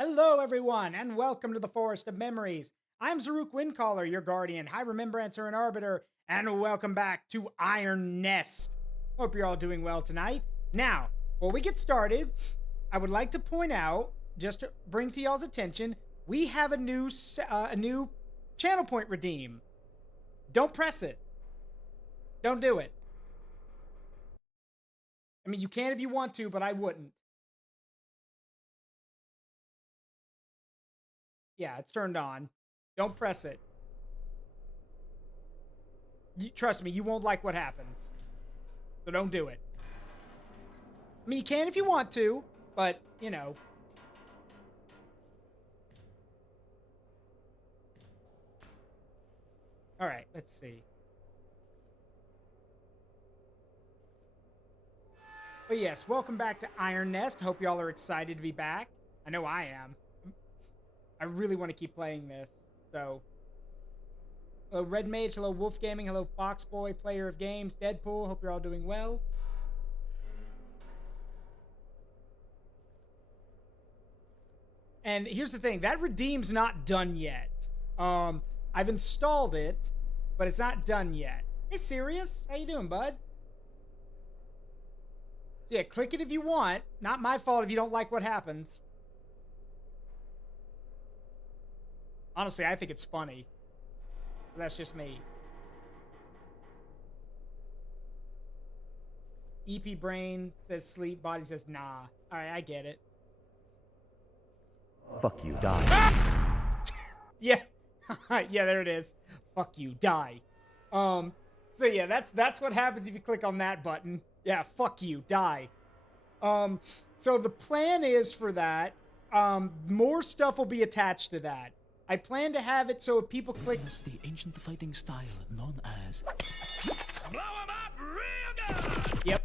Hello, everyone, and welcome to the Forest of Memories. I'm Zaruk Windcaller, your guardian, High Remembrancer, and Arbiter, and welcome back to Iron Nest. Hope you're all doing well tonight. Now, before we get started, I would like to point out, just to bring to y'all's attention, we have a new channel point redeem. Don't press it. Don't do it. I mean, you can if you want to, but I wouldn't. Yeah, it's turned on. Don't press it. Trust me, you won't like what happens. So don't do it. I mean, you can if you want to, but, you know. All right, let's see. But yes, welcome back to Iron Nest. Hope y'all are excited to be back. I know I am. I really want to keep playing this. So, hello Red Mage, hello Wolf Gaming, hello Foxboy, Player of Games, Deadpool. Hope you're all doing well. And here's the thing, that redeem's not done yet. I've installed it, but it's not done yet. Hey, Sirius, how you doing, bud? Yeah, click it if you want. Not my fault if you don't like what happens. Honestly, I think it's funny. But that's just me. EP brain says sleep, body says nah. All right, I get it. Fuck you, die. Yeah. Yeah, there it is. Fuck you, die. So yeah, that's what happens if you click on that button. Yeah, fuck you, die. So the plan is for that, more stuff will be attached to that. I plan to have it so if people click The ancient fighting style known as Blow 'em up real good! Yep.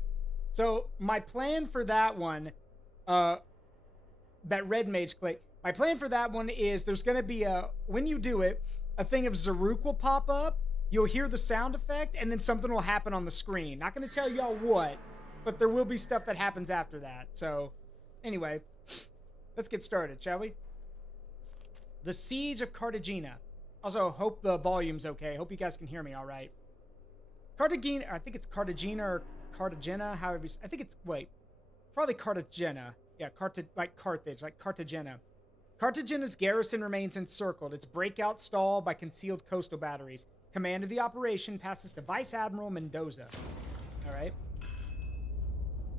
So my plan for that one, that red mage click, my plan for that one is there's gonna be when you do it, a thing of Zaruk will pop up, you'll hear the sound effect, and then something will happen on the screen. Not gonna tell y'all what, but there will be stuff that happens after that. So, anyway, let's get started, shall we? The Siege of Cartagena. Also, hope the volume's okay. Hope you guys can hear me all right. Cartagena, I think it's Cartagena or Cartagena, however I think it's, wait, probably Cartagena. Yeah, like Carthage, like Cartagena. Cartagena's garrison remains encircled, its breakout stalled by concealed coastal batteries. Command of the operation passes to Vice Admiral Mendoza. All right.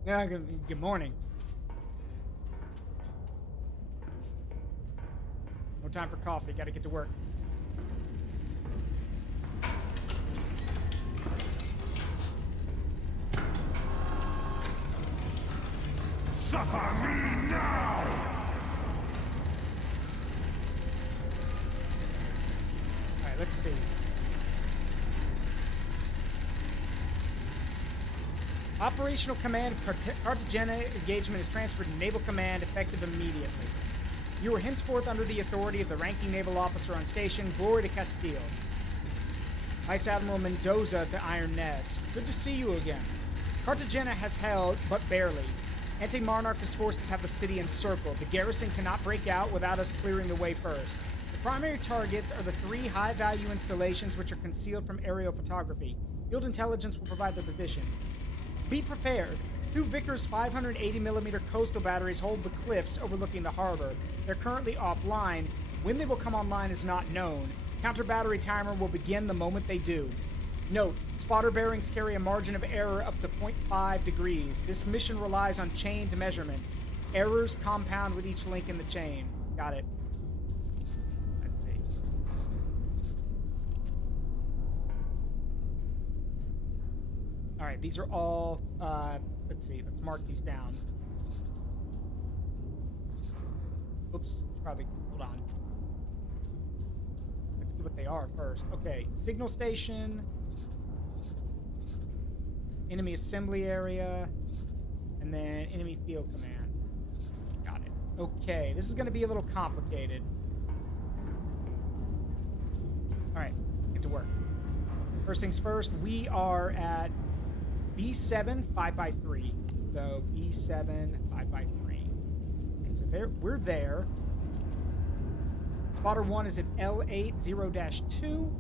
Yeah, good morning. No time for coffee. Got to get to work. Suffer me now! All right, let's see. Operational command of Cartagena engagement is transferred to Naval Command, effective immediately. You are henceforth under the authority of the ranking naval officer on station, Glory to Castile. Vice Admiral Mendoza to Iron Nest. Good to see you again. Cartagena has held, but barely. Anti-Monarchist forces have the city encircled. The garrison cannot break out without us clearing the way first. The primary targets are the 3 high-value installations which are concealed from aerial photography. Field intelligence will provide their positions. Be prepared. 2 Vickers 580mm coastal batteries hold the cliffs overlooking the harbor. They're currently offline. When they will come online is not known. Counter battery timer will begin the moment they do. Note, spotter bearings carry a margin of error up to 0.5 degrees. This mission relies on chained measurements. Errors compound with each link in the chain. Got it. Let's see. All right, these are all, let's see, let's mark these down. Oops, probably, hold on. Let's see what they are first. Okay, signal station, enemy assembly area, and then enemy field command. Got it. Okay, this is going to be a little complicated. All right, get to work. First things first, we are at B7 5x3. So B7 5x3. So we're there. Spotter 1 is at L8 0-2.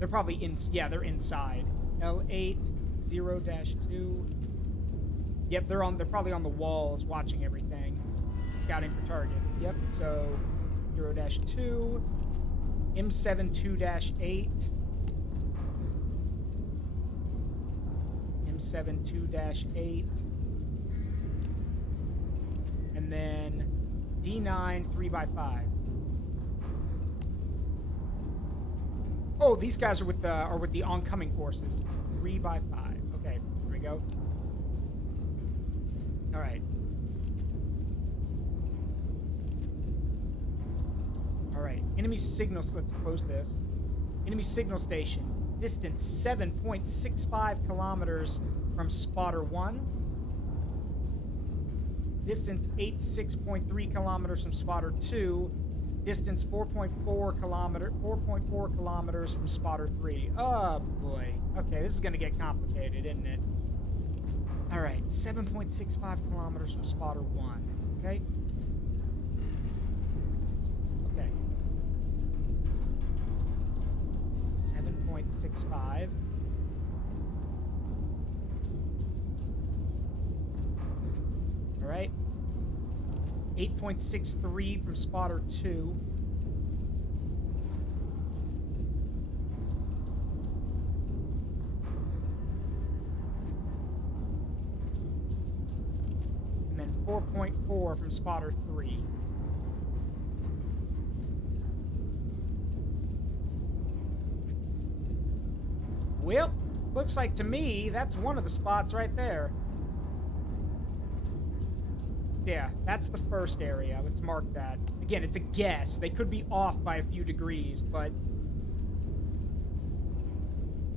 They're probably in. Yeah, they're inside. L8 0-2. Yep, they're probably on the walls watching everything. Scouting for target. Yep, so 0-2. M7 2-8. M7 2-8. And then D9 3x5. Oh, these guys are with the oncoming forces. 3x5. Okay, here we go. All right. All right. Enemy signals. Let's close this. Enemy signal station. Distance 7.65 kilometers from Spotter 1. Distance 86.3 kilometers from Spotter 2. Distance 4.4 kilometers from Spotter 3. Oh boy. Okay, this is gonna get complicated, isn't it? All right, 7.65 kilometers from Spotter 1. Okay. Okay. 7.65. All right. 8.63 from Spotter 2. And then 4.4 from Spotter 3. Well, looks like to me that's one of the spots right there. Yeah, that's the first area. Let's mark that. Again, it's a guess. They could be off by a few degrees, but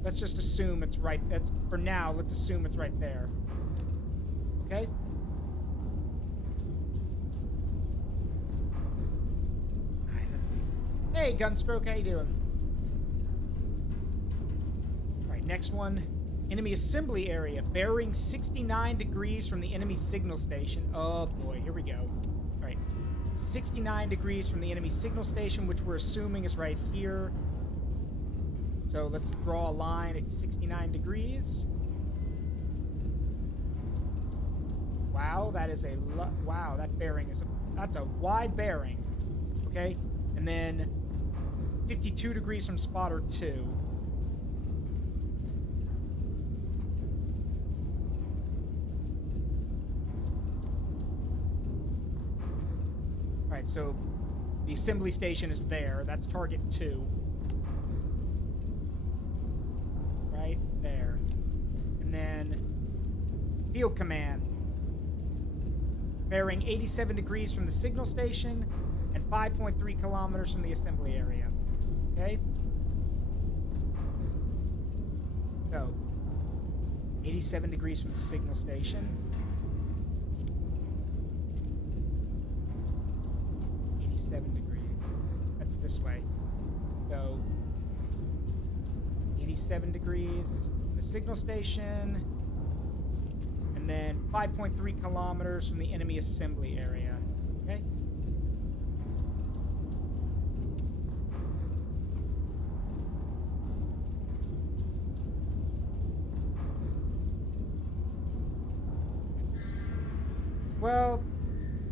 let's just assume it's right. That's for now. Let's assume it's right there. Okay. All right. Let's see. Hey, Gunstroke, how you doing? All right. Next one. Enemy assembly area, bearing 69 degrees from the enemy signal station. Oh boy, here we go. All right, 69 degrees from the enemy signal station, which we're assuming is right here. So let's draw a line at 69 degrees. Wow, that is a wow. That bearing is that's a wide bearing. Okay, and then 52 degrees from Spotter 2. All right, so the assembly station is there. That's target 2. Right there. And then field command. Bearing 87 degrees from the signal station and 5.3 kilometers from the assembly area. Okay? So, 87 degrees from the signal station. 87 degrees. That's this way. So, 87 degrees from the signal station. And then 5.3 kilometers from the enemy assembly area. Okay? Well,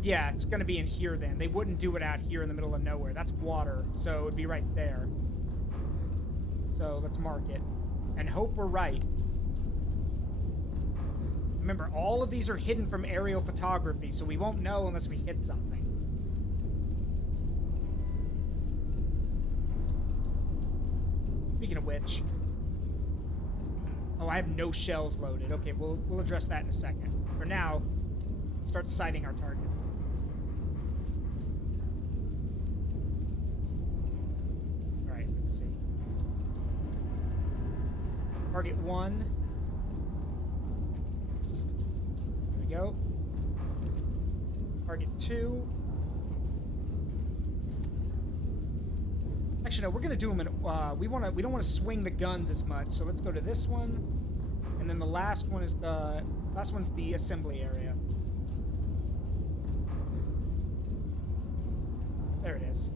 yeah, it's going to be in here then. They wouldn't do it out here in the middle of nowhere. That's water, so it would be right there. So let's mark it and hope we're right. Remember, all of these are hidden from aerial photography, so we won't know unless we hit something. Speaking of which... Oh, I have no shells loaded. Okay, we'll address that in a second. For now, let's start sighting our targets. Alright, let's see. Target 1... Go. Target 2. Actually, no, we're gonna do them in. We don't want to swing the guns as much, so let's go to this one, and then the last one's the assembly area. there it is.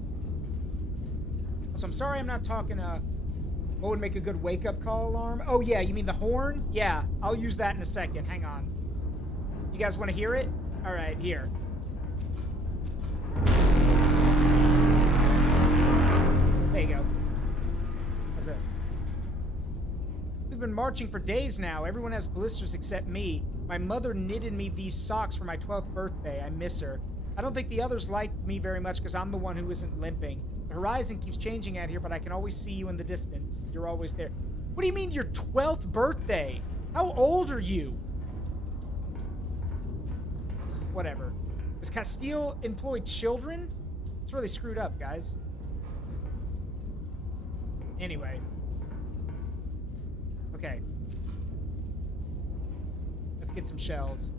So I'm sorry I'm not talking, what would make a good wake-up call alarm? Oh, yeah, you mean the horn? Yeah, I'll use that in a second. Hang on. You guys want to hear it? All right, here. There you go. How's that? We've been marching for days now. Everyone has blisters except me. My mother knitted me these socks for my 12th birthday. I miss her. I don't think the others like me very much because I'm the one who isn't limping. The horizon keeps changing out here, but I can always see you in the distance. You're always there. What do you mean your 12th birthday? How old are you? Whatever. Does Castile employ children? It's really screwed up, guys. Anyway. Okay. Let's get some shells.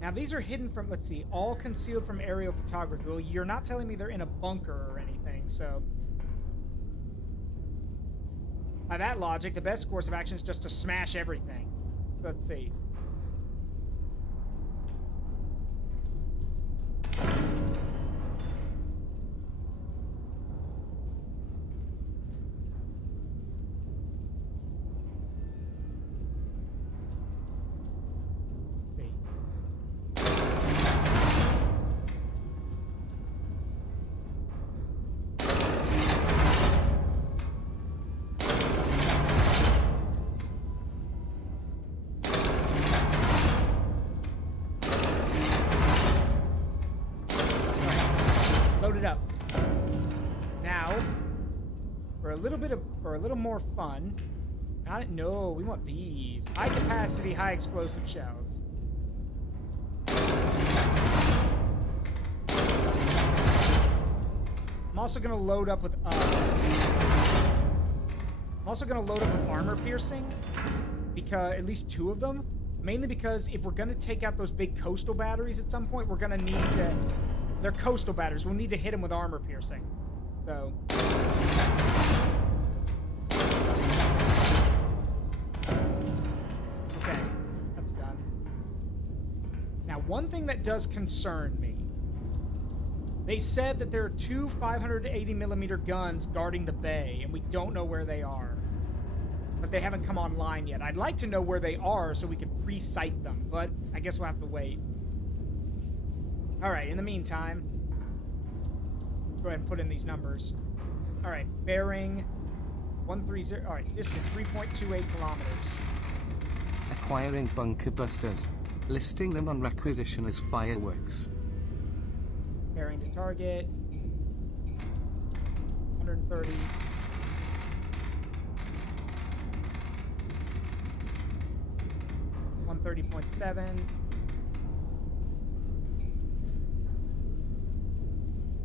Now, these are hidden from, let's see, all concealed from aerial photography. Well, you're not telling me they're in a bunker or anything, so... By that logic, the best course of action is just to smash everything. Let's see. For a little more fun. No, we want these. High capacity, high explosive shells. I'm also gonna load up with armor piercing, because at least 2 of them. Mainly because if we're gonna take out those big coastal batteries at some point, we're gonna need to. They're coastal batteries. We'll need to hit them with armor piercing. So. One thing that does concern me. They said that there are 2 580mm guns guarding the bay, and we don't know where they are. But they haven't come online yet. I'd like to know where they are so we could pre-sight them, but I guess we'll have to wait. Alright, in the meantime, let's go ahead and put in these numbers. Alright, bearing 130. Alright, distance 3.28 kilometers. Acquiring bunker busters. Listing them on requisition as fireworks. Bearing to target. 130. .7.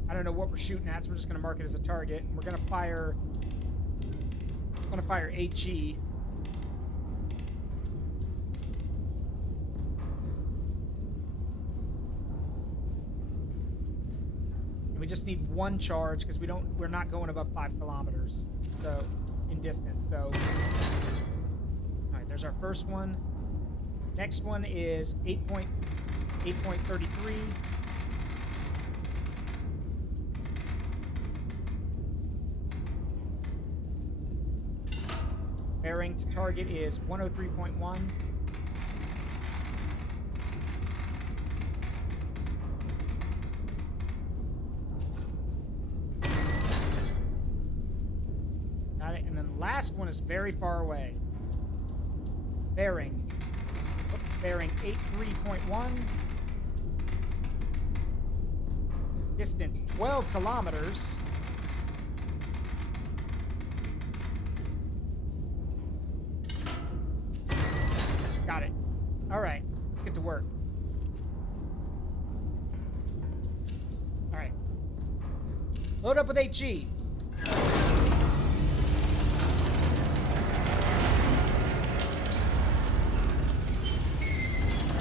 I don't know what we're shooting at, so we're just going to mark it as a target. And we're going to fire. I'm going to fire HE. We just need 1 charge because we're not going above 5 kilometers, so in distance. So, all right, there's our first one. Next one is 8.33. Bearing to target is 103.1. Last one is very far away. Bearing 83.1. Distance 12 kilometers. Got it. All right, let's get to work. All right. Load up with HE.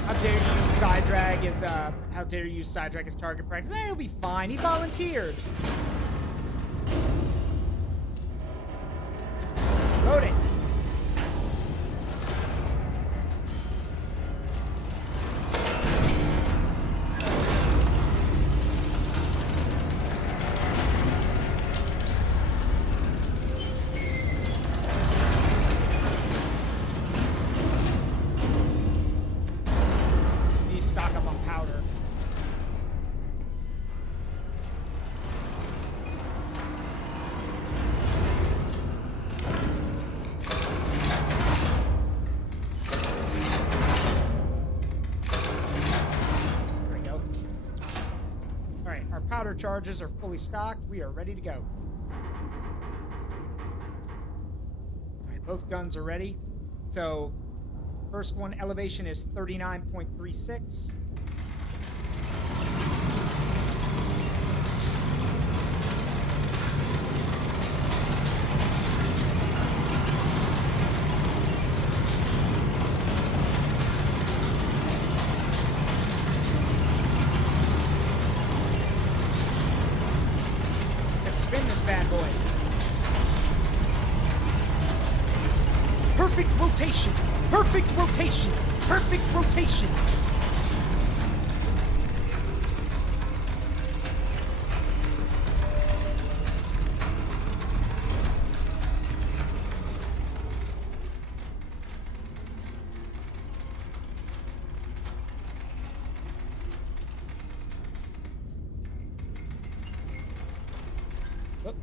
How dare you use side drag as target practice? He'll be fine. He volunteered. Load it. charges are fully stocked. We are ready to go. All right, both guns are ready. So, first one elevation is 39.36. Spin this bad boy. Perfect rotation. Perfect rotation. Perfect rotation. Oop.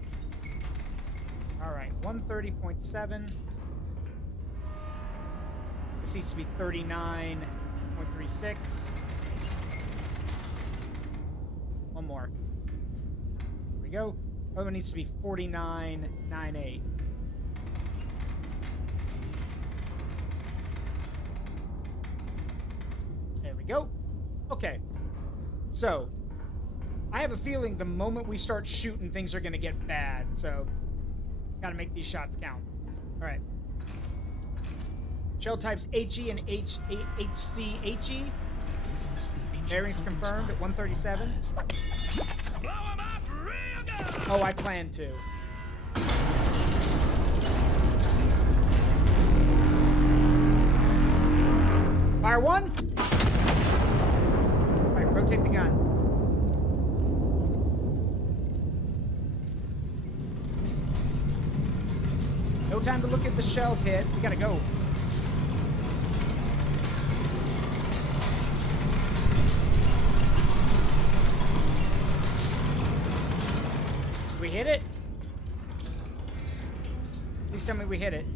All right, 130.7. This needs to be 39.36. One more. There we go. Other one needs to be 49.98. There we go. Okay. So, I have a feeling the moment we start shooting, things are going to get bad. So, gotta make these shots count. All right. Shell types HE and HCHE. Bearings confirmed at 137. Blow 'em up real good. Oh, I plan to. Fire one. All right, rotate the gun. No time to look at the shells hit. We gotta go. We hit it? Please tell me we hit it.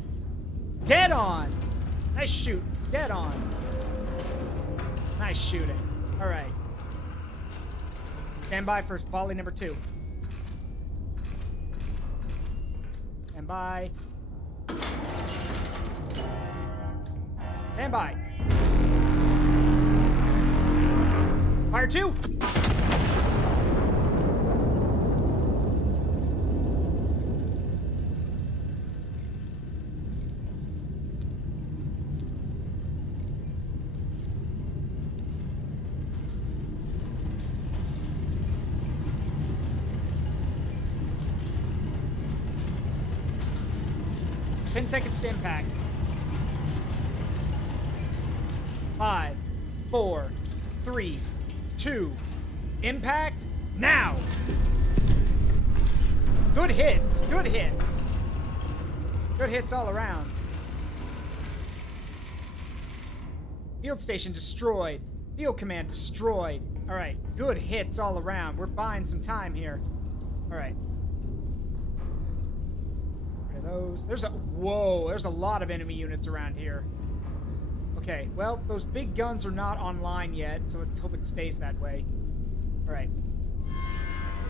Dead on! Nice shoot. Dead on. Nice shooting. All right. Stand by for volley number 2. Stand by. Stand by. Fire 2. Ten seconds to impact. 5, 4, 3, 2, impact now. Good hits. Good hits. Good hits all around. Field station destroyed. Field command destroyed. All right. Good hits all around. We're buying some time here. All right. Those. There's a lot of enemy units around here. Okay, well, those big guns are not online yet, so let's hope it stays that way. All right.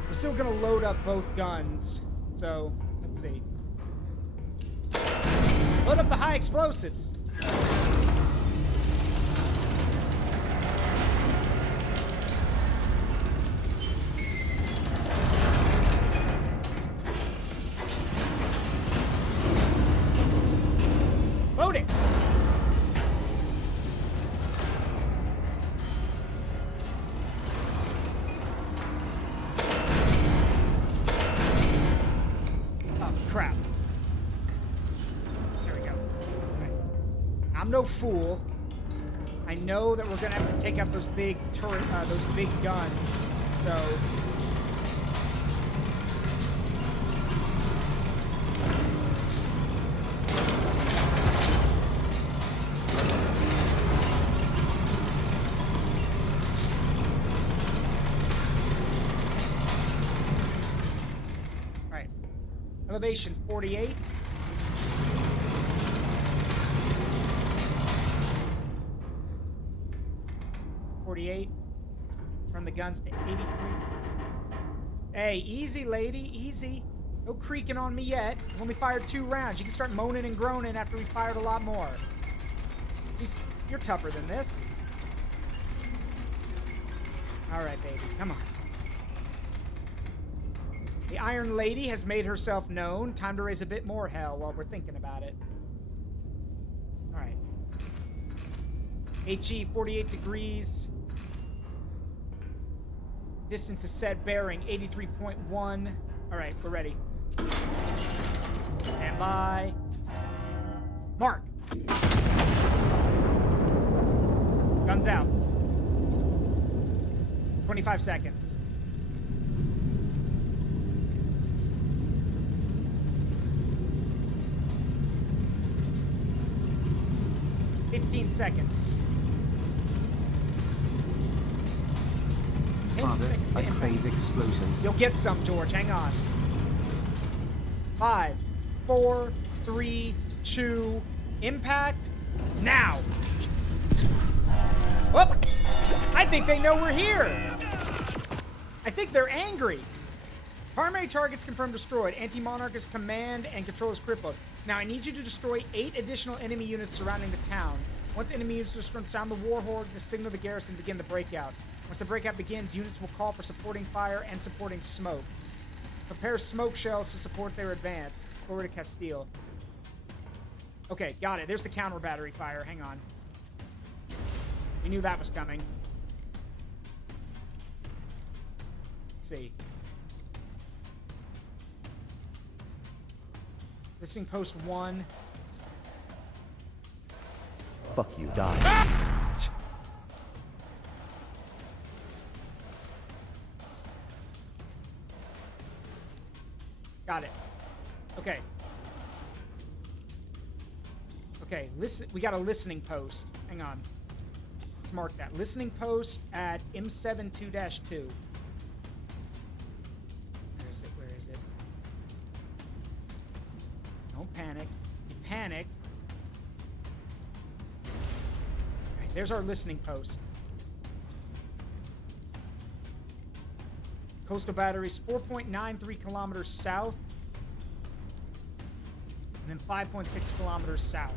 We're still gonna load up both guns, so let's see. Load up the high explosives. Loading. Oh, crap. There we go. Okay. I'm no fool. I know that we're gonna have to take out those big turret, those big guns. So. Elevation 48. Turn the guns to 83. Hey, easy, lady, easy. No creaking on me yet. I've only fired 2 rounds. You can start moaning and groaning after we fired a lot more. You're tougher than this. All right, baby, come on. The Iron Lady has made herself known. Time to raise a bit more hell while we're thinking about it. All right. HE 48 degrees. Distance is set, bearing 83.1. All right, we're ready. Stand by. Mark. Guns out. 25 seconds. Seconds. Father, I crave explosions. You'll get some, George. Hang on. 5, 4, 3, 2, impact now. Whoop! I think they know we're here. I think they're angry. Primary targets confirmed destroyed. Anti-Monarch is command and control is crippled. Now I need you to destroy 8 additional enemy units surrounding the town. Once enemy units are destroyed, sound the war horde to signal the garrison to begin the breakout. Once the breakout begins, units will call for supporting fire and supporting smoke. Prepare smoke shells to support their advance. Forward to Castile. Okay, got it. There's the counter battery fire. Hang on. We knew that was coming. Let's see. Listening post 1. Fuck you, die. Got it. Okay. Okay, listen. We got a listening post. Hang on. Let's mark that. Listening post at M72-2. Where is it? Where is it? Don't panic. Panic. There's our listening post. Coastal batteries 4.93 kilometers south. And then 5.6 kilometers south.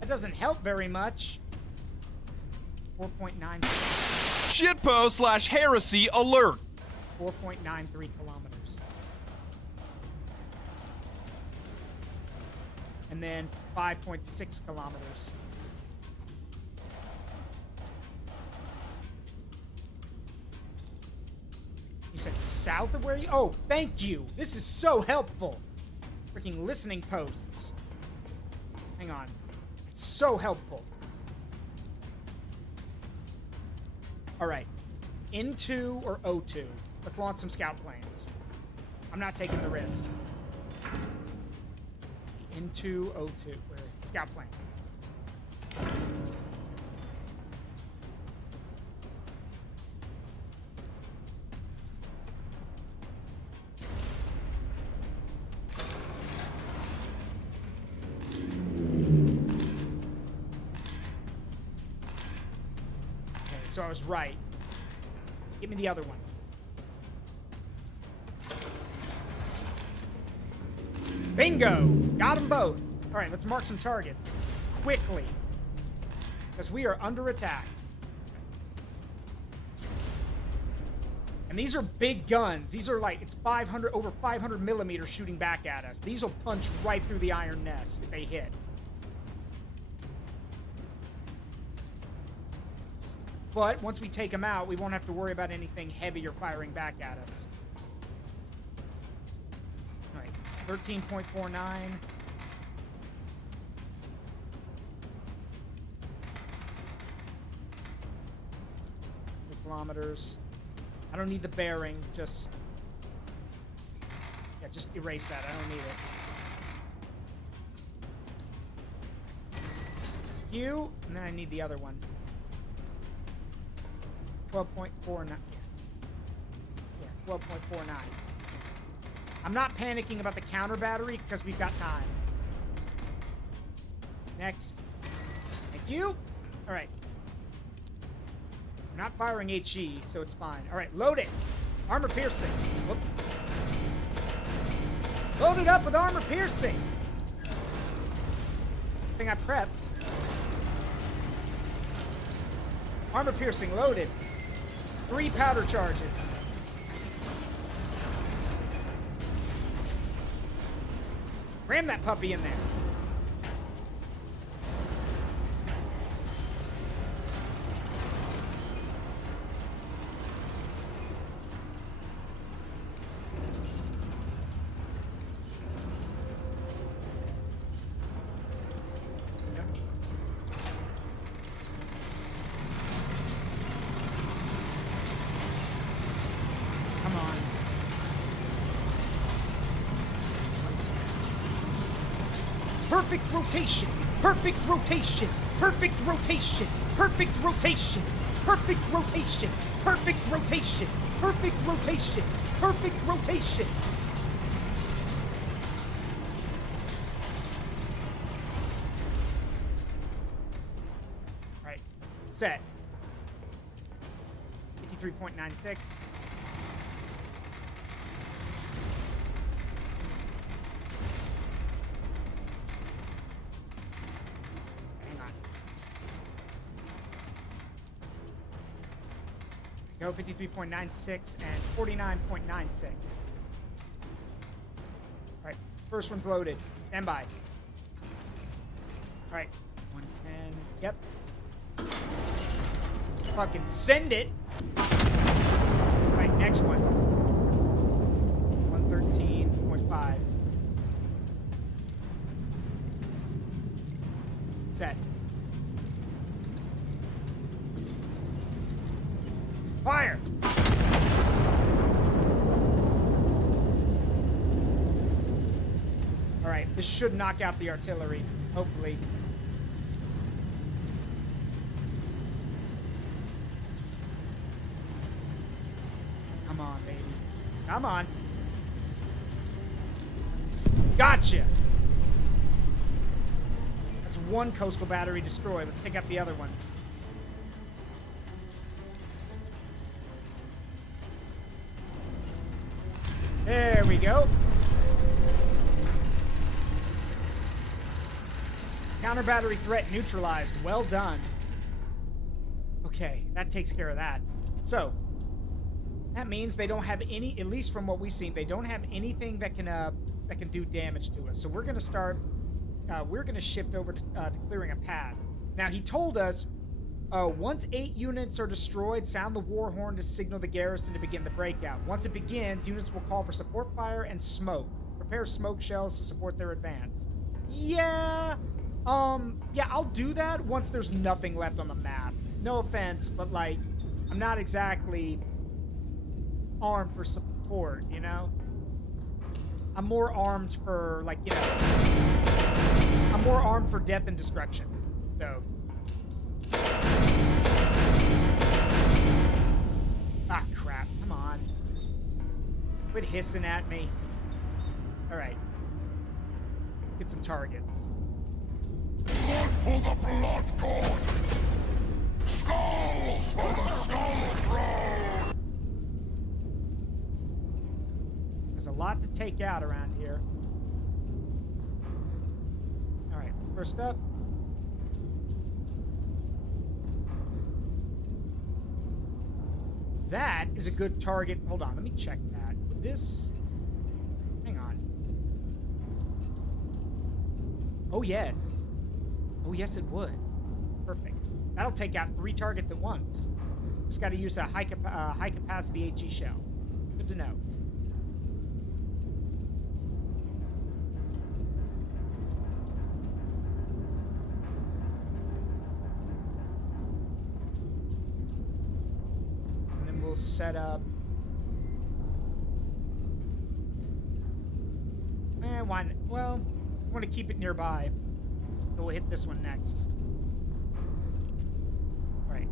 That doesn't help very much. 4.9. Shitpost/heresy alert. 4.93 kilometers. And then 5.6 kilometers. You said south of where you... Oh, thank you. This is so helpful. Freaking listening posts. Hang on. It's so helpful. All right. N2 or O2. Let's launch some scout planes. I'm not taking the risk. Into O2. Where? Scout plane. Okay, so I was right. Give me the other one. Bingo! Got them both. All right, let's mark some targets quickly, because we are under attack. And these are big guns. These are like, it's 500, over 500 millimeters shooting back at us. These will punch right through the iron nest if they hit. But once we take them out, we won't have to worry about anything heavier firing back at us. 13.49. Kilometers. I don't need the bearing, just... Yeah, just erase that. I don't need it. You, and then I need the other one. 12.49. Yeah, 12.49. I'm not panicking about the counter battery because we've got time. Next. Thank you. All right. I'm not firing HE, so it's fine. All right, load it. Armor piercing. Whoop. Load it up with armor piercing. I think I prepped. Armor piercing loaded. 3 powder charges. Ram that puppy in there. Come on. Perfect rotation. Perfect rotation. Perfect rotation. Perfect rotation. Perfect rotation. Perfect rotation. Perfect rotation. Perfect rotation. All right. Set. 53.96. Go 53.96 and 49.96. Alright, first one's loaded. Stand by. Alright, 110. Yep. Fucking send it. Alright, next one. 113.5. Set. Fire! Alright, this should knock out the artillery, hopefully. Come on, baby. Come on. Gotcha! That's one coastal battery destroyed. Let's pick up the other one. There we go. Counter battery threat neutralized. Well done. Okay, that takes care of that. So, that means they don't have any, at least from what we've seen, they don't have anything that can do damage to us. So we're going to start, we're going to shift over to clearing a path. Now, he told us, once 8 units are destroyed, sound the war horn to signal the garrison to begin the breakout. Once it begins, units will call for support fire and smoke. Prepare smoke shells to support their advance. Yeah, I'll do that once there's nothing left on the map. No offense, but, like, I'm not exactly armed for support, you know? I'm more armed for, like, you know, I'm more armed for death and destruction, so... Ah, crap. Come on. Quit hissing at me. Alright. Let's get some targets. Blood for the blood god! Skulls for the skull throne! There's a lot to take out around here. Alright, first up. That is a good target. Hold on, let me check that. This... Hang on. Oh, yes. Oh, yes, it would. Perfect. That'll take out 3 targets at once. Just got to use a high-capacity HE shell. Good to know. Set up. Why not? Well, I want to keep it nearby. So we'll hit this one next. Alright.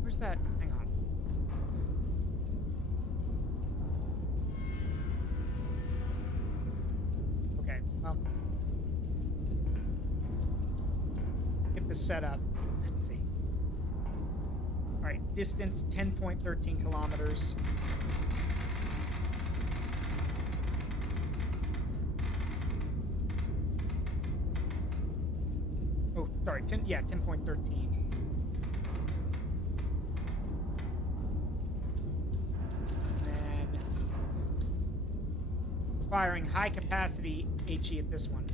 Where's that? Hang on. Okay, well. Get this set up. Let's see. right, distance 10.13 kilometers. Oh, sorry, 10.13. And then firing high capacity HE at this one.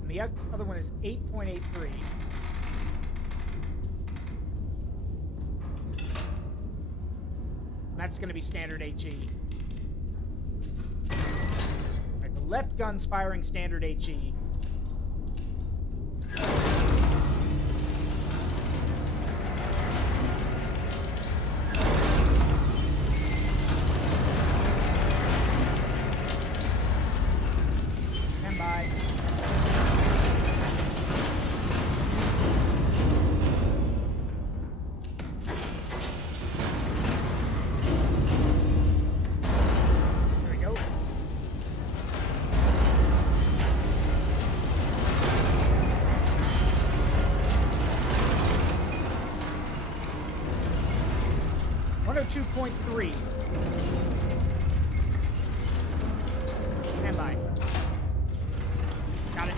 And the other one is 8.83. That's going to be standard HE. Alright, the left gun's firing standard HE. Stand by. There we go. .3. Stand by. Got it.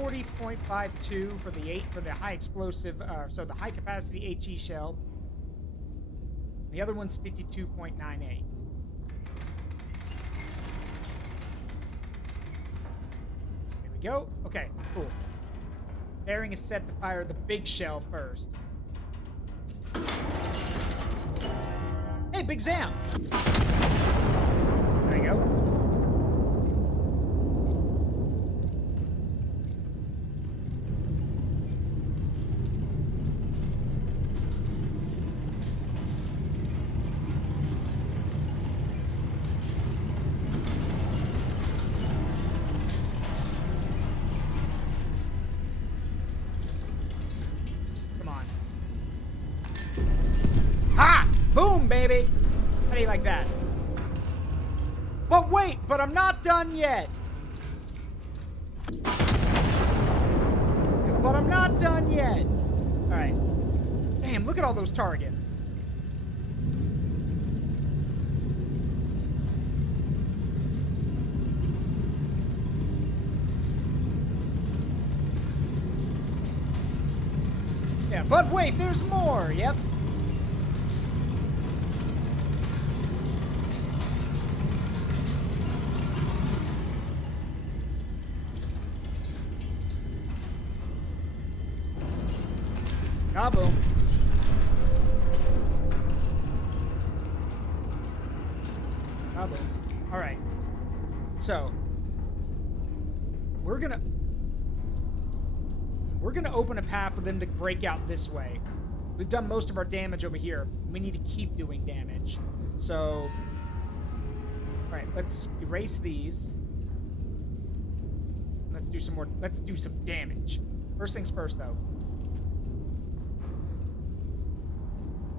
Gonna be 40.52 for the high explosive, so the high capacity HE shell. The other one's 52.98. There we go. Okay, cool. Bearing is set to fire the big shell first. Hey, Big Zam! There you go. Come on. Ha! Boom, baby! How do you like that? But wait, but I'm not done yet. But I'm not done yet. All right. Damn, look at all those targets. Yeah, but wait, there's more. Yep. Kaboom. Kaboom. All right. So we're gonna open a path for them to break out this way. We've done most of our damage over here. We need to keep doing damage. So, all right, let's erase these. Let's do some more. Let's do some damage. First things first, though.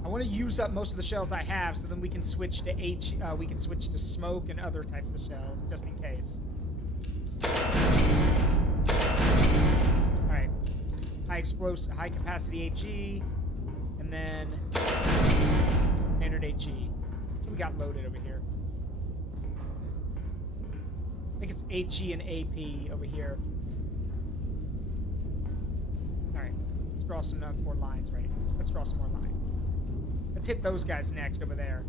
I want to use up most of the shells I have, so then we can switch to we can switch to smoke and other types of shells, just in case. All right, high capacity HE, and then standard HE. What we got loaded over here? I think it's HE and AP over here. All right, let's draw some more lines right here. Let's draw some more lines. Let's hit those guys next over there.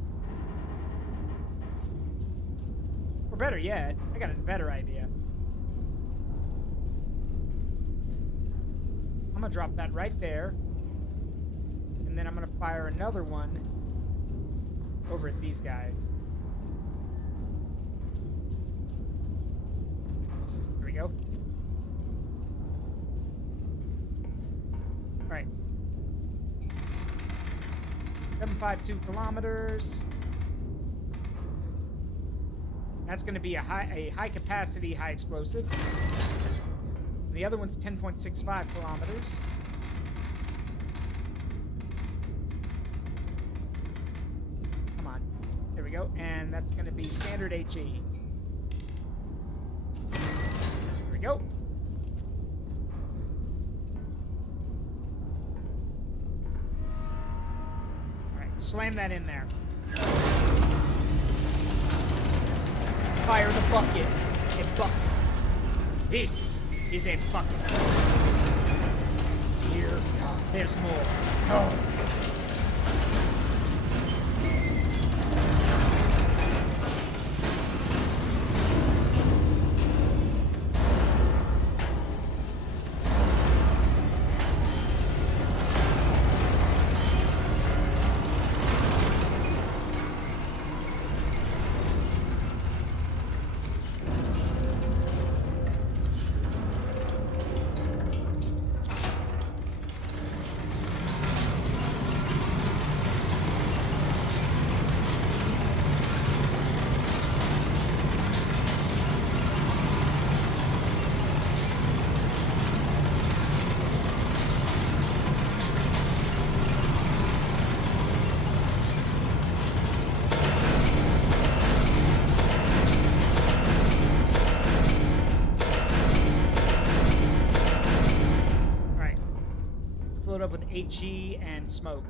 Or better yet, I got a better idea. I'm gonna drop that right there. And then I'm gonna fire another one over at these guys. There we go. right. 752 kilometers. That's going to be a high capacity, high explosive. And the other one's 10.65 kilometers. Come on. There we go. And that's going to be standard HE. There we go. All right, slam that in there. Fire the bucket. A bucket. This is a bucket. Dear God, there's more. No. Load up with HE and smoke.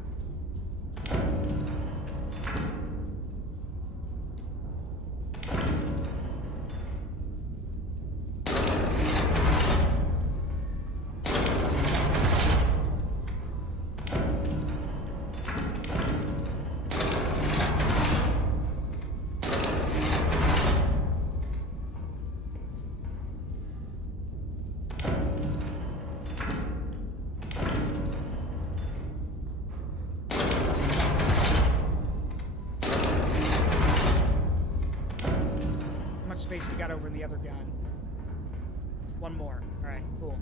Space we got over in the other gun. One more. All right, cool.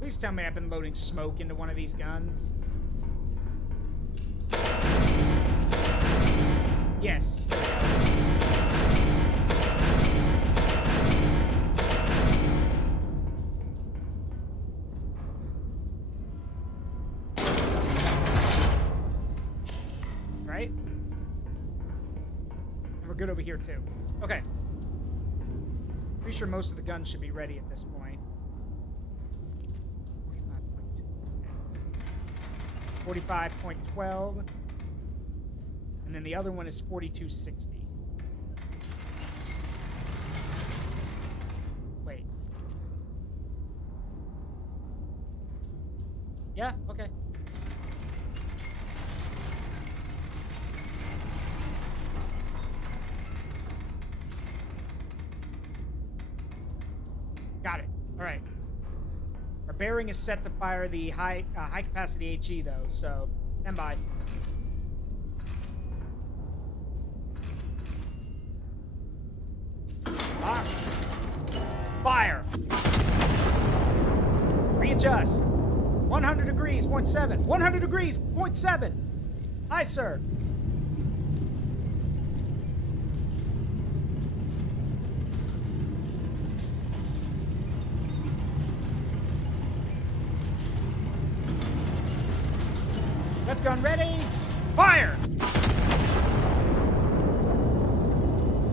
Please tell me I've been loading smoke into one of these guns. Yes. There we go. Good over here too. Okay. Pretty sure most of the guns should be ready at this point. 45.12. And then the other one is 4260. Wait. Yeah, okay. Got it. All right. Our bearing is set to fire the high capacity HE though, so stand by. Fire. Readjust. 100 degrees, 0.7. 100 degrees, 0.7. Aye, sir. Left gun ready. Fire!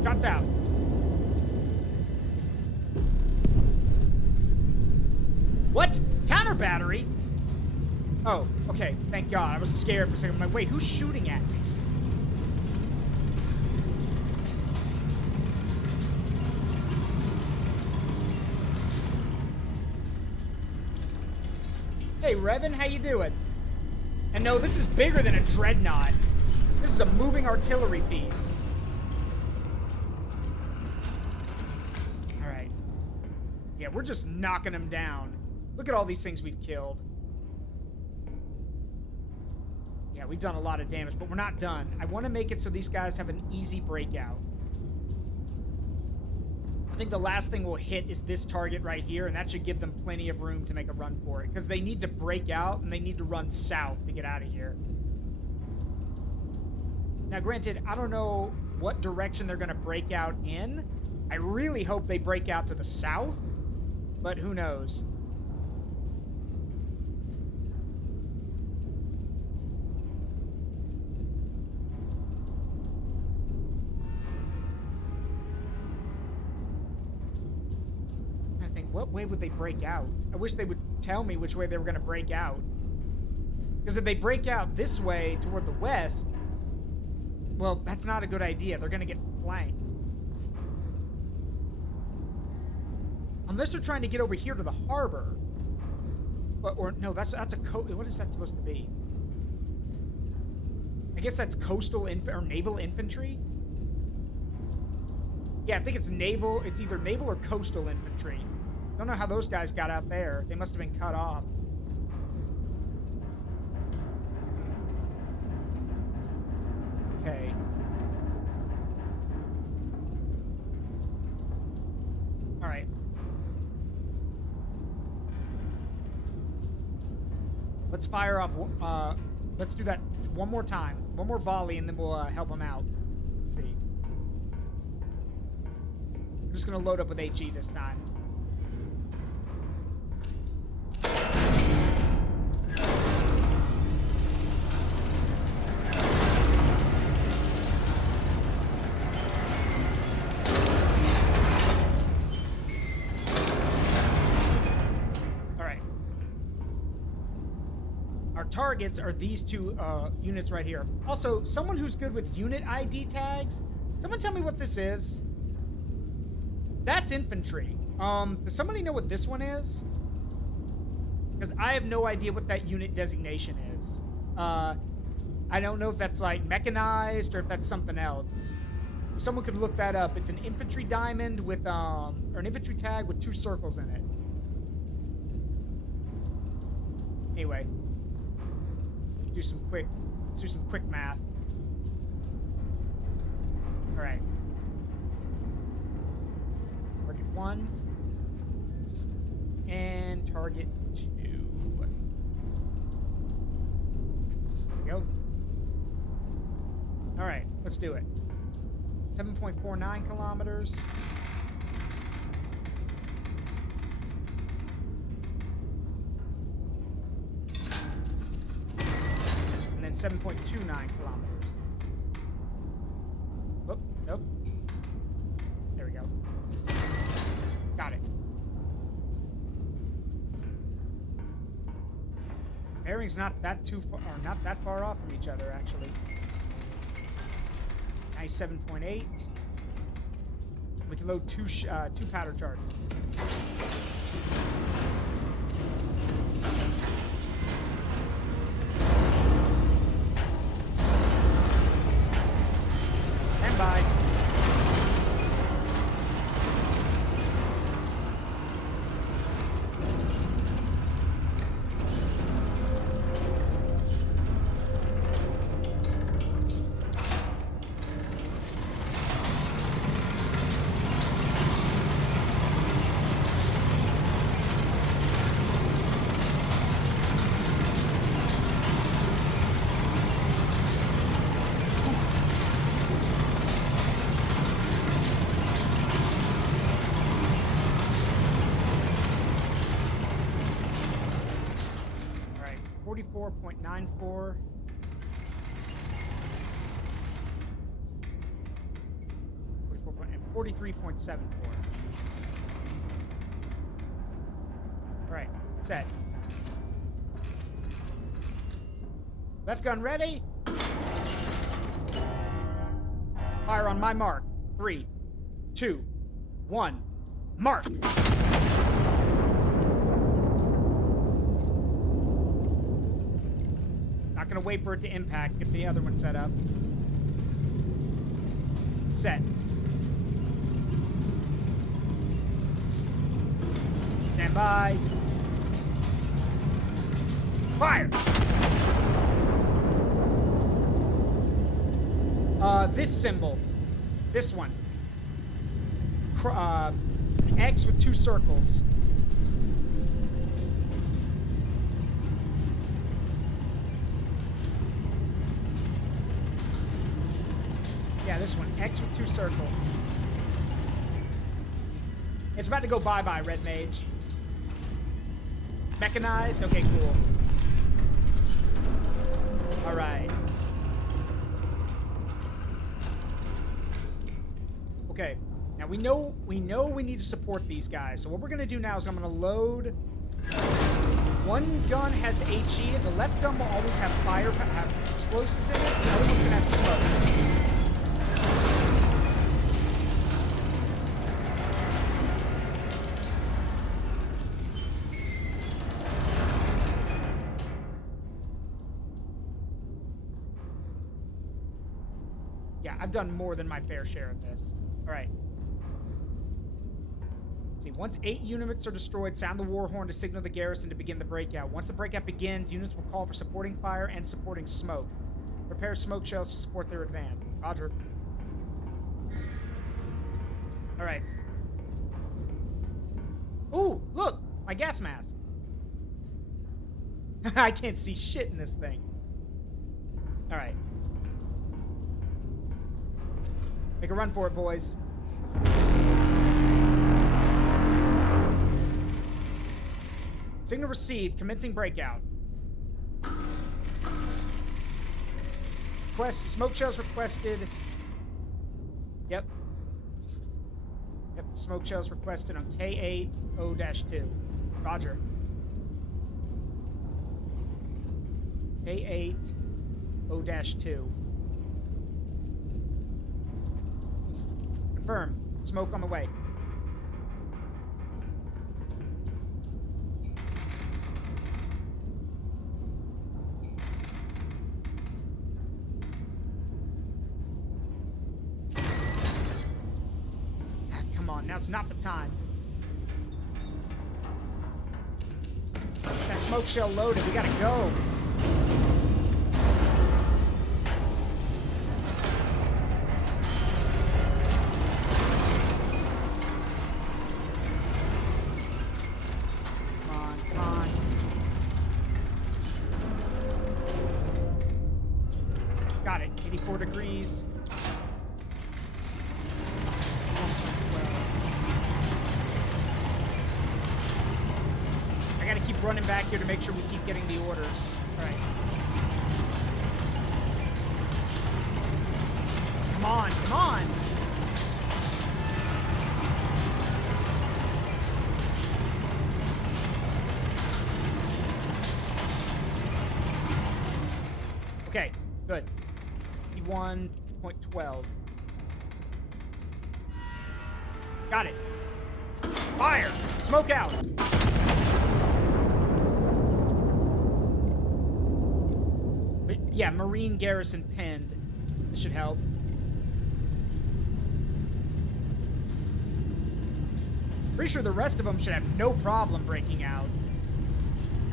Shots out. What? Counter battery? Oh, okay. Thank God. I was scared for a second. I'm like, wait, who's shooting at me? Hey, Revan, how you doing? And no, this is bigger than a dreadnought. This is a moving artillery piece. All right. Yeah, we're just knocking them down. Look at all these things we've killed. Yeah, we've done a lot of damage, but we're not done. I want to make it so these guys have an easy breakout. I think the last thing we'll hit is this target right here, and that should give them plenty of room to make a run for it, because they need to break out, and they need to run south to get out of here. Now, granted, I don't know what direction they're going to break out in. I really hope they break out to the south, but who knows? I think, what way would they break out? I wish they would tell me which way they were going to break out. Because if they break out this way toward the west, well, that's not a good idea. They're going to get flanked. Unless they're trying to get over here to the harbor. But, or, no, that's a what is that supposed to be? I guess that's coastal or naval infantry? Yeah, I think it's naval. It's either naval or coastal infantry. Don't know how those guys got out there. They must have been cut off. Okay. All right. Let's fire off. Let's do that one more time. One more volley, and then we'll help them out. Let's see. I'm just going to load up with HE this time. Targets are these two units right here. Also, someone who's good with unit ID tags, someone tell me what this is. That's infantry. Does somebody know what this one is? Because I have no idea what that unit designation is. I don't know if that's like mechanized or if that's something else. If someone could look that up. It's an infantry diamond with or an infantry tag with 2 circles in it. Anyway. Let's do some quick math. All right. Target 1 and target 2. There we go. All right, let's do it. 7.49 kilometers. And then 7.29 kilometers. Whoop, nope. There we go. Got it. Bearing's not that too far, or not that far off from each other, actually. Nice 7.8. We can load two powder charges. Stand by. All right, 44.94. And 43.74. All right, set. Left gun ready. Fire on my mark. 3, 2, 1. Mark. Not gonna wait for it to impact. Get the other one set up. Set. Stand by. This symbol. This one. X with 2 circles. Yeah, this one. X with 2 circles. It's about to go bye-bye, Red Mage. Mechanized? Okay, cool. Alright. Okay. Now we know we need to support these guys. So what we're gonna do now is I'm gonna load. One gun has HE, and the left gun will always have have explosives in it. The other one's gonna have smoke. Yeah, I've done more than my fair share of this. All right. See, once 8 units are destroyed, sound the war horn to signal the garrison to begin the breakout. Once the breakout begins, units will call for supporting fire and supporting smoke. Prepare smoke shells to support their advance. Roger. All right. Ooh, look, my gas mask. I can't see shit in this thing. All right. Make a run for it, boys. Signal received. Commencing breakout. Smoke shells requested. Yep. Yep. Smoke shells requested on K8O-2. Roger. K8O-2. Confirm. Smoke on the way. Come on, now's not the time. That smoke shell loaded. We gotta go. Got it. 84 degrees. I gotta keep running back here to make sure we keep getting the orders. All right. Come on, come on! Okay, good. 1.12. Got it. Fire! Smoke out! But yeah, Marine garrison pinned. This should help. Pretty sure the rest of them should have no problem breaking out.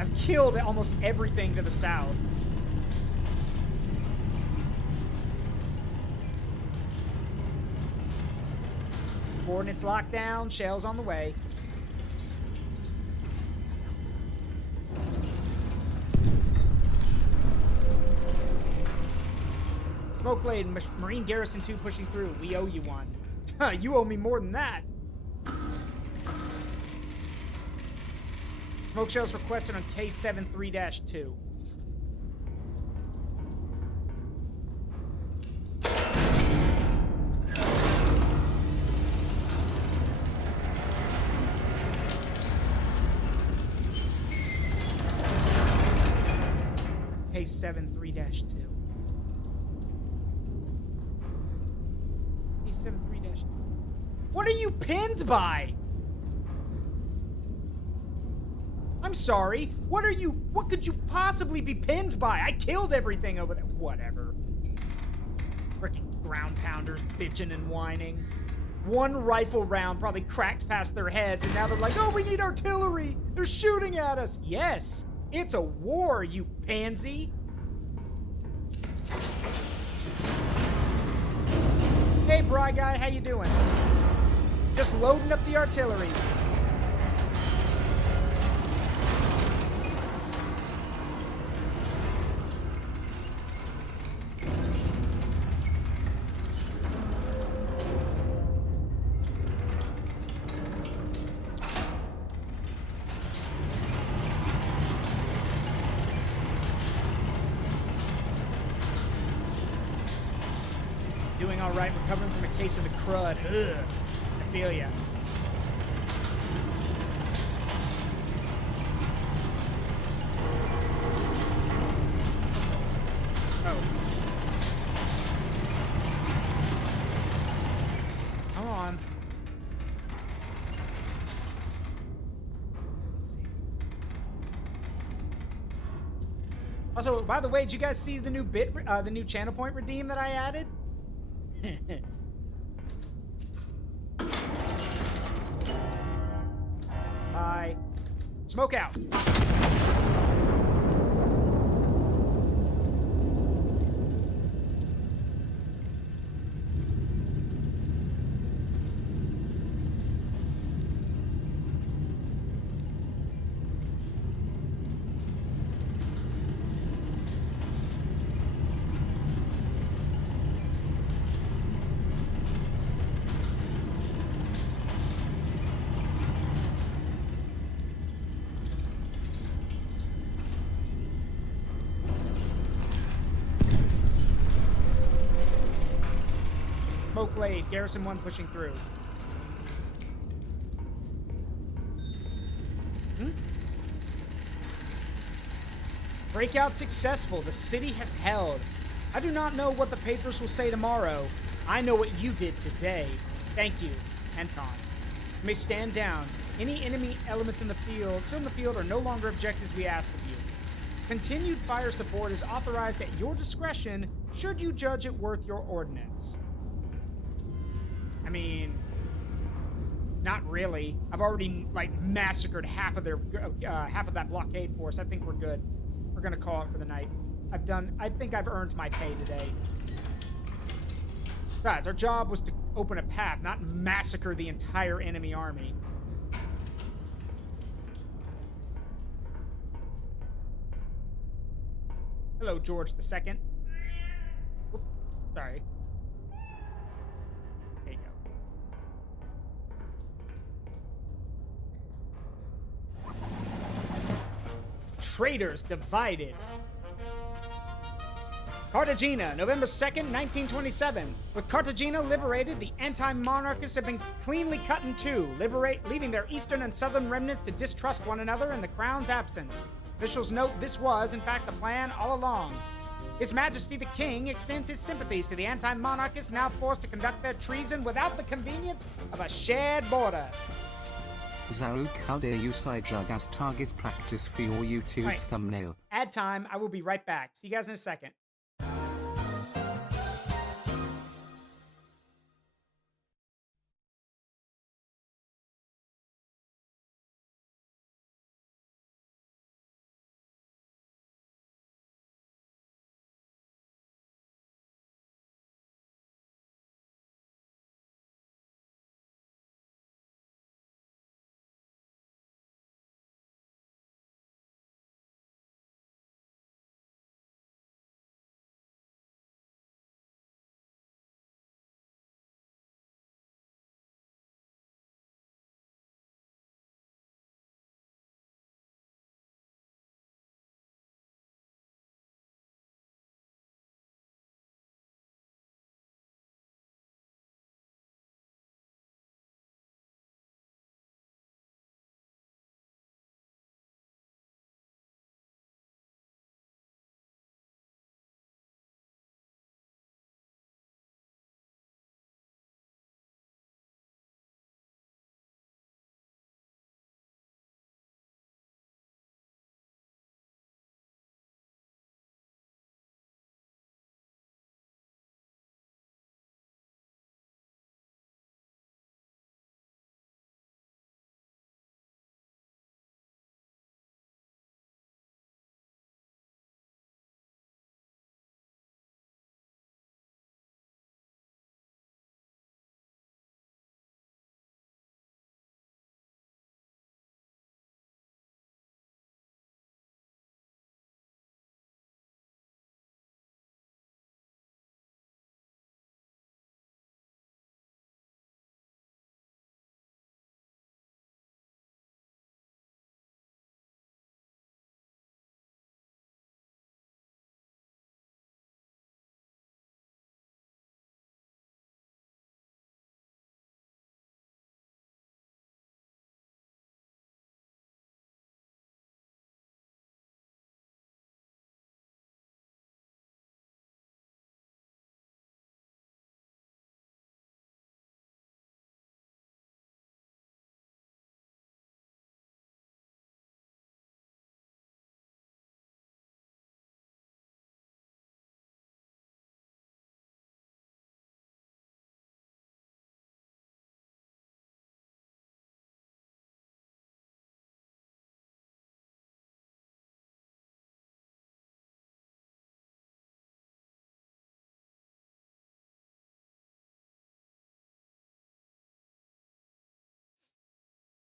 I've killed almost everything to the south. Coordinates locked down, shells on the way. Smoke laden, Marine Garrison 2 pushing through. We owe you one. You owe me more than that. Smoke shells requested on K73-2. K73-2. K73-2. What are you pinned by? I'm sorry. What could you possibly be pinned by? I killed everything over there. Whatever. Freaking ground pounders bitching and whining. One rifle round probably cracked past their heads, and now they're like, oh, we need artillery. They're shooting at us. Yes, it's a war, you pansy. Hey, Bry Guy, how you doing? Just loading up the artillery. Doing all right, recovering from a case of the crud. Ugh, I feel ya. Oh. Come on. Also, by the way, did you guys see the new the new channel point redeem that I added? Bye. Smoke out. Smoke blade. Garrison 1 pushing through. Breakout successful. The city has held. I do not know what the papers will say tomorrow. I know what you did today. Thank you, Anton. You may stand down. Any enemy elements in the field, still in the field, are no longer objectives we ask of you. Continued fire support is authorized at your discretion should you judge it worth your ordnance. I mean, not really. I've already massacred half of that blockade force. I think we're good. We're gonna call it for the night. I think I've earned my pay today. Besides, our job was to open a path, not massacre the entire enemy army. Hello, George II. Whoop, sorry. There you go. Traitors divided. Cartagena, November 2nd, 1927. With Cartagena liberated, the anti-monarchists have been cleanly cut in two, leaving their eastern and southern remnants to distrust one another in the crown's absence. Officials note this was, in fact, the plan all along. His Majesty the King extends his sympathies to the anti-monarchists now forced to conduct their treason without the convenience of a shared border. Zaruk, how dare you side drug as target practice for your YouTube thumbnail? Ad time. I will be right back. See you guys in a second.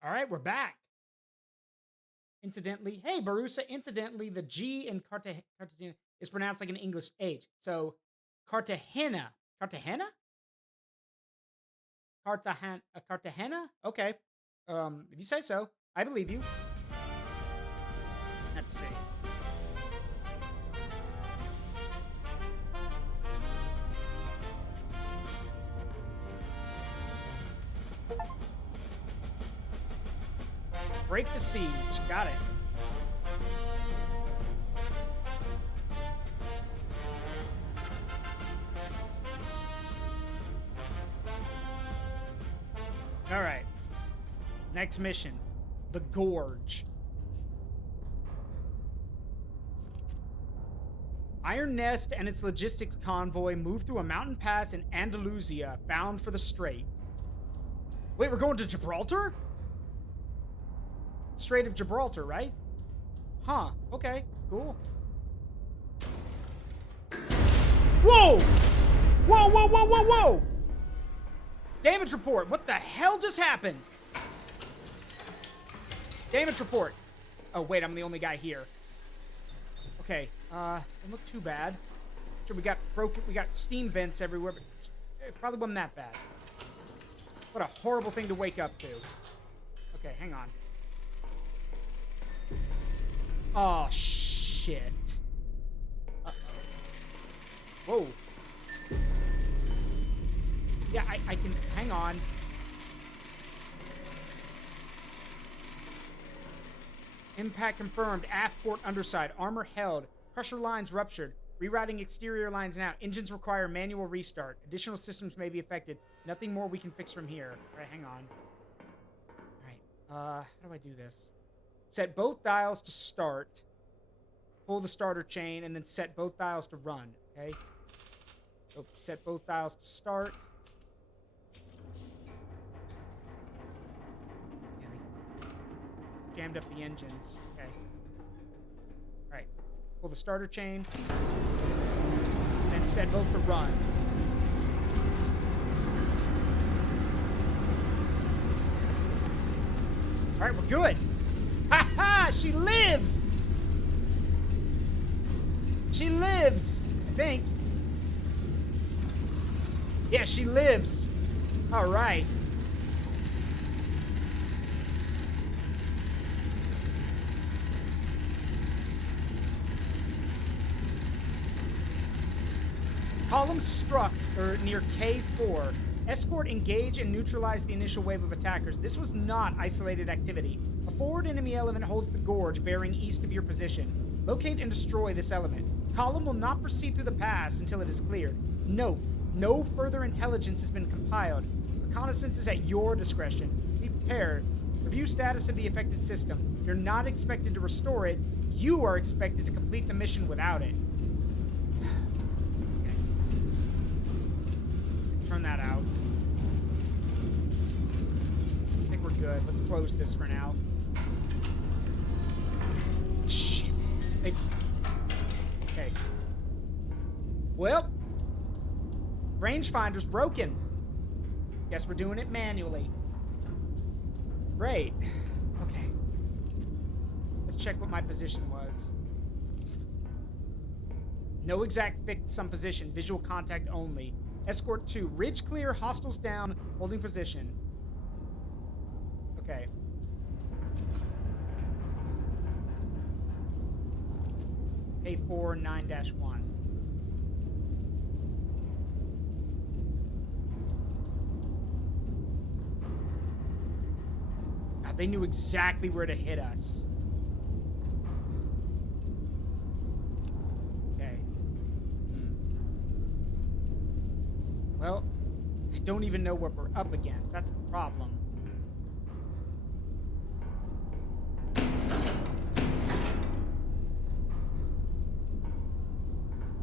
All right, we're back. Incidentally, hey, Barusa, incidentally, the G in Cartagena is pronounced like an English H. So, Cartagena. Cartagena? Cartagena? Okay. If you say so, I believe you. Let's see. Break the siege. Got it. All right. Next mission. The Gorge. Iron Nest and its logistics convoy move through a mountain pass in Andalusia, bound for the Strait. Wait, we're going to Gibraltar? Strait of Gibraltar, right? Huh. Okay. Cool. Whoa! Whoa, whoa, whoa, whoa, whoa! Damage report. What the hell just happened? Damage report. Oh, wait. I'm the only guy here. Okay. Don't look too bad. Sure, we got steam vents everywhere, but it probably wasn't that bad. What a horrible thing to wake up to. Okay, hang on. Oh, shit. Uh-oh. Whoa. Yeah, I can... Hang on. Impact confirmed. Aft port underside. Armor held. Pressure lines ruptured. Rerouting exterior lines now. Engines require manual restart. Additional systems may be affected. Nothing more we can fix from here. All right, hang on. All right. How do I do this? Set both dials to start. Pull the starter chain, and then set both dials to run, okay? So set both dials to start. Yeah, they jammed up the engines. Okay. All right. Pull the starter chain. And then set both to run. All right, we're good. Ha ha! She lives! She lives! I think. Yeah, she lives. All right. Column struck near K4. Escort, engage, and neutralize the initial wave of attackers. This was not isolated activity. A forward enemy element holds the gorge, bearing east of your position. Locate and destroy this element. Column will not proceed through the pass until it is cleared. Note, no further intelligence has been compiled. Reconnaissance is at your discretion. Be prepared. Review status of the affected system. You're not expected to restore it. You are expected to complete the mission without it. Okay. Turn that out. I think we're good. Let's close this for now. Shit. Okay. Well, rangefinder's broken. Guess we're doing it manually. Great. Okay. Let's check what my position was. No exact fix on position. Visual contact only. Escort 2. Ridge clear. Hostiles down. Holding position. Okay. A4 9-1. God, they knew exactly where to hit us. Okay. Well, I don't even know what we're up against. That's the problem.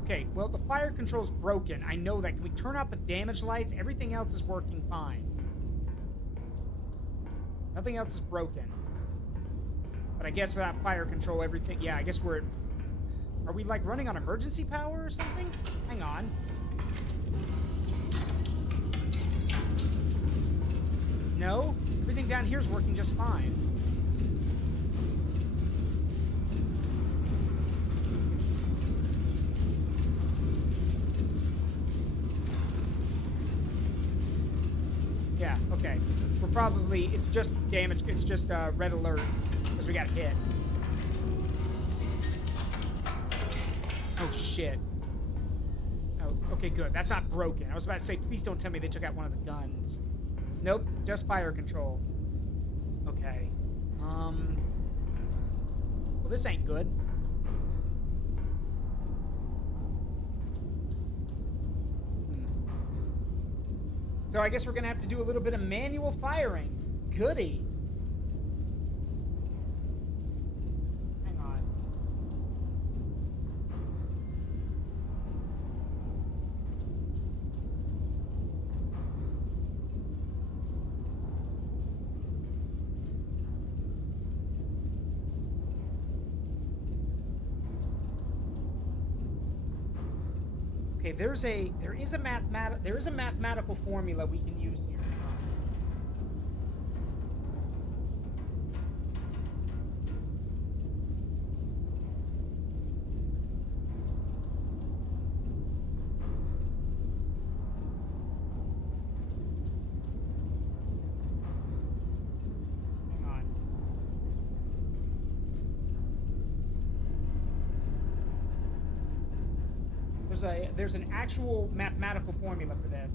Okay, well, the fire control's broken. I know that. Can we turn out the damage lights? Everything else is working fine. Nothing else is broken. But I guess without fire control, everything... Yeah, I guess we're... Are we, like, running on emergency power or something? Hang on. No? Everything down here is working just fine. Yeah, okay. We're probably, it's just damage, it's just red alert because we got hit. Oh, shit. Oh, okay, good. That's not broken. I was about to say, please don't tell me they took out one of the guns. Nope, just fire control. Okay. Well, this ain't good. So I guess we're gonna have to do a little bit of manual firing. Goody. Hang on. Okay, there is a mathematical formula we can use here. Hang on. There's an actual mathematical formula for this.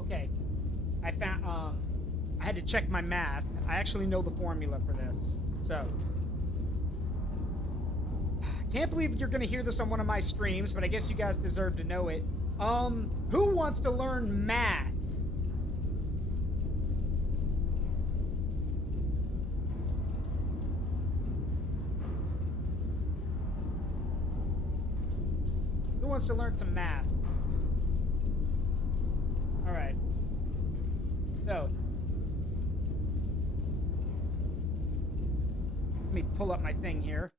Okay. I found, I had to check my math. I actually know the formula for this. So, can't believe you're gonna hear this on one of my streams, but I guess you guys deserve to know it. Who wants to learn math? Who wants to learn some math? All right. So, let me pull up my thing here.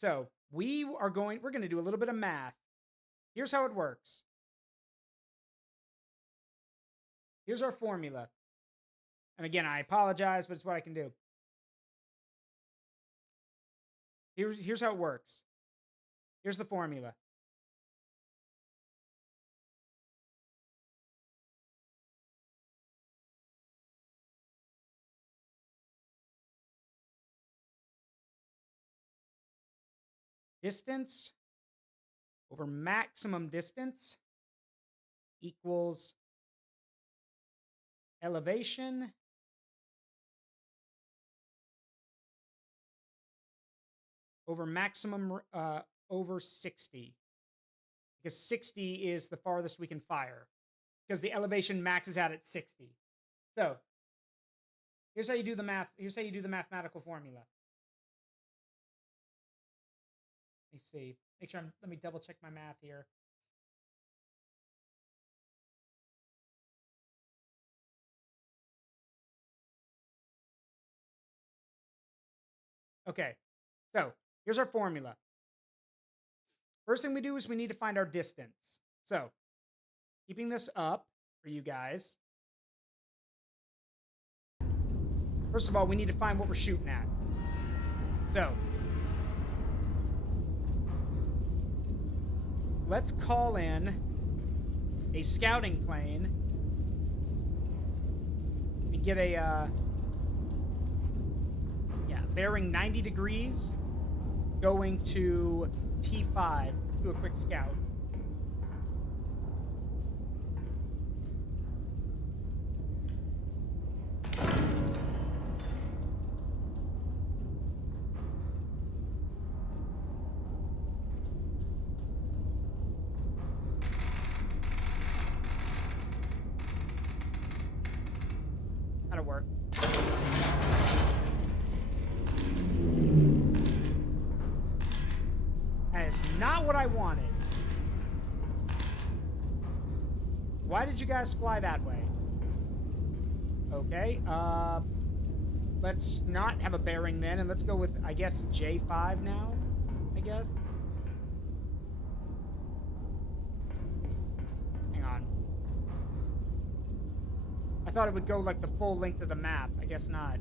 So, we're going to do a little bit of math. Here's how it works. Here's our formula. And again, I apologize, but it's what I can do. Here's how it works. Here's the formula. Distance over maximum distance equals elevation over maximum over 60. Because 60 is the farthest we can fire. Because the elevation maxes out at 60. So, here's how you do the math. Here's how you do the mathematical formula. Let me see. Make sure let me double check my math here. Okay. So, here's our formula. First thing we do is we need to find our distance. So, keeping this up for you guys. First of all, we need to find what we're shooting at. So, let's call in a scouting plane and get a, bearing 90 degrees going to T5. Let's do a quick scout. That'll work. not what I wanted. Why did you guys fly that way? Okay, let's not have a bearing then, and let's go with, I guess, J5 now, I guess. Hang on. I thought it would go, like, the full length of the map. I guess not.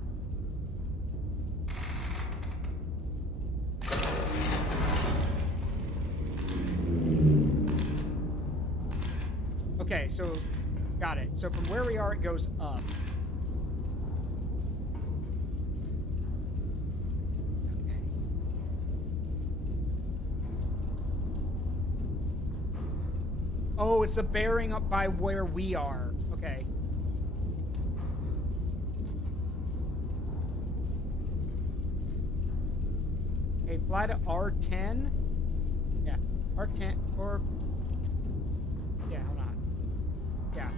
Okay, so, got it. So from where we are, it goes up. Okay. Oh, it's the bearing up by where we are. Okay. Okay, fly to R10. Yeah, R10, or... Yeah, hold on. Yeah.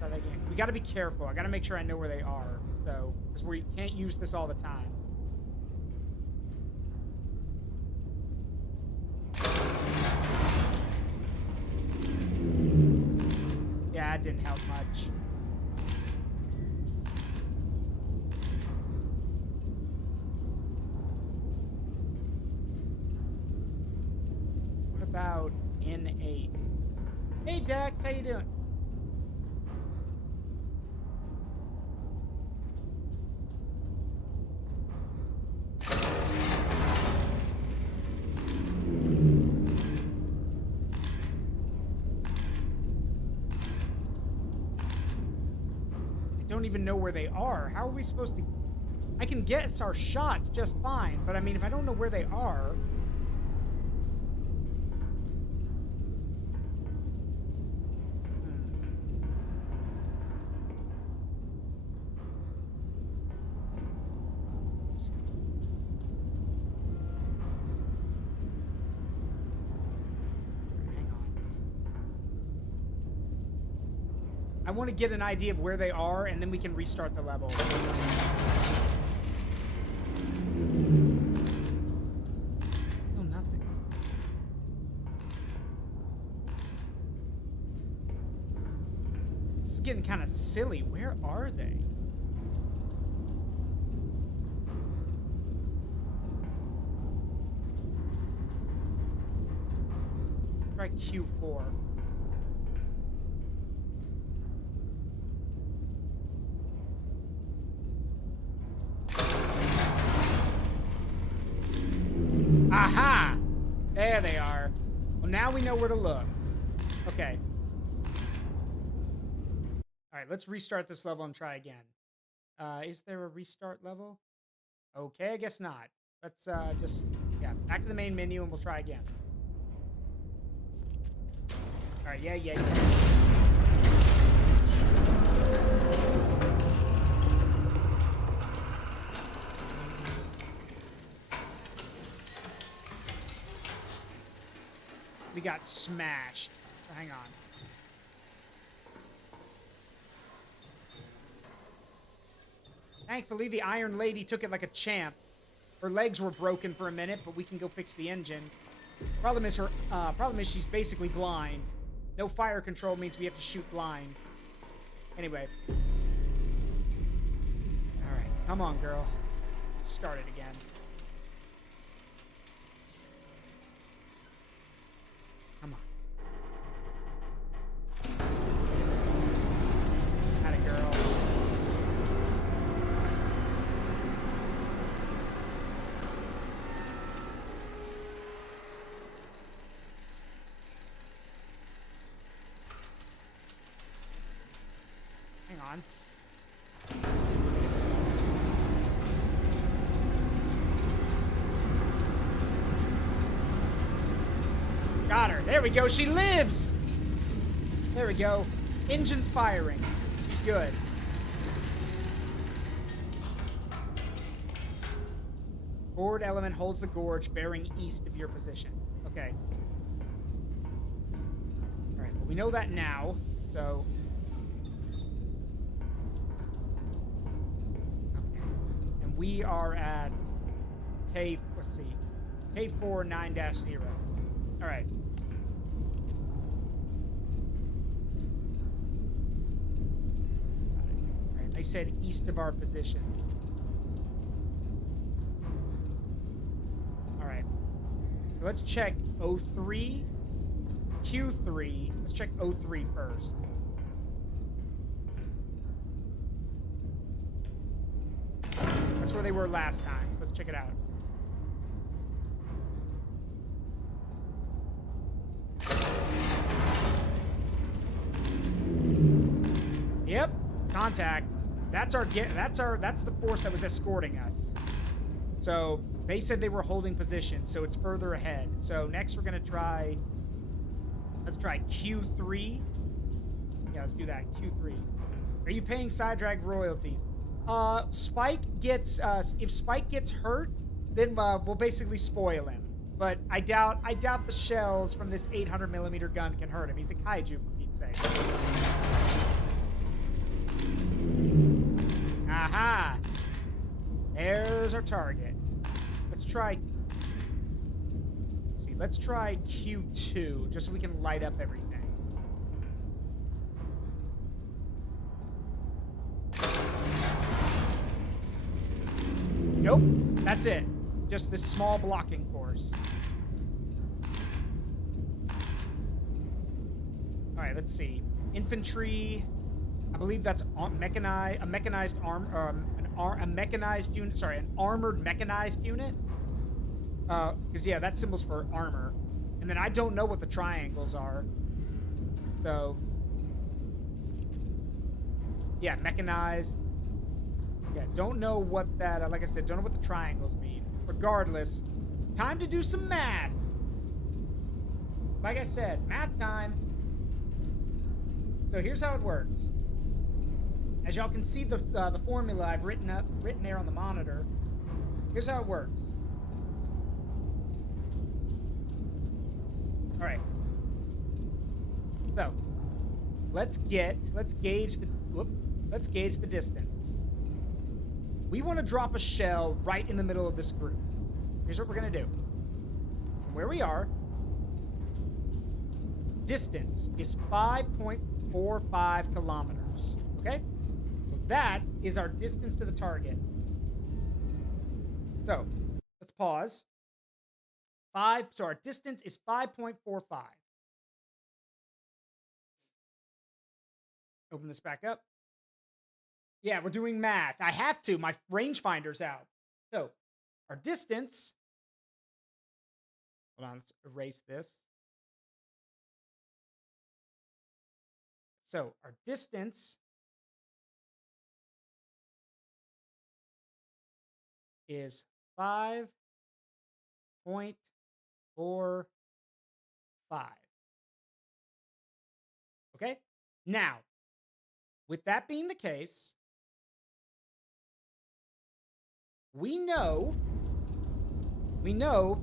Try that again. We gotta be careful. I gotta make sure I know where they are. So, because we can't use this all the time. Yeah, it didn't help much. What about N8? Hey Dex, how you doing? I don't even know where they are. How are we supposed to... I can guess our shots just fine, but I mean, if I don't know where they are... I want to get an idea of where they are, and then we can restart the level. Oh, nothing. This is getting kind of silly. Where are they? Try Q4. Aha! There they are. Well, now we know where to look. Okay. Alright, let's restart this level and try again. Is there a restart level? Okay, I guess not. Let's just... Yeah, back to the main menu and we'll try again. Alright, yeah. We got smashed. Hang on. Thankfully, the Iron Lady took it like a champ. Her legs were broken for a minute, but we can go fix the engine. Problem is she's basically blind. No fire control means we have to shoot blind. Anyway. Alright, come on, girl. Start it again. Come on. Atta girl. Hang on. Got her. There we go. She lives. There we go. Engine's firing. She's good. Forward element holds the gorge bearing east of your position. Okay. All right. Well, we know that now. So. Okay. And we are at K. Let's see. K4 9-0. All right. All right. They said east of our position. All right. So let's check O3, Q3. Let's check O3 first. That's where they were last time. So let's check it out. Yep, contact. That's the force that was escorting us. So they said they were holding position, so it's further ahead. So next we're gonna try. Let's try Q3. Yeah, let's do that. Q3. Are you paying side drag royalties? Spike gets if Spike gets hurt, then we'll basically spoil him. But I doubt the shells from this 800mm gun can hurt him. He's a kaiju, for Pete's sake. Aha! There's our target. Let's try. Let's see. Let's try Q2, just so we can light up everything. Nope. That's it. Just this small blocking force. All right. Let's see. Infantry. I believe that's a mechanized unit. Sorry, an armored mechanized unit. Because yeah, that symbol's for armor. And then I don't know what the triangles are. So yeah, mechanized. Yeah, don't know what that. Like I said, don't know what the triangles mean. Regardless, time to do some math. Like I said, math time. So here's how it works. As y'all can see the formula I've written there on the monitor. Here's how it works. All right. So let's gauge the distance. We want to drop a shell right in the middle of this group. Here's what we're gonna do. From where we are, distance is 5.45 kilometers. Okay? That is our distance to the target. So, let's pause. So our distance is 5.45. Open this back up. Yeah, we're doing math. I have to. My rangefinder's out. So, our distance. Hold on, let's erase this. So, our distance is 5.45. Okay? Now, with that being the case, we know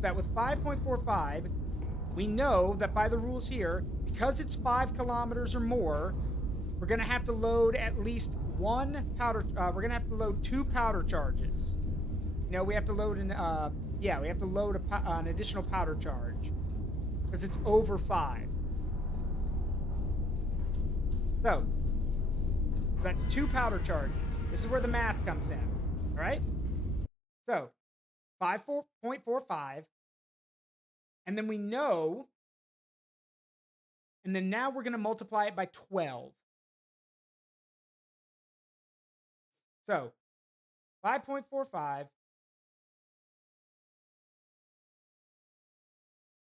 that with 5.45, we know that by the rules here, because it's 5 kilometers or more, we're going to have to load at least one powder. We're going to have to load 2 powder charges. You know, we have to load an additional powder charge because it's over 5. So that's 2 powder charges. This is where the math comes in. All right. So 5.45, and then we know, and then now we're going to multiply it by 12. So 5.45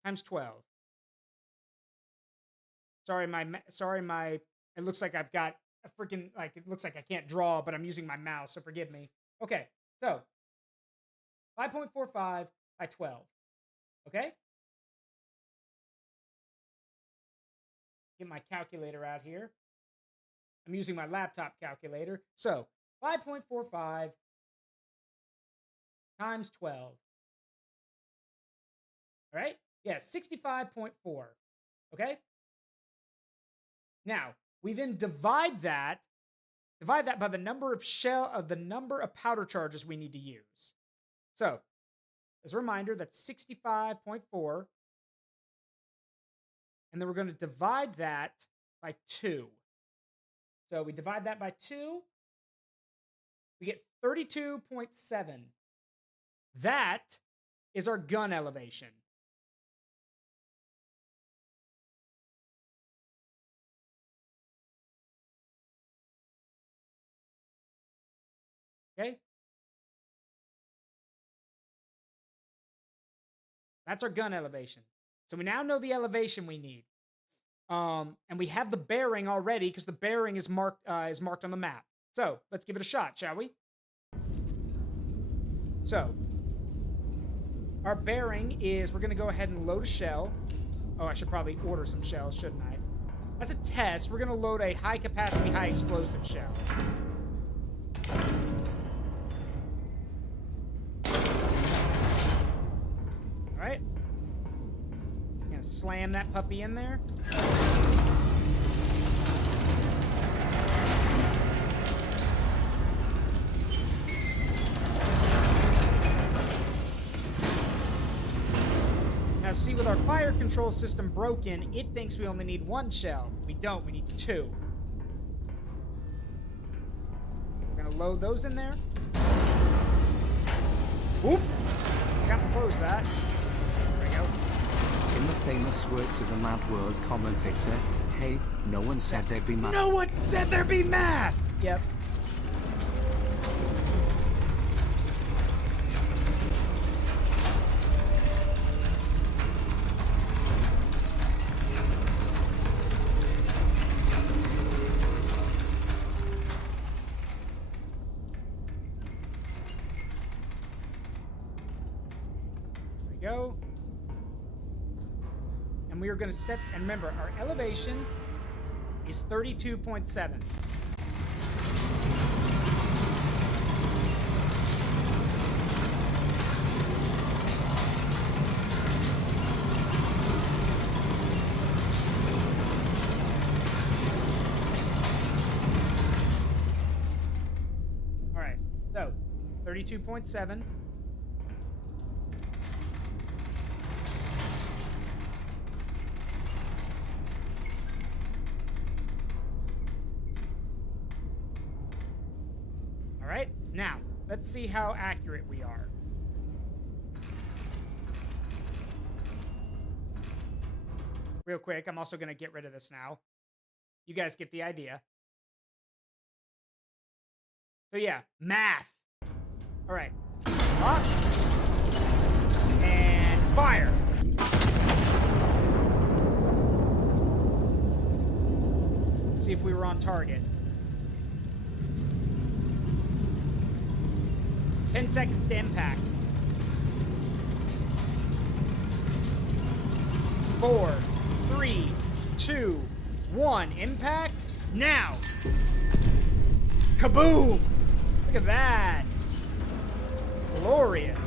times 12. Sorry, it looks like I've got a freaking, it looks like I can't draw, but I'm using my mouse, so forgive me. Okay, so 5.45 by 12. Okay? Get my calculator out here. I'm using my laptop calculator. So 5.45 times 12. All right? Yeah, 65.4. Okay? Now, we then divide that by the number of powder charges we need to use. So, As a reminder, that's 65.4. And then we're going to divide that by 2. So we divide that by 2. We get 32.7. That is our gun elevation. Okay? That's our gun elevation. So we now know the elevation we need. And we have the bearing already because the bearing is marked on the map. So let's give it a shot, shall we? So our bearing is, we're going to go ahead and load a shell. Oh, I should probably order some shells, shouldn't I? As a test, we're going to load a high capacity, high explosive shell. All right. Gonna slam that puppy in there. Now see, with our fire control system broken, it thinks we only need 1 shell. We don't, we need 2. We're gonna load those in there. Oop! Got to close that. There we go. In the famous words of the Mad World commentator, hey, no one said there'd be math. No one said there'd be math! Yep. Go. And we are going to set, and remember, our elevation is 32.7. All right, so 32.7. Now, let's see how accurate we are. Real quick, I'm also going to get rid of this now. You guys get the idea. So yeah, math. All right. Lock. And fire. See if we were on target. 10 seconds to impact. 4, 3, 2, 1. Impact now. Kaboom! Look at that. Glorious.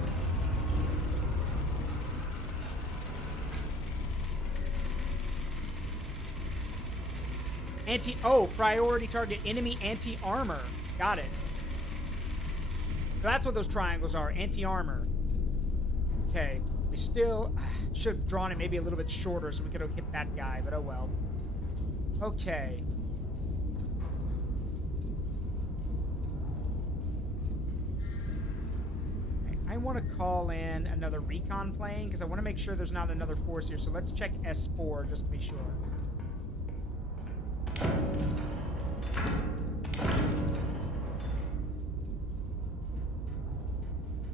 Priority target enemy anti-armor. Got it. So that's what those triangles are, anti-armor. Okay, we still should have drawn it maybe a little bit shorter so we could have hit that guy, but oh well. Okay. I want to call in another recon plane because I want to make sure there's not another force here, so let's check S4 just to be sure.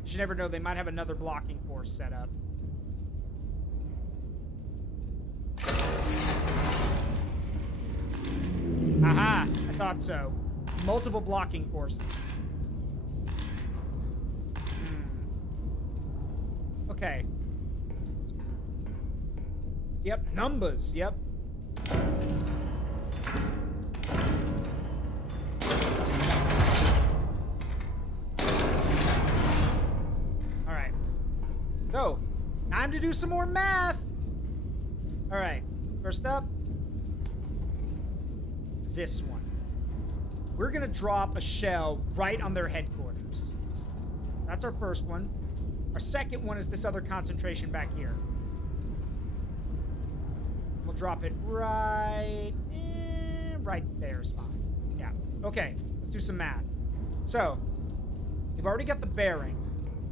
You never know, they might have another blocking force set up. Aha! I thought so. Multiple blocking forces. Okay. Yep, numbers, yep. So, time to do some more math. All right, first up, this one. We're gonna drop a shell right on their headquarters. That's our first one. Our second one is this other concentration back here. We'll drop it right there is fine. Yeah. Okay, let's do some math. So, we've already got the bearing.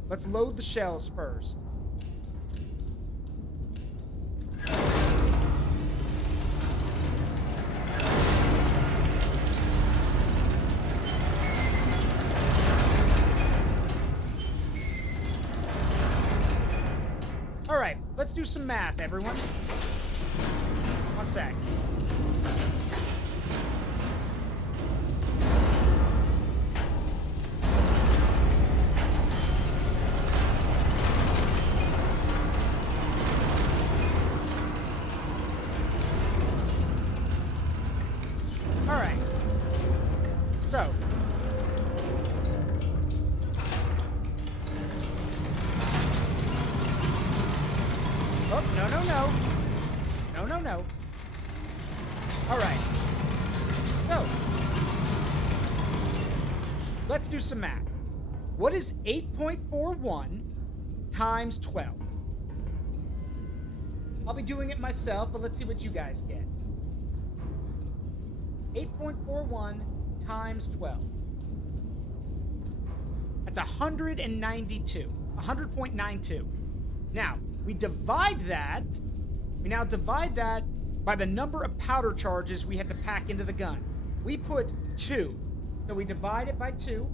Let's load the shells first. All right, let's do some math, everyone. One sec. All right. So. Oh, no, no, no. No, no, no. All right. So. Let's do some math. What is 8.41 times 12? I'll be doing it myself, but let's see what you guys get. 8.41 times 12. That's 192. 100.92. Now, we now divide that by the number of powder charges we had to pack into the gun. We put 2. So we divide it by 2.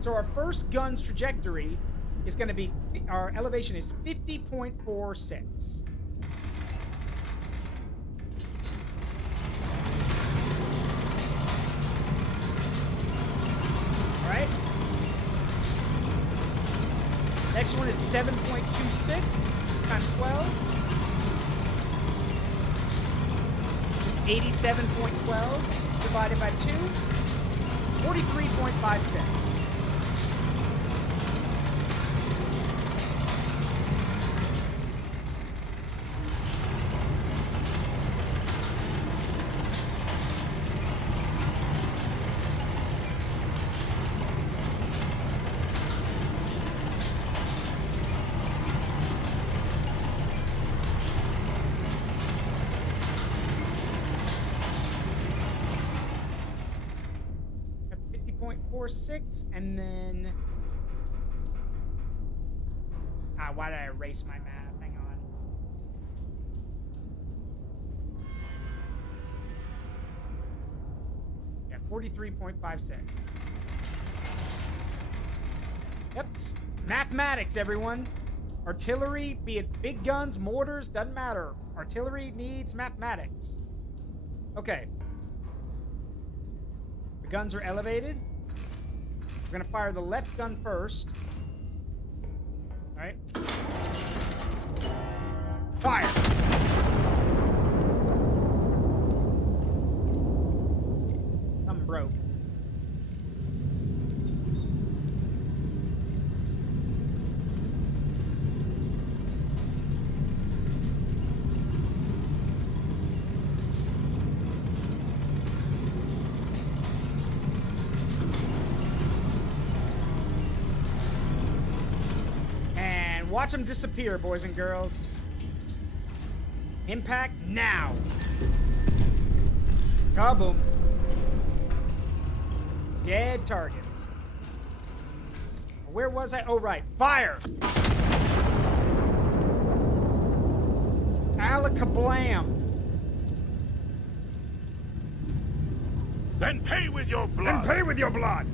So our first gun's trajectory is going to be, our elevation is 50.46. All right. Next one is 7.26 times 12. Which is 87.12 divided by 2. 43.56. And then why did I erase my math? Hang on. Yeah, 43.56. Yep, mathematics, everyone. Artillery, be it big guns, mortars, doesn't matter. Artillery needs mathematics. Okay. The guns are elevated. We're gonna fire the left gun first. All right. Fire! Something broke. Watch them disappear, boys and girls. Impact now. Kaboom. Dead targets. Where was I? Oh, right. Fire! Alakablam. Then pay with your blood. Then pay with your blood.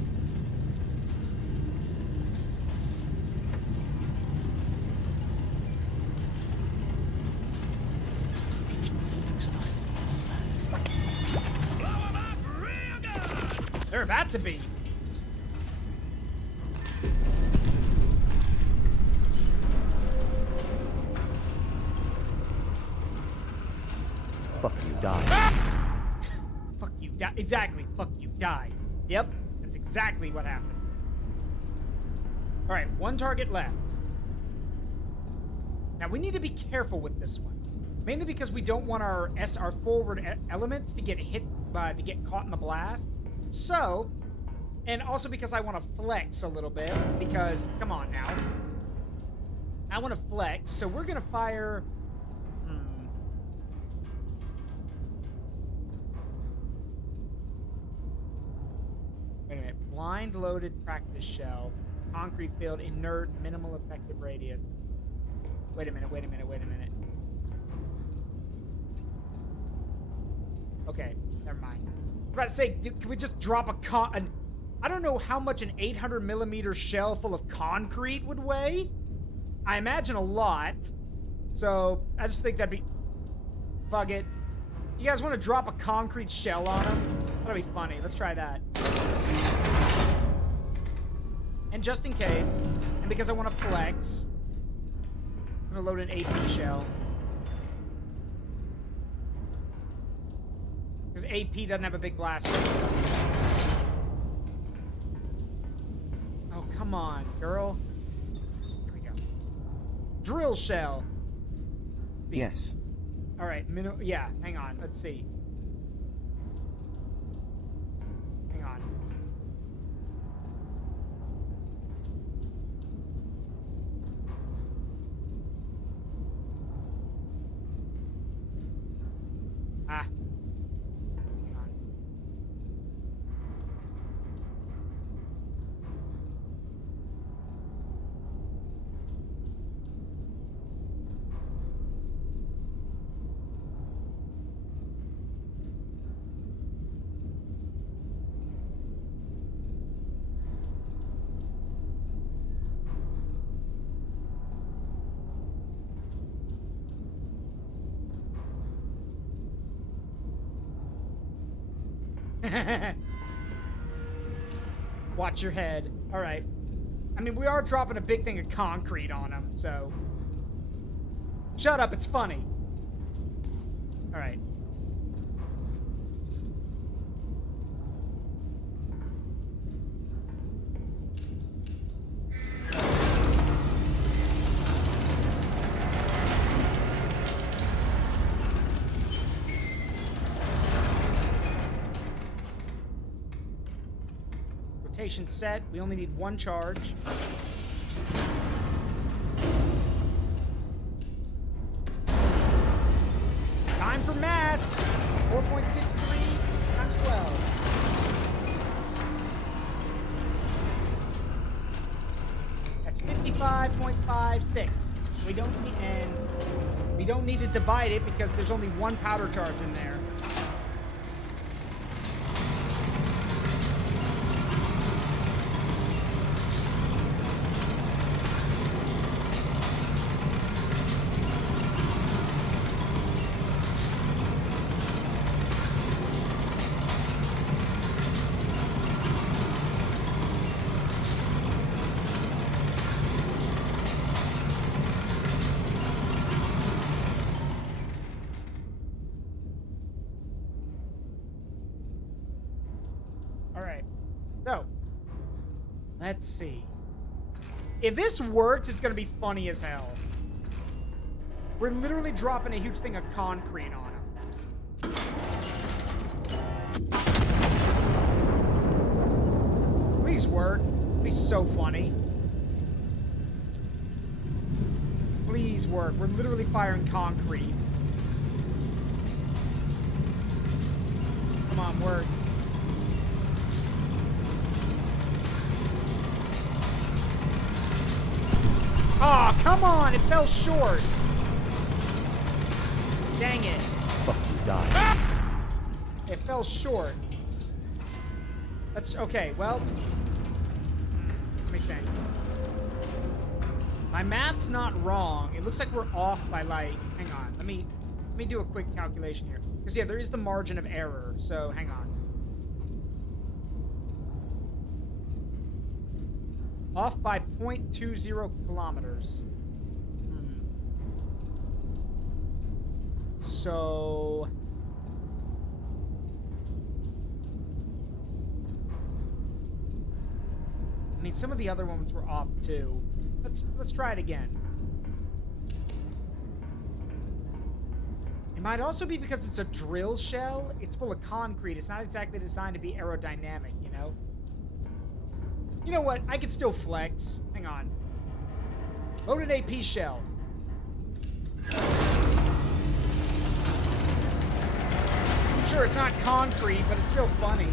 They're about to be. Fuck you, die. Ah! Fuck you, die. Exactly. Fuck you, die. Yep, that's exactly what happened. All right, one target left. Now we need to be careful with this one, mainly because we don't want our forward elements to get hit by, to get caught in the blast. So And also because I want to flex a little bit. Because, come on now. I want to flex, so we're going to fire... Wait a minute. Blind loaded practice shell. Concrete field, inert, minimal effective radius. Wait a minute. Okay, never mind. I was about to say, can we just drop I don't know how much an 800 millimeter shell full of concrete would weigh. I imagine a lot. So, I just think that'd be... Fuck it. You guys want to drop a concrete shell on them? That'll be funny. Let's try that. And just in case, and because I want to flex, I'm going to load an AP shell. Because AP doesn't have a big blast radius. Oh, come on, girl. Here we go. Drill shell. Yes. All right, yeah, hang on. Let's see. Hang on. Ah. Hang on. Watch your head. All right. I mean, we are dropping a big thing of concrete on him, so... Shut up, it's funny. All right. Rotation set. We only need one charge. Time for math. 4.63 times 12. That's 55.56. We don't need to divide it because there's only one powder charge in there. Let's see. If this works, it's gonna be funny as hell. We're literally dropping a huge thing of concrete on him. Please work. It'd be so funny. Please work. We're literally firing concrete. Come on, work. Aw, oh, come on! It fell short! Dang it. Fuck you, die. Ah! It fell short. That's... Okay, well... Let me think. My math's not wrong. It looks like we're off by, like... Hang on. Let me do a quick calculation here. Because, yeah, there is the margin of error. So, hang on. Off by 0.20 kilometers. So... I mean, some of the other ones were off too. Let's try it again. It might also be because it's a drill shell. It's full of concrete. It's not exactly designed to be aerodynamic, you know? You know what? I could still flex. Hang on. Loaded AP shell. Sure, it's not concrete, but it's still funny.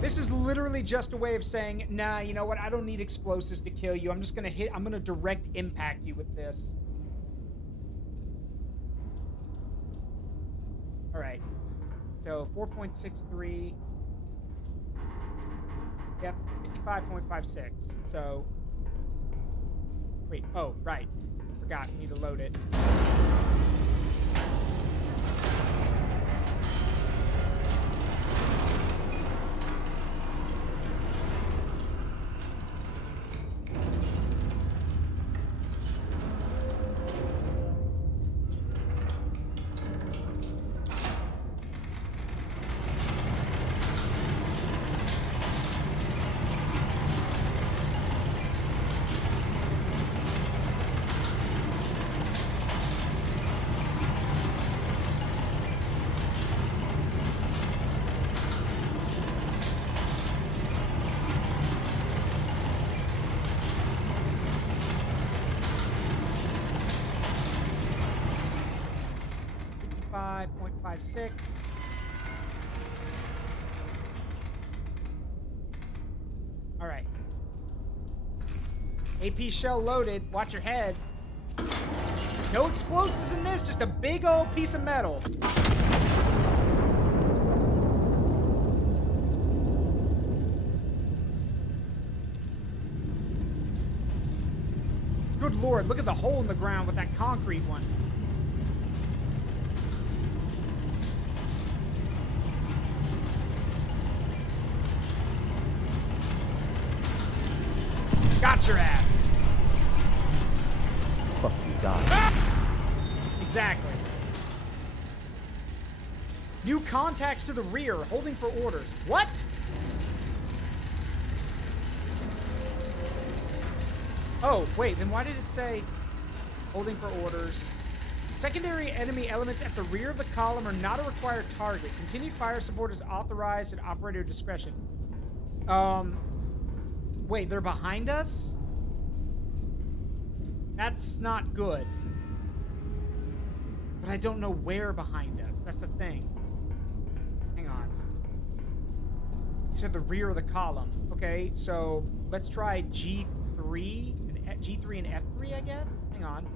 This is literally just a way of saying, nah, you know what? I don't need explosives to kill you. I'm just gonna I'm gonna direct impact you with this. All right. So 4.63. Yep, 55.56. So, wait, oh, right. Forgot, we need to load it. .56. All right. AP shell loaded. Watch your head. No explosives in this, just a big old piece of metal. Good Lord, look at the hole in the ground with that concrete one. Got your ass. Fuck you, die. Ah! Exactly. New contacts to the rear, holding for orders. What? Oh, wait, then why did it say holding for orders? Secondary enemy elements at the rear of the column are not a required target. Continued fire support is authorized at operator discretion. Wait, they're behind us? That's not good. But I don't know where behind us. That's the thing. Hang on. To the rear of the column. Okay, so let's try G3 and F3, I guess? Hang on.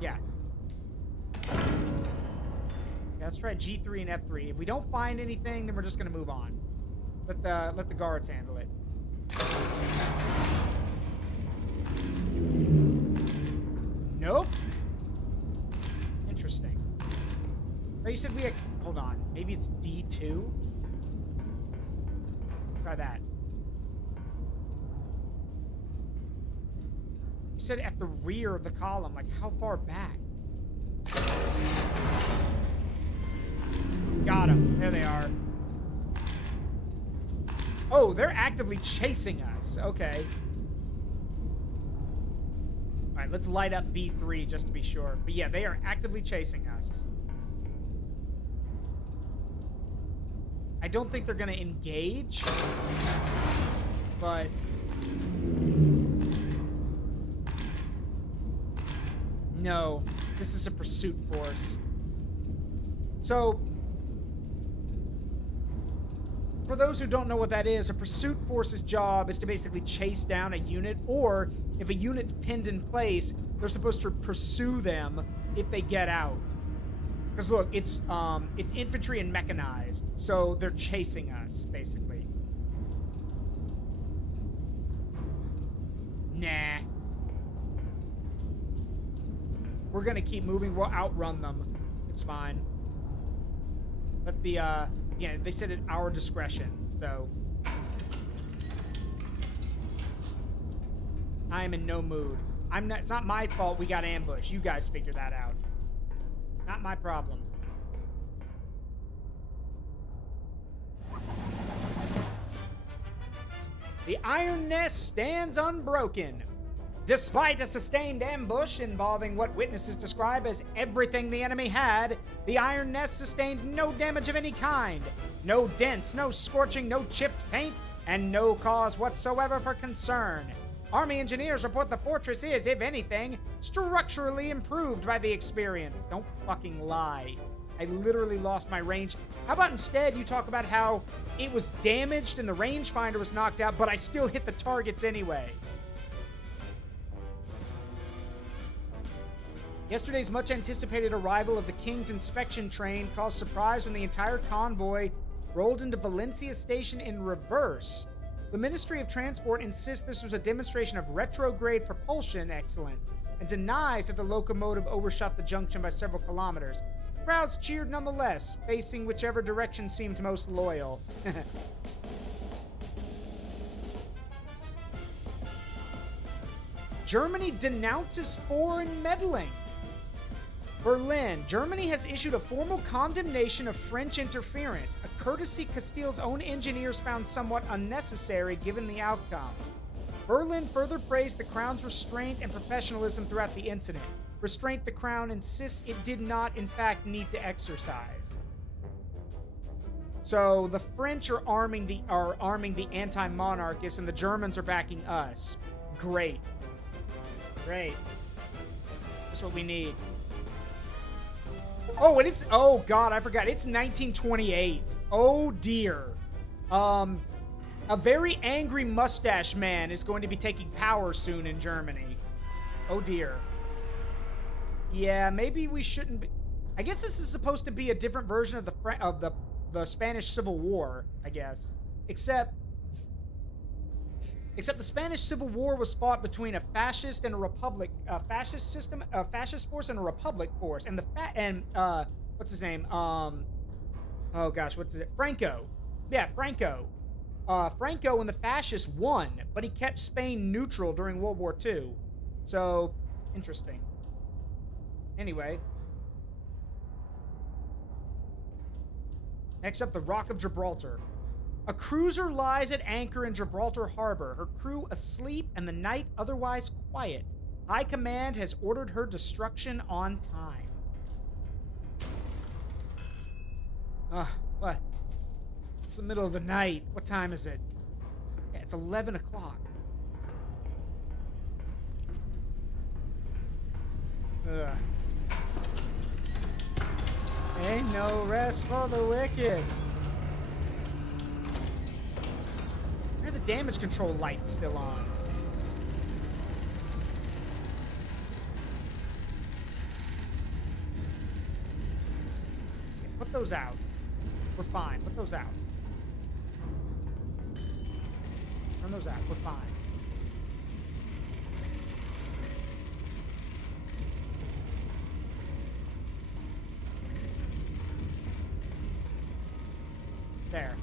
Yeah. Let's try G3 and F3. If we don't find anything, then we're just gonna move on. Let the guards handle it. Nope. Interesting. Oh, you said we had... Hold on. Maybe it's D2? Try that. You said at the rear of the column. Like, how far back? Got them. There they are. Oh, they're actively chasing us. Okay. All right, let's light up B3 just to be sure. But yeah, they are actively chasing us. I don't think they're going to engage. But... no, this is a pursuit force. So... for those who don't know what that is, a pursuit force's job is to basically chase down a unit, or if a unit's pinned in place, they're supposed to pursue them if they get out. Because look, it's infantry and mechanized, so they're chasing us, basically. Nah. We're gonna keep moving, we'll outrun them. It's fine. But the, yeah, they said at our discretion, so... I am in no mood. It's not my fault we got ambushed. You guys figure that out. Not my problem. The Iron Nest stands unbroken. Despite a sustained ambush involving what witnesses describe as everything the enemy had, the Iron Nest sustained no damage of any kind. No dents, no scorching, no chipped paint, and no cause whatsoever for concern. Army engineers report the fortress is, if anything, structurally improved by the experience. Don't fucking lie. I literally lost my range. How about instead you talk about how it was damaged and the rangefinder was knocked out, but I still hit the targets anyway? Yesterday's much-anticipated arrival of the King's inspection train caused surprise when the entire convoy rolled into Valencia station in reverse. The Ministry of Transport insists this was a demonstration of retrograde propulsion excellence and denies that the locomotive overshot the junction by several kilometers. Crowds cheered nonetheless, facing whichever direction seemed most loyal. Germany denounces foreign meddling. Berlin. Germany has issued a formal condemnation of French interference, a courtesy Castile's own engineers found somewhat unnecessary given the outcome. Berlin further praised the Crown's restraint and professionalism throughout the incident. Restraint the Crown insists it did not, in fact, need to exercise. So the French are arming the anti-monarchists, and the Germans are backing us. Great. Great. That's what we need. Oh, and it's... Oh, God, I forgot. It's 1928. Oh, dear. A very angry mustache man is going to be taking power soon in Germany. Oh, dear. Yeah, maybe we shouldn't be... I guess this is supposed to be a different version of the Spanish Civil War, I guess. Except the Spanish Civil War was fought between a fascist and a republic, a fascist force and a republic force, and what's his name? Oh gosh, what's it? Franco. Yeah, Franco. Franco and the fascists won, but he kept Spain neutral during World War II. So, interesting. Anyway. Next up, the Rock of Gibraltar. A cruiser lies at anchor in Gibraltar Harbor, her crew asleep and the night otherwise quiet. High Command has ordered her destruction on time. What? It's the middle of the night. What time is it? Yeah, it's 11 o'clock. Ugh. Ain't no rest for the wicked. Why are the damage control lights still on? Okay, put those out. We're fine. Put those out. Turn those out. We're fine. There.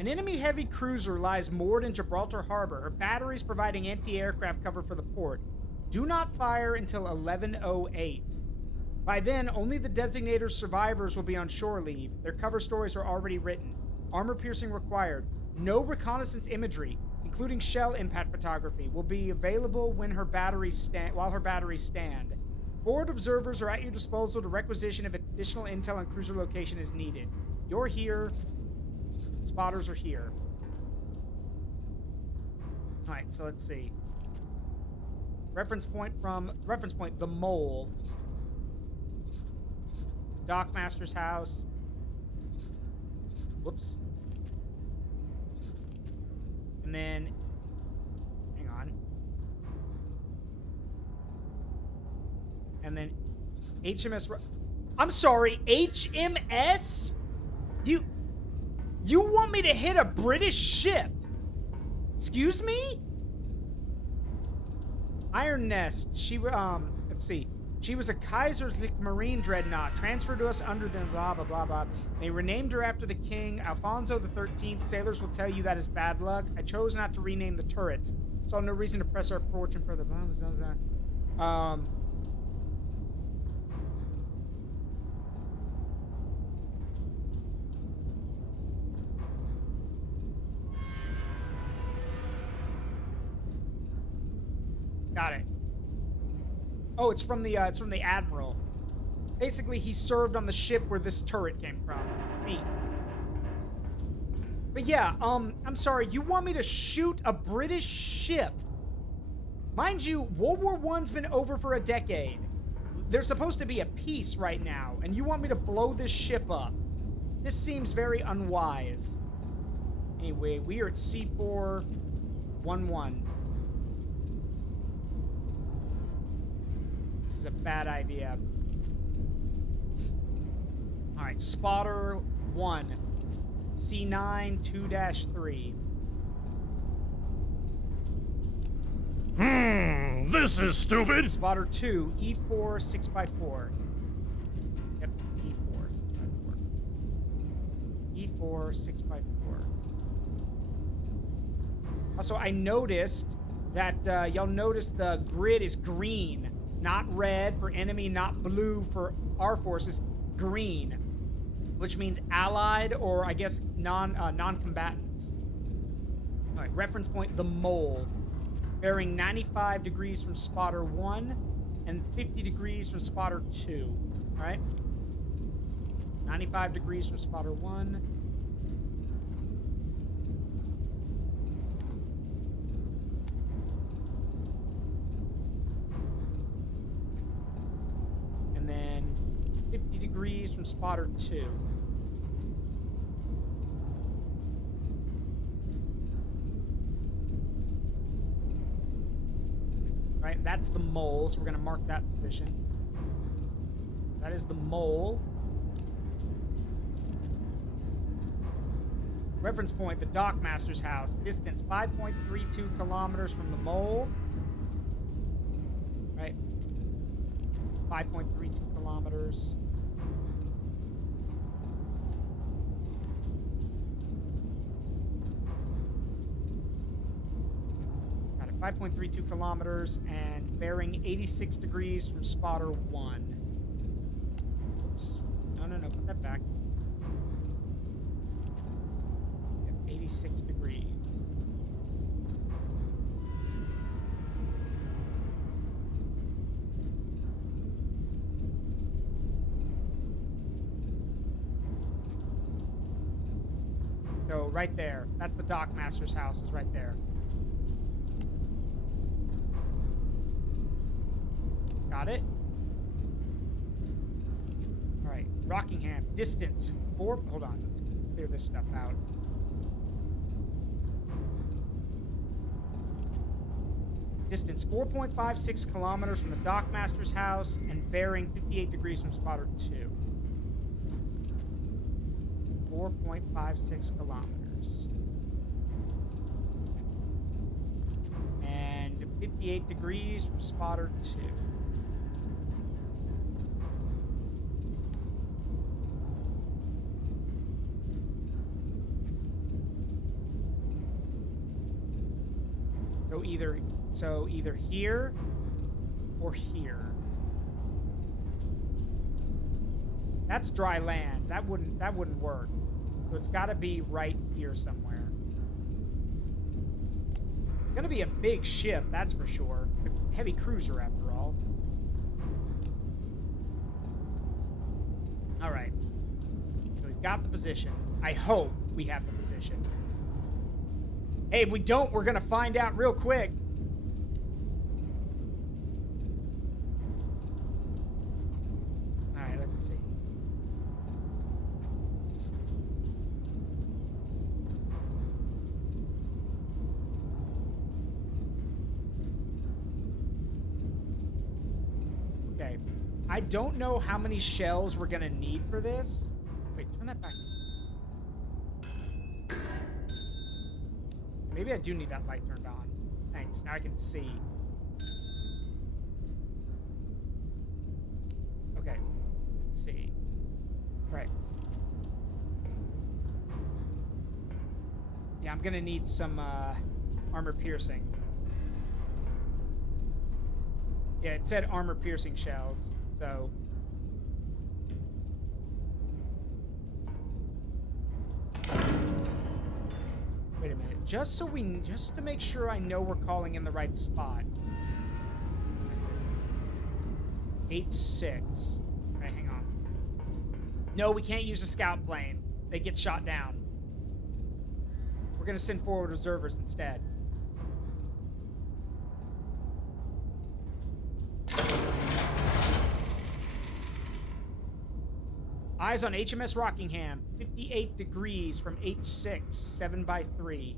An enemy heavy cruiser lies moored in Gibraltar Harbor, her batteries providing anti-aircraft cover for the port. Do not fire until 11:08. By then, only the designated survivors will be on shore leave. Their cover stories are already written. Armor piercing required. No reconnaissance imagery, including shell impact photography, will be available when while her batteries stand. Board observers are at your disposal to requisition if additional intel on cruiser location is needed. You're here. Spotters are here. Alright, so let's see. Reference point, the Mole. Dockmaster's house. Whoops. And then, hang on. And then HMS... I'm sorry, HMS? You want me to hit a British ship? Excuse me? Iron Nest. Let's see. She was a Kaiserlich Marine dreadnought, transferred to us under the blah, blah, blah, blah. They renamed her after the king, Alfonso XIII. Sailors will tell you that is bad luck. I chose not to rename the turrets. Saw no reason to press our fortune further. Got it. Oh, it's from the Admiral. Basically, he served on the ship where this turret came from. Neat. But yeah, I'm sorry, you want me to shoot a British ship? Mind you, World War I's been over for a decade. There's supposed to be a peace right now, and you want me to blow this ship up? This seems very unwise. Anyway, we are at C411. This is a bad idea. Alright, spotter 1. C9 2-3. This is stupid. Spotter 2, E4 6x4. Yep, E4 6x4. E4 6x4. Also, I noticed that y'all noticed the grid is green, not red for enemy, not blue for our forces. Green, which means allied or I guess non-combatants. All right, reference point: the Mole, bearing 95 degrees from spotter 1 and 50 degrees from spotter 2. All right, 95 degrees from spotter 1. And then 50 degrees from spotter 2. Right, that's the Mole, so we're going to mark that position. That is the Mole. Reference point: the Dockmaster's house. Distance 5.32 kilometers from the Mole. Right. 5.32 kilometers. Got it. 5.32 kilometers and bearing 86 degrees from spotter 1. Oops. No. Put that back. 86 degrees. So right there, that's the Dockmaster's house, is right there. Got it? All right, Rockingham, distance 4. Hold on, let's clear this stuff out. Distance 4.56 kilometers from the Dockmaster's house and bearing 58 degrees from spotter 2. 4.56 kilometers. And 58 degrees from spotter 2. So either here or here. That's dry land. That wouldn't work. So it's got to be right here somewhere. It's gonna be a big ship, that's for sure. A heavy cruiser, after all. All right. So we've got the position. I hope we have the position. Hey, if we don't, we're gonna find out real quick. All right, let's see. Okay, I don't know how many shells we're gonna need for this. Wait, turn that back. Maybe I do need that light turned on. Thanks, now I can see. Okay, let's see. Right. Yeah, I'm gonna need some armor piercing. Yeah, it said armor piercing shells, so... Wait a minute. Just to make sure I know we're calling in the right spot. H6. Okay, hang on. No, we can't use a scout plane. They get shot down. We're gonna send forward observers instead. Eyes on HMS Rockingham. 58 degrees from H6, 7 by 3.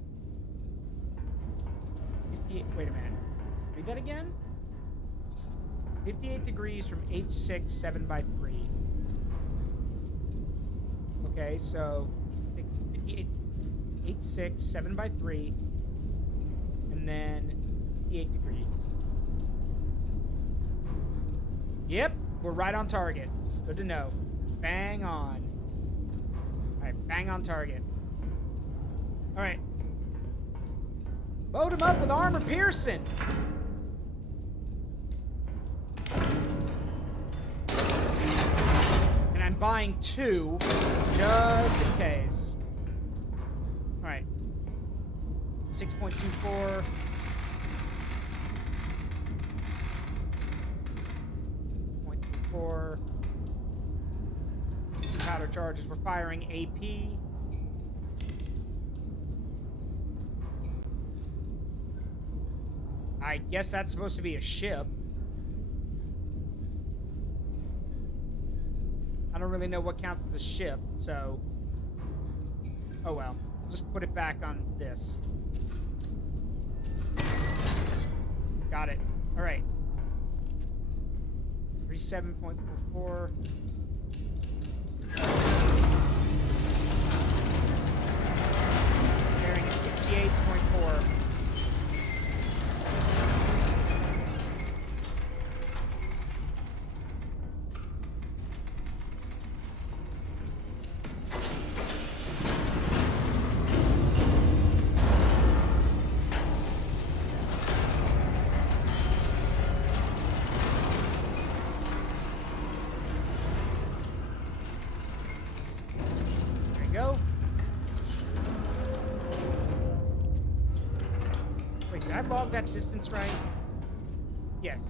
58, wait a minute. Read that again? 58 degrees from H6, 7 by 3. Okay, so 58, H6, 7 by 3. And then 58 degrees. Yep, we're right on target. Good to know. Bang on. Alright, bang on target. Alright. Load him up with armor piercing. And I'm buying 2 just in case. Alright. 6.24. 0.24. Powder charges. We're firing AP. I guess that's supposed to be a ship. I don't really know what counts as a ship, so... Oh well. I'll just put it back on this. Got it. Alright. 37.44. Bearing is 68.4. That distance right? Yes.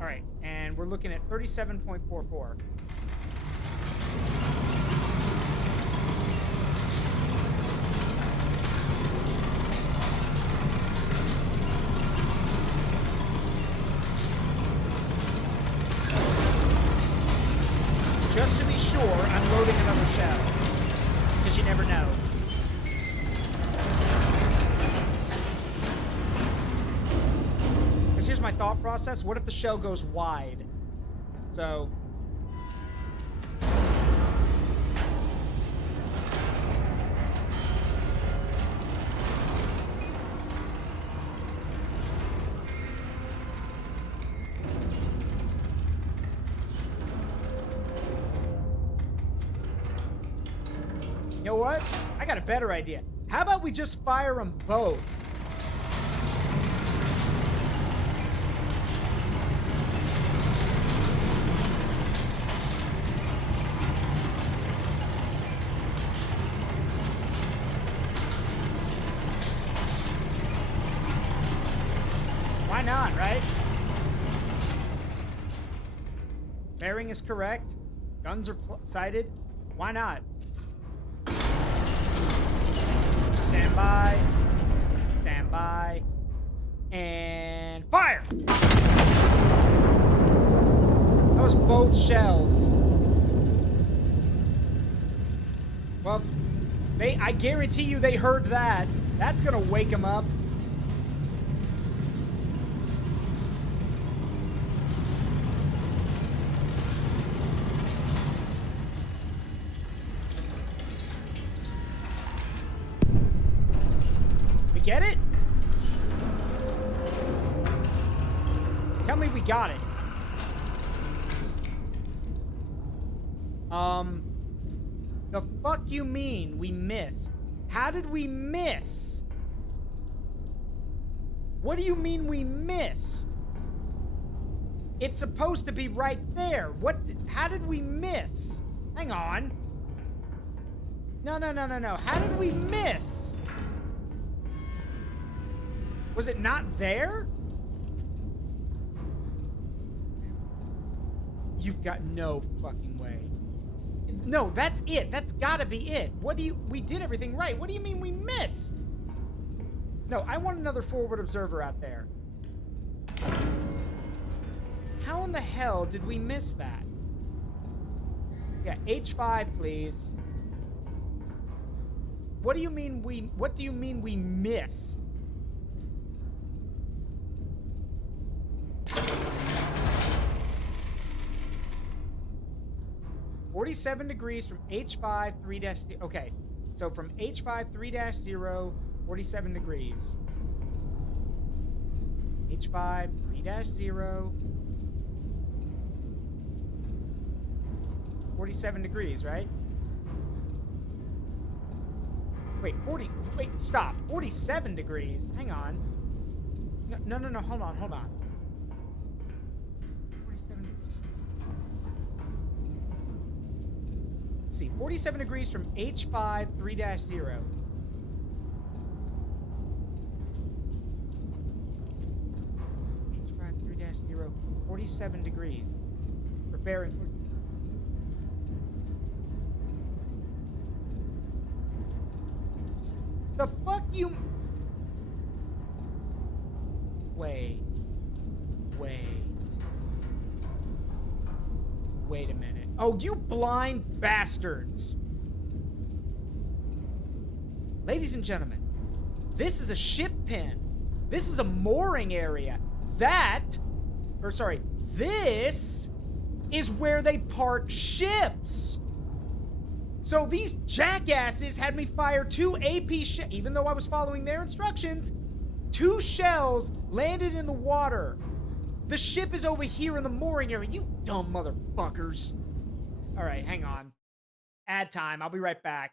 All right, and we're looking at 37.44. Just to be sure, I'm loading another shell, because you never know. Here's my thought process. What if the shell goes wide? So... You know what? I got a better idea. How about we just fire them both? Why not, right? Bearing is correct. Guns are sighted. Why not? Stand by. Stand by. And fire! That was both shells. Well, I guarantee you they heard that. That's gonna wake them up. Get it? Tell me we got it. The fuck you mean we missed? How did we miss? What do you mean we missed? It's supposed to be right there. How did we miss? Hang on. No. How did we miss? Was it not there? You've got no fucking way. No, that's it. That's gotta be it. We did everything right. What do you mean we missed? No, I want another forward observer out there. How in the hell did we miss that? Yeah, H5, please. What do you mean we missed? $47 degrees from H5 3-0. Okay, so from H5 3-0, 47 degrees. H5 3-0. 47 degrees, right? Wait, stop. 47 degrees. Hang on. No, hold on. 47. Let's see. 47 degrees from H5 3-0. H5 3-0. 47 degrees. Preparing for... The fuck you... Wait a minute. Oh, you blind bastards. Ladies and gentlemen, this is a ship pin. This is a mooring area. This is where they park ships. So these jackasses had me fire 2 AP shells, even though I was following their instructions. 2 shells landed in the water. The ship is over here in the mooring area. You dumb motherfuckers. All right, hang on. Ad time. I'll be right back.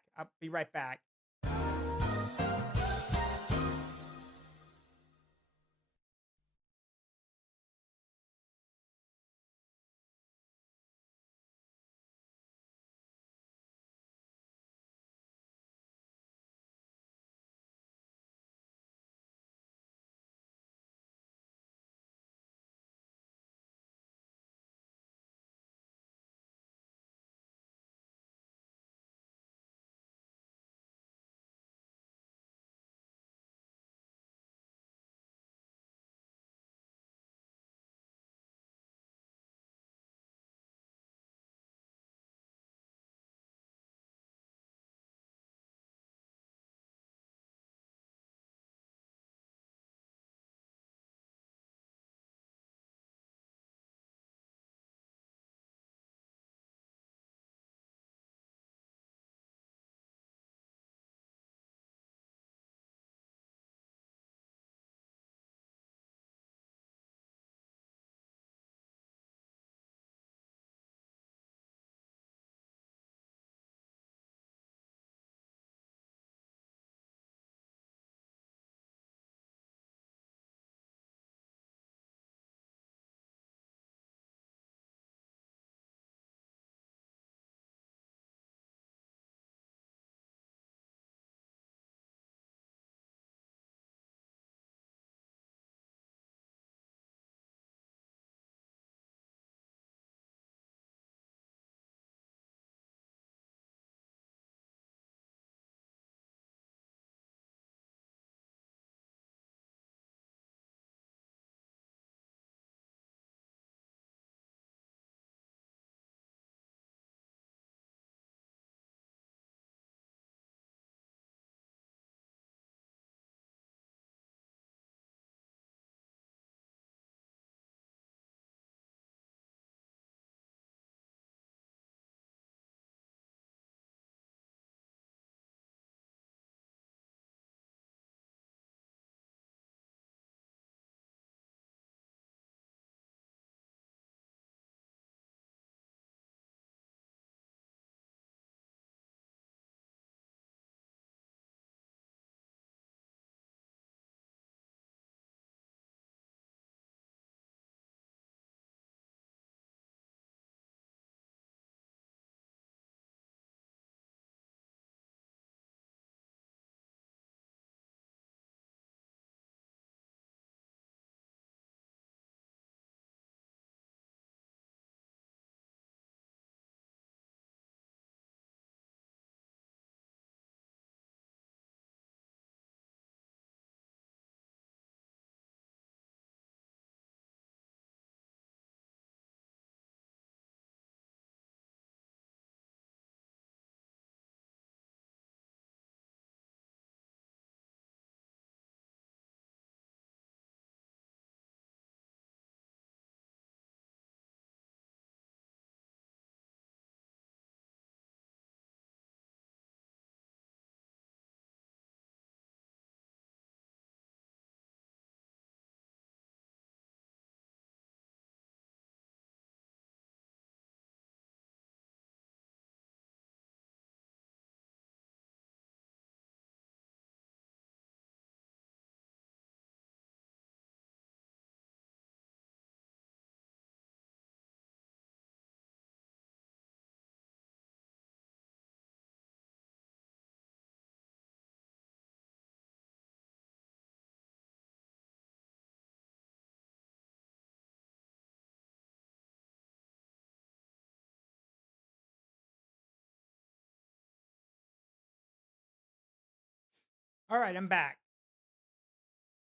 All right, I'm back.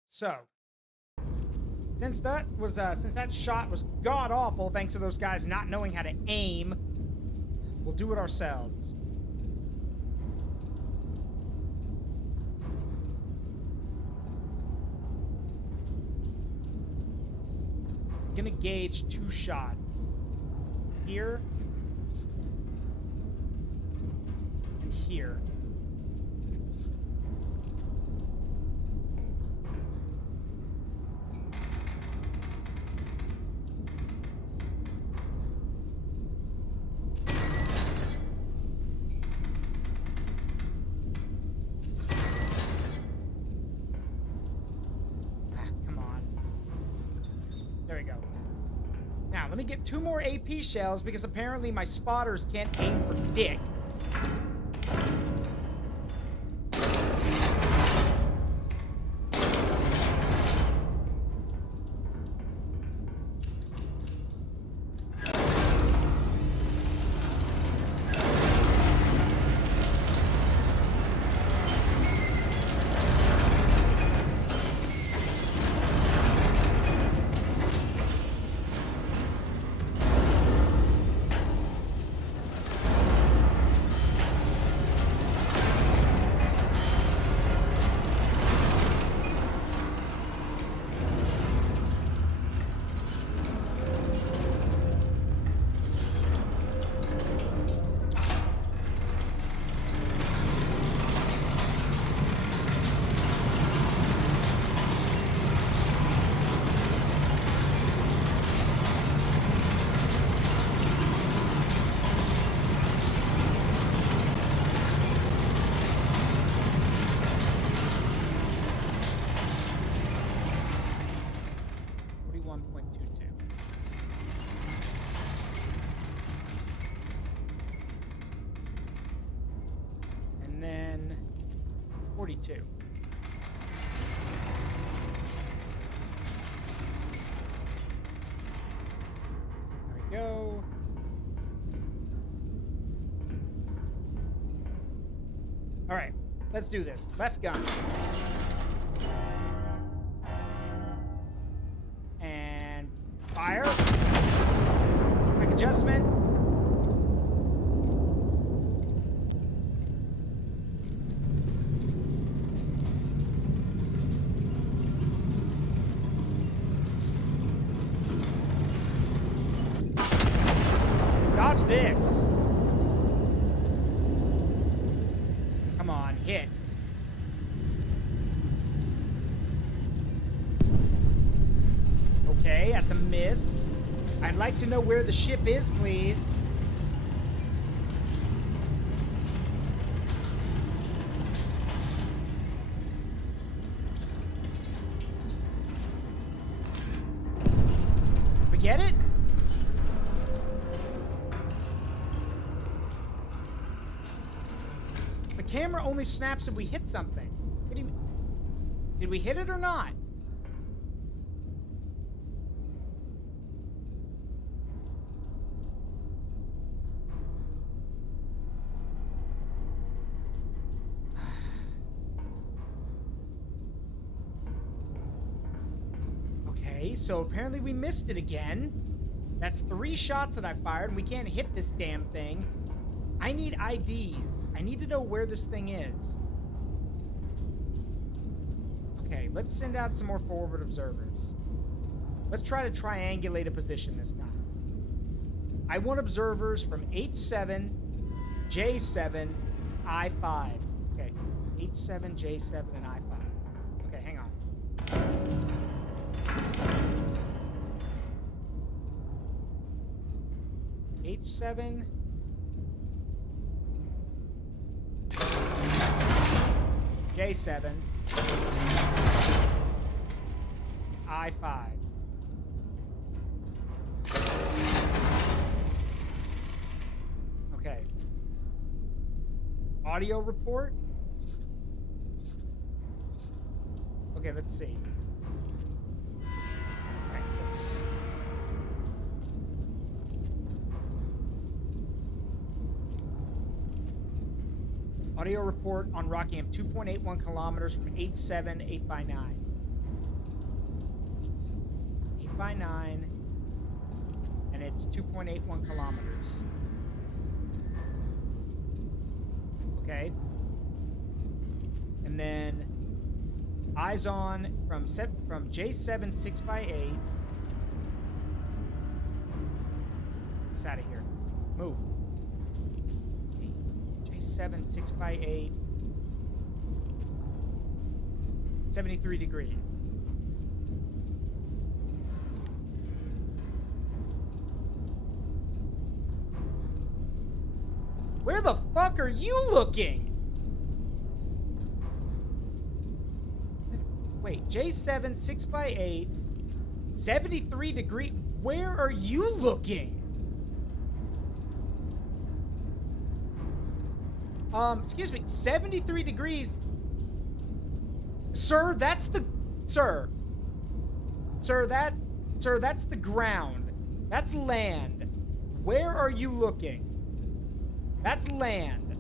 So, since that shot was god awful, thanks to those guys not knowing how to aim, we'll do it ourselves. I'm gonna gauge 2 shots. Here and here. Let me get 2 more AP shells because apparently my spotters can't aim for dick. And then 42. There we go. All right, let's do this. Left gun. And fire. Quick adjustment. Dodge this. Come on, hit. Okay, that's a miss. I'd like to know where the ship is, please. We get it? The camera only snaps if we hit something. What do you mean? Did we hit it or not? Okay, so apparently we missed it again. That's 3 shots that I fired, and we can't hit this damn thing. I need IDs. I need to know where this thing is. Okay, let's send out some more forward observers. Let's try to triangulate a position this time. I want observers from H7, J7, I5. Okay, H7, J7, and I5. Okay, hang on. H7. J7. I5. Okay. Audio report. Okay, let's see. Alright, let's... Audio report on Rockingham, 2.81 kilometers from 878 by 9. 8 by 9, and it's 2.81 kilometers. Okay. And then eyes on from J7 6x8. It's out of here. Move. J7 6x8. 73 degrees. Where the fuck are you looking? Wait, J7 6x8. 73 degrees. Where are you looking? Excuse me, 73 degrees. Sir, that's the... Sir, that's the ground. That's land. Where are you looking? That's land.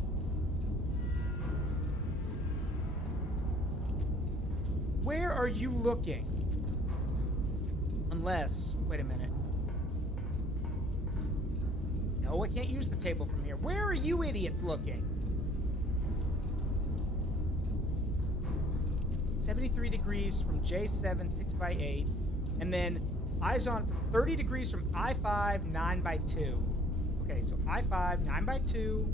Where are you looking? Unless... Wait a minute. No, I can't use the table from here. Where are you idiots looking? 73 degrees from J7 6x8, and then eyes on 30 degrees from I5 9x2. Okay, so I5 9x2.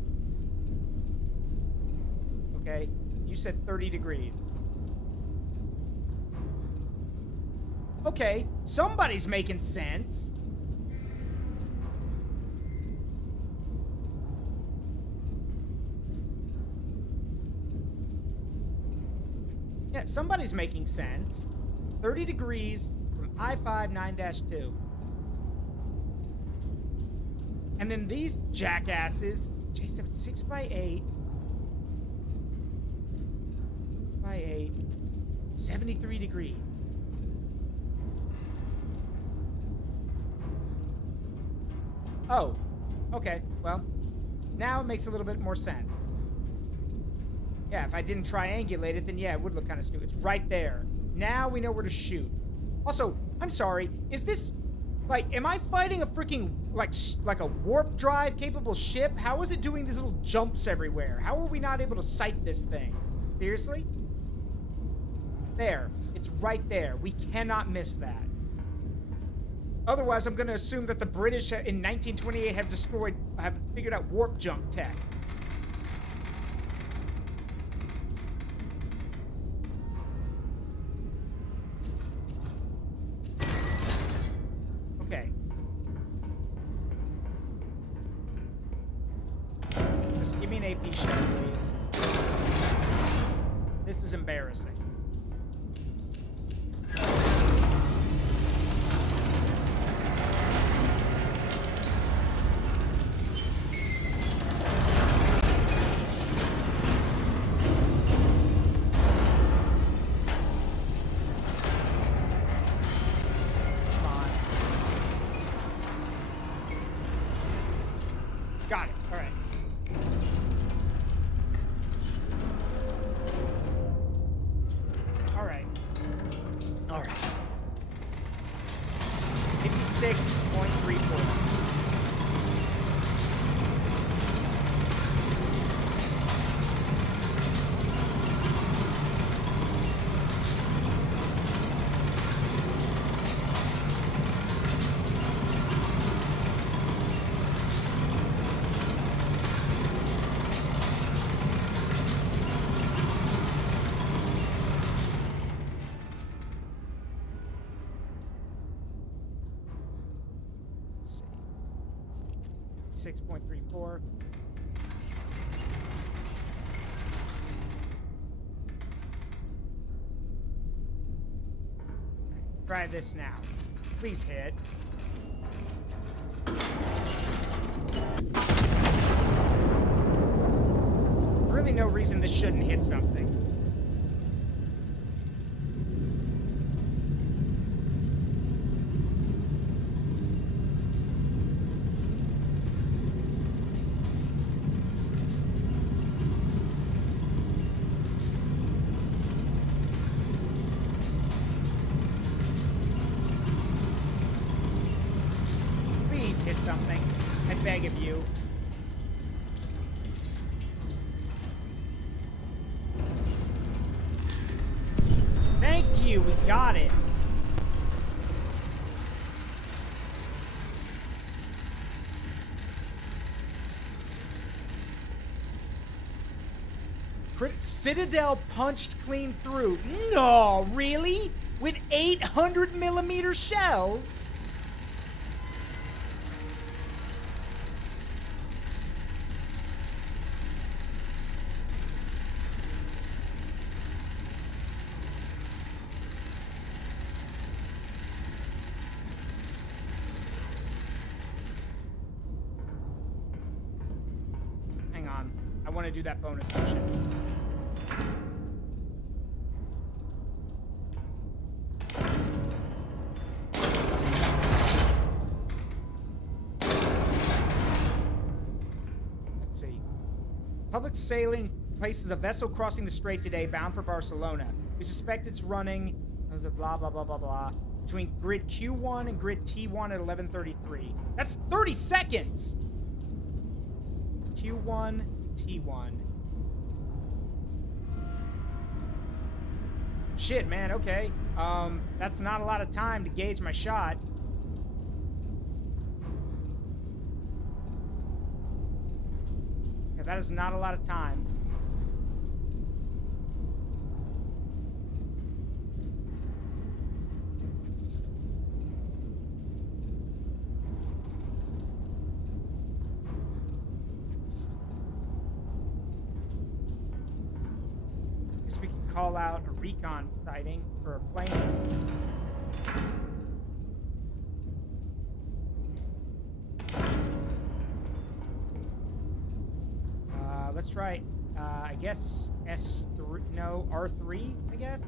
Okay, you said 30 degrees. Okay, somebody's making sense. Yeah, somebody's making sense. 30 degrees from I5 9-2. And then these jackasses, J7 6x8. 6x8. 73 degrees. Oh, okay. Well, now it makes a little bit more sense. Yeah, if I didn't triangulate it, then yeah, it would look kind of stupid. It's right there. Now we know where to shoot. Also, I'm sorry, is this, like, am I fighting a freaking, like a warp drive capable ship? How is it doing these little jumps everywhere? How are we not able to sight this thing? Seriously? There. It's right there. We cannot miss that. Otherwise, I'm going to assume that the British in 1928 have figured out warp jump tech. Okay. Just give me an AP shot, please. This is embarrassing. Got it. All right. All right. All right. 56.34. Let's see. 6.34. Try this now. Please hit. Really no reason this shouldn't hit something. hit something. I beg of you. Thank you, we got it. Citadel punched clean through. No, really? With 800mm shells? Hang on. I want to do that bonus mission. Public sailing places a vessel crossing the strait today bound for Barcelona. We suspect it's running, blah, blah, blah, blah, blah, between grid Q1 and grid T1 at 11:33. That's 30 seconds! Q1, T1. Shit, man, okay. That's not a lot of time to gauge my shot. That is not a lot of time. Guess we can call out a recon sighting for a plane. Let's try, I guess, S3, no, R3, I guess?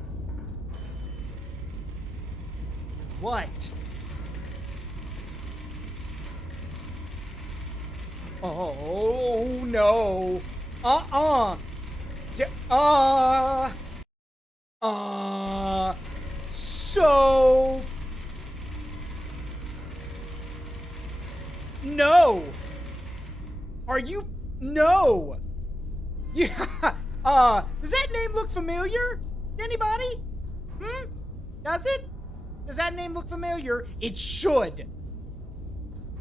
What? Oh, no. So... No! Are you... No! Yeah, does that name look familiar? Anybody? Does it? Does that name look familiar? It should.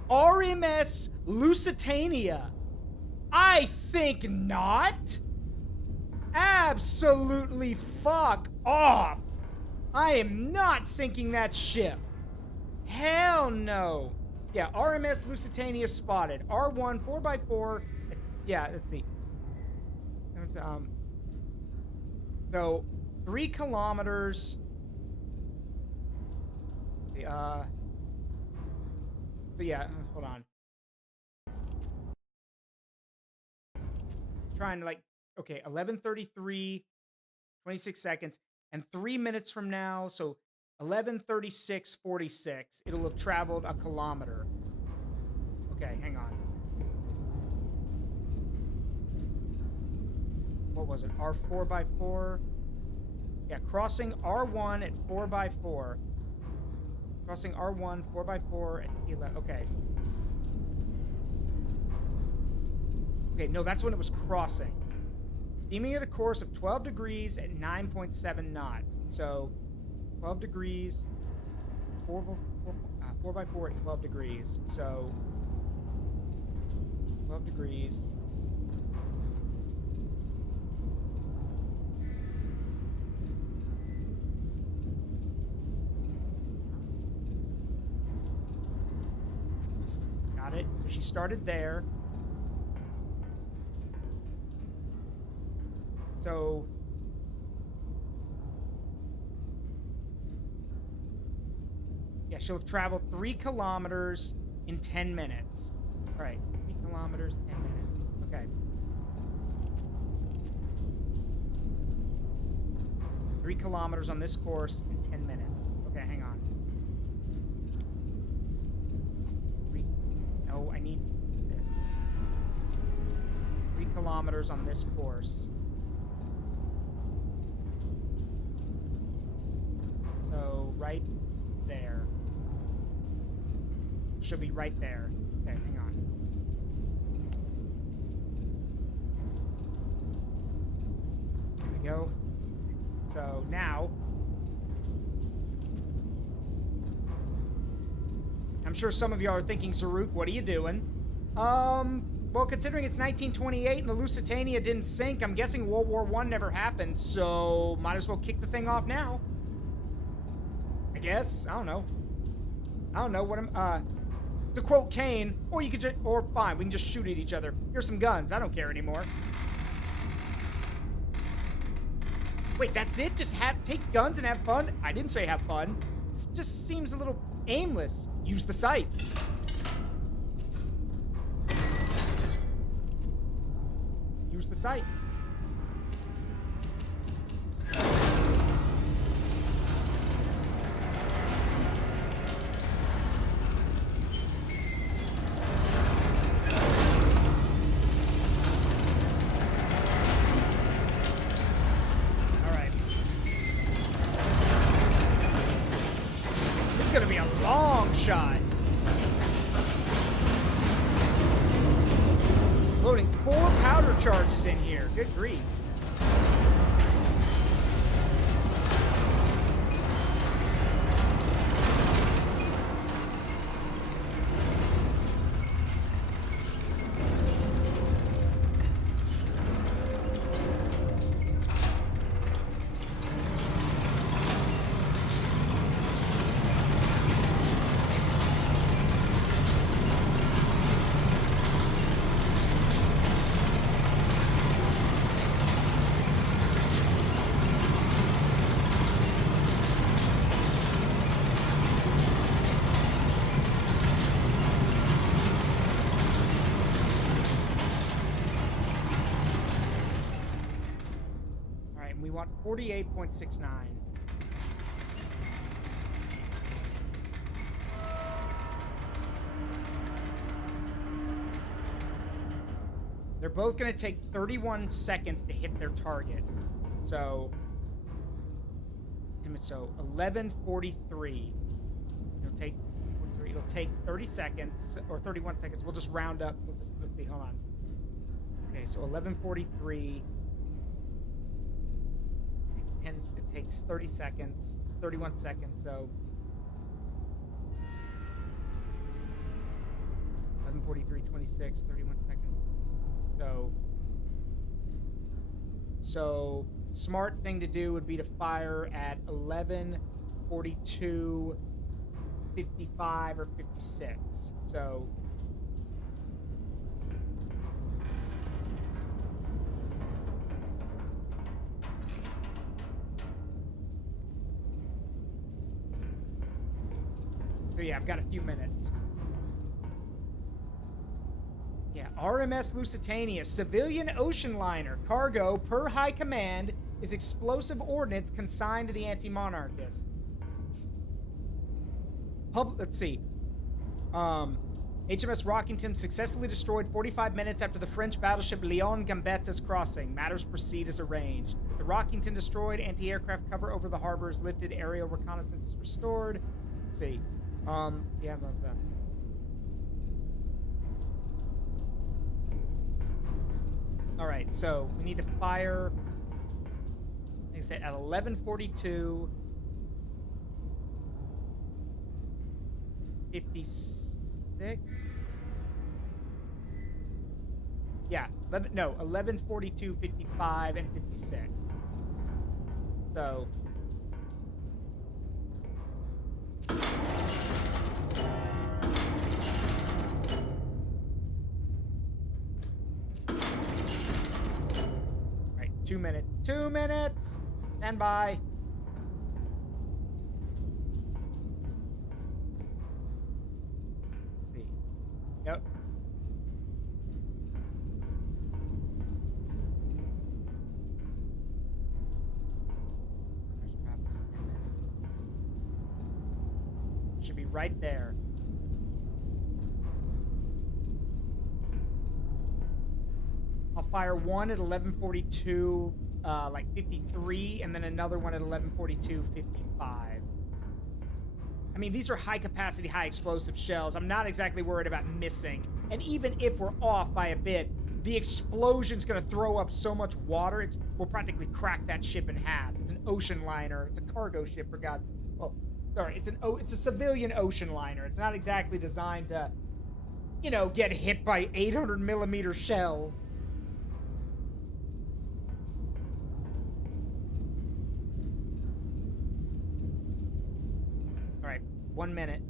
RMS Lusitania. I think not. Absolutely fuck off. I am not sinking that ship. Hell no. Yeah, RMS Lusitania spotted. R1, 4x4. Yeah, let's see. So 3 kilometers. So yeah, hold on. Trying to okay, 11:33, 26 seconds, and 3 minutes from now, so 11:36:46, it'll have traveled a kilometer. Okay, hang on. What was it? R4x4? Yeah, crossing R1 at 4x4. Crossing R1, 4x4 at T11. Okay. Okay, no, that's when it was crossing. Steaming at a course of 12 degrees at 9.7 knots. So, 12 degrees, 4x4 at 12 degrees. So, 12 degrees. Got it. So she started there. So yeah, she'll have traveled 3 kilometers in 10 minutes. All right, 3 kilometers, 10 minutes. Okay. 3 kilometers on this course in 10 minutes. Okay, hang on. No, I need this. 3 kilometers on this course. So, right there. she'll be right there. Okay, hang on. There we go. So now, I'm sure some of y'all are thinking, Zaruk, what are you doing? Well, considering it's 1928 and the Lusitania didn't sink, I'm guessing World War I never happened, so might as well kick the thing off now. I guess. I don't know. What I'm, to quote Kane, or you could just, or fine, we can just shoot at each other. Here's some guns. I don't care anymore. Wait, that's it? Just take guns and have fun? I didn't say have fun. This just seems a little aimless. Use the sights. Use the sights. Gonna be a long shot. Loading 4 powder charges in here. Good grief. We want 48.69. They're both going to take 31 seconds to hit their target. So 11:43. It'll take 30 seconds or 31 seconds. We'll just round up. Let's see. Hold on. Okay, so 11:43. It takes 30 seconds, 31 seconds, so 11:43, 26, 31 seconds. So smart thing to do would be to fire at 11:42, 55 or 56. So yeah, I've got a few minutes. Yeah, RMS Lusitania, civilian ocean liner, cargo per high command is explosive ordnance consigned to the anti-monarchists. Let's see. HMS Rockington successfully destroyed 45 minutes after the French battleship Leon Gambetta's crossing. Matters proceed as arranged. With the Rockington destroyed, anti-aircraft cover over the harbor is lifted, aerial reconnaissance is restored. Let's see. Yeah, that's that. All right, so we need to fire, like I said, at 11:42, 56. Yeah, 11:42, 55, and 56. So. Right, 2 minutes. 2 minutes! Stand by. Let's see. Yep. Should be right there. I'll fire one at 11:42, like 53, and then another one at 11:42, 55. I mean, these are high capacity, high explosive shells. I'm not exactly worried about missing. And even if we're off by a bit, the explosion's gonna throw up so much water, we'll practically crack that ship in half. It's an ocean liner. It's a cargo ship, for God's... Oh, sorry. It's a civilian ocean liner. It's not exactly designed to, you know, get hit by 800 millimeter shells. All right, 1 minute.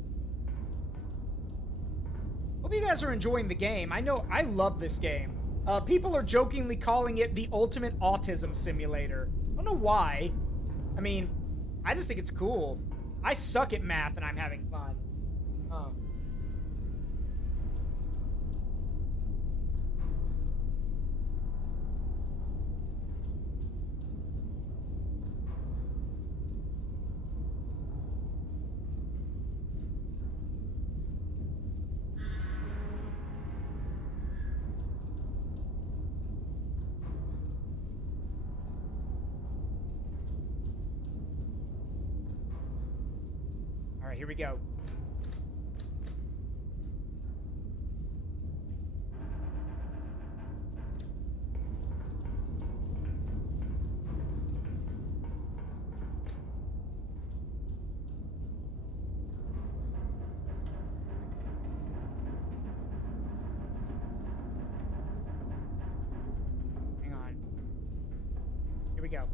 Hope you guys are enjoying the game. I know I love this game. People are jokingly calling it the ultimate autism simulator. I don't know why. I mean, I just think it's cool. I suck at math and I'm having fun. All right, here we go. Hang on. Here we go.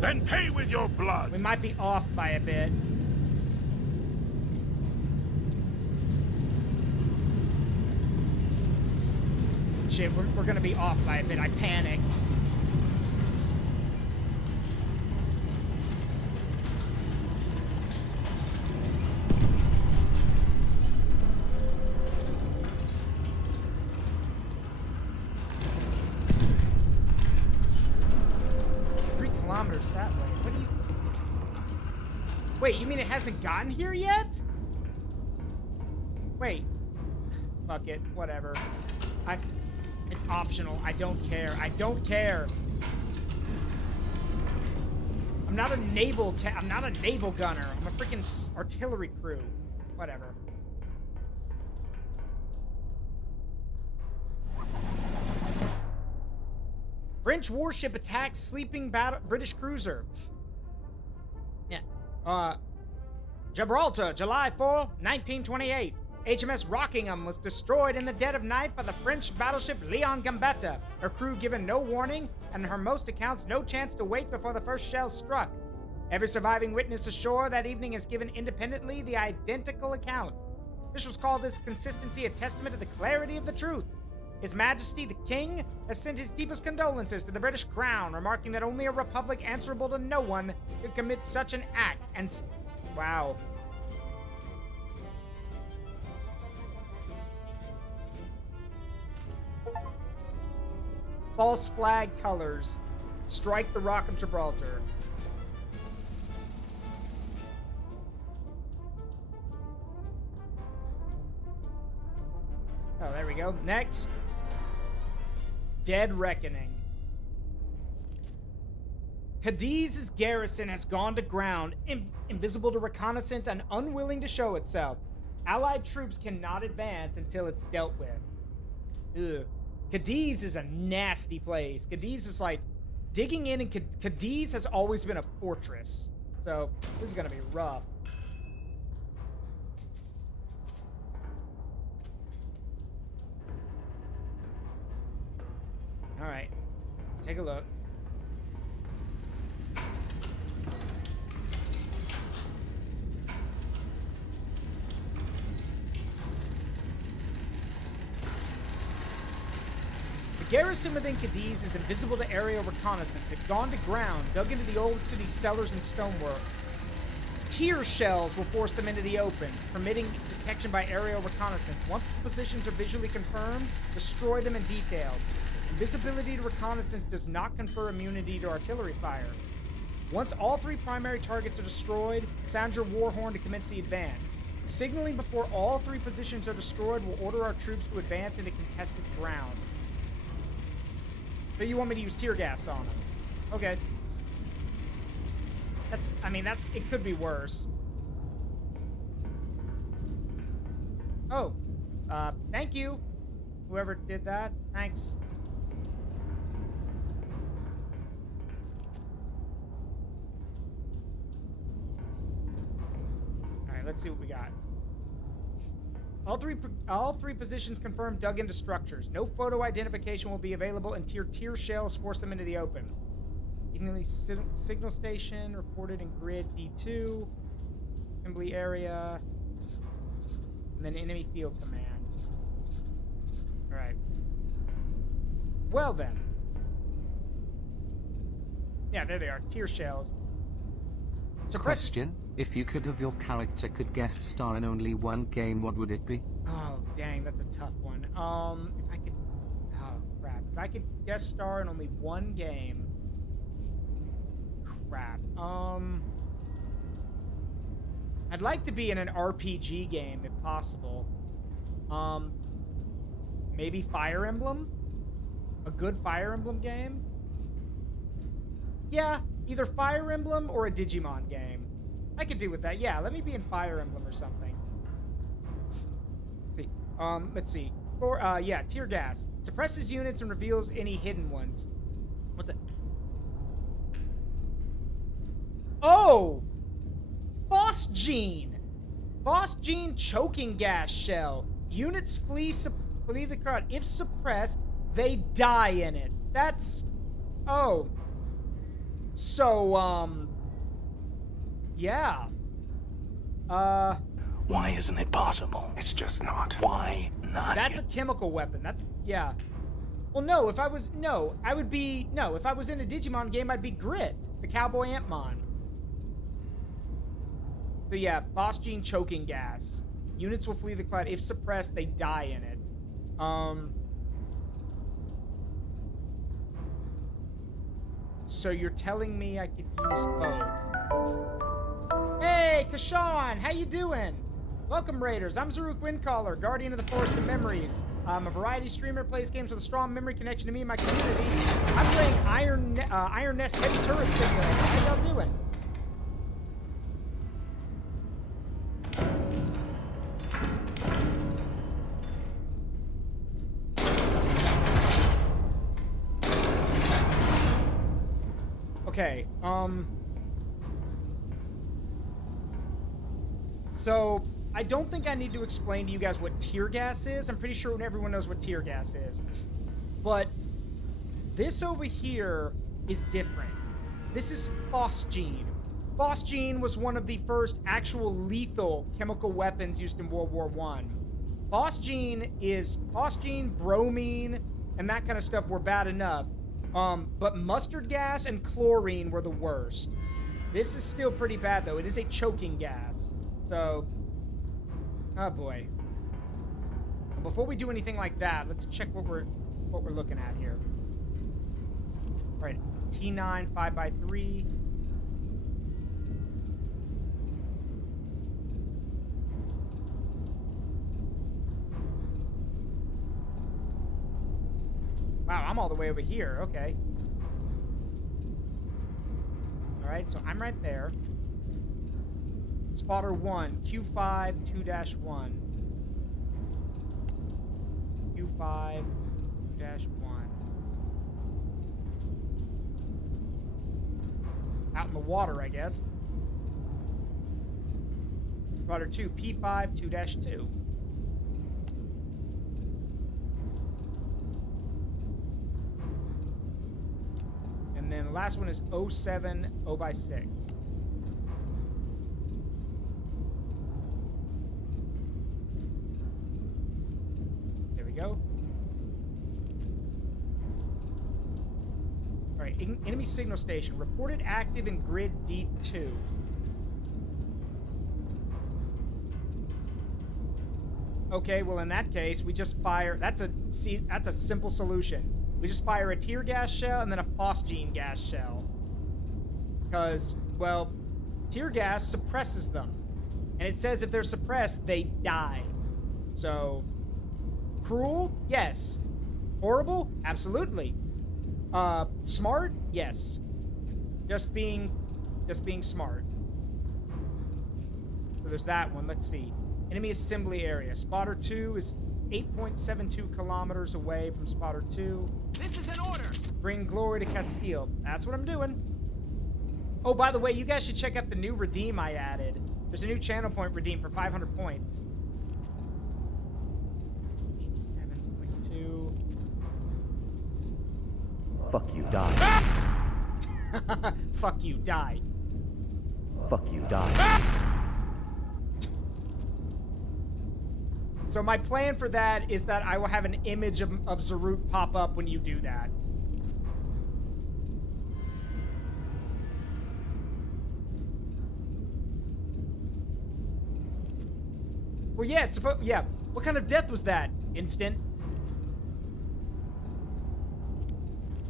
Then pay with your blood. We might be off by a bit. Shit, we're gonna be off by a bit. I panicked. That way. What do you... Wait, you mean it hasn't gotten here yet? Wait. Fuck it. Whatever. It's optional. I don't care. I don't care. I'm not a naval gunner. I'm a freaking artillery crew. Whatever. French warship attacks sleeping British cruiser. Yeah. Gibraltar, July 4, 1928. HMS Rockingham was destroyed in the dead of night by the French battleship Leon Gambetta. Her crew given no warning, and her most accounts no chance to wait before the first shell struck. Every surviving witness ashore that evening has given independently the identical account. Officials call this consistency a testament to the clarity of the truth. His Majesty the King has sent his deepest condolences to the British Crown, remarking that only a republic answerable to no one could commit such an act. And wow. False flag colors. Strike the Rock of Gibraltar. Oh, there we go. Next. Dead Reckoning. Cadiz's garrison has gone to ground, invisible to reconnaissance and unwilling to show itself. Allied troops cannot advance until it's dealt with. Ugh. Cadiz is a nasty place. Cadiz is like digging in, and Cadiz has always been a fortress. So this is gonna be rough. All right, let's take a look. The garrison within Cadiz is invisible to aerial reconnaissance. They've gone to ground, dug into the old city's cellars and stonework. Tear shells will force them into the open, permitting detection by aerial reconnaissance. Once the positions are visually confirmed, destroy them in detail. Invisibility to reconnaissance does not confer immunity to artillery fire. Once all 3 primary targets are destroyed, sound your war horn to commence the advance. Signaling before all 3 positions are destroyed will order our troops to advance into contested ground. So you want me to use tear gas on them? Okay. It could be worse. Oh. Thank you. Whoever did that. Thanks. Alright, let's see what we got. All three positions confirmed dug into structures. No photo identification will be available until tear shells force them into the open. Igniting signal station reported in grid D2. Assembly area. And then enemy field command. Alright. Well then. Yeah, there they are. Tear shells. Question: if you could have your character could guest star in only one game, what would it be? Oh, dang, that's a tough one. If I could... Oh, crap. If I could guest star in only one game... Crap. I'd like to be in an RPG game, if possible. Maybe Fire Emblem? A good Fire Emblem game? Yeah, either Fire Emblem or a Digimon game. I could do with that. Yeah, let me be in Fire Emblem or something. Let's see. Yeah, tear gas. Suppresses units and reveals any hidden ones. What's it? Oh! Phosgene! Phosgene choking gas shell. Units flee the crowd. If suppressed, they die in it. That's... Oh. So, yeah. Why isn't it possible? It's just not. Why not? That's a chemical weapon. That's, yeah. Well, no, if I was in a Digimon game, I'd be Grit, the Cowboy Antmon. So yeah, Phosgene choking gas. Units will flee the cloud. If suppressed, they die in it. So you're telling me I could use both? Hey, Kashawn, how you doing? Welcome, Raiders. I'm Zaruk Windcaller, Guardian of the Forest of Memories. I'm a variety streamer, plays games with a strong memory connection to me and my community. I'm playing Iron Nest Heavy Turret Simulator. How y'all doing? Okay, so I don't think I need to explain to you guys what tear gas is. I'm pretty sure everyone knows what tear gas is. But this over here is different. This is Phosgene. Phosgene was one of the first actual lethal chemical weapons used in World War I. Phosgene, bromine, and that kind of stuff were bad enough. But mustard gas and chlorine were the worst. This is still pretty bad, though. It is a choking gas. So, oh boy. Before we do anything like that, let's check what we're looking at here. All right, T9 5x3. Wow, I'm all the way over here. Okay. All right, so I'm right there. Spotter 1, Q5 2-1. Q5 2-1. Out in the water, I guess. Spotter 2, P5 2-2. And then the last one is 07 0x6. There we go. All right, enemy signal station reported active in grid D2. Okay, well in that case, we just fire. That's a simple solution. We just fire a tear gas shell and then a Phosgene gas shell. because, well, tear gas suppresses them. And it says if they're suppressed, they die. So, cruel? Yes. Horrible? Absolutely. Smart? Yes. Just being smart. So there's that one. Let's see. Enemy assembly area. Spotter 2 is 8.72 kilometers away from Spotter 2. This is an order. Bring glory to Castile. That's what I'm doing. Oh, by the way, you guys should check out the new redeem I added. There's a new channel point redeem for 500 points. 87.2. Fuck you, die. Fuck you, die. Fuck you, die. So my plan for that is that I will have an image of Zarut pop up when you do that. Well, yeah, it's supposed. Yeah, what kind of death was that? Instant.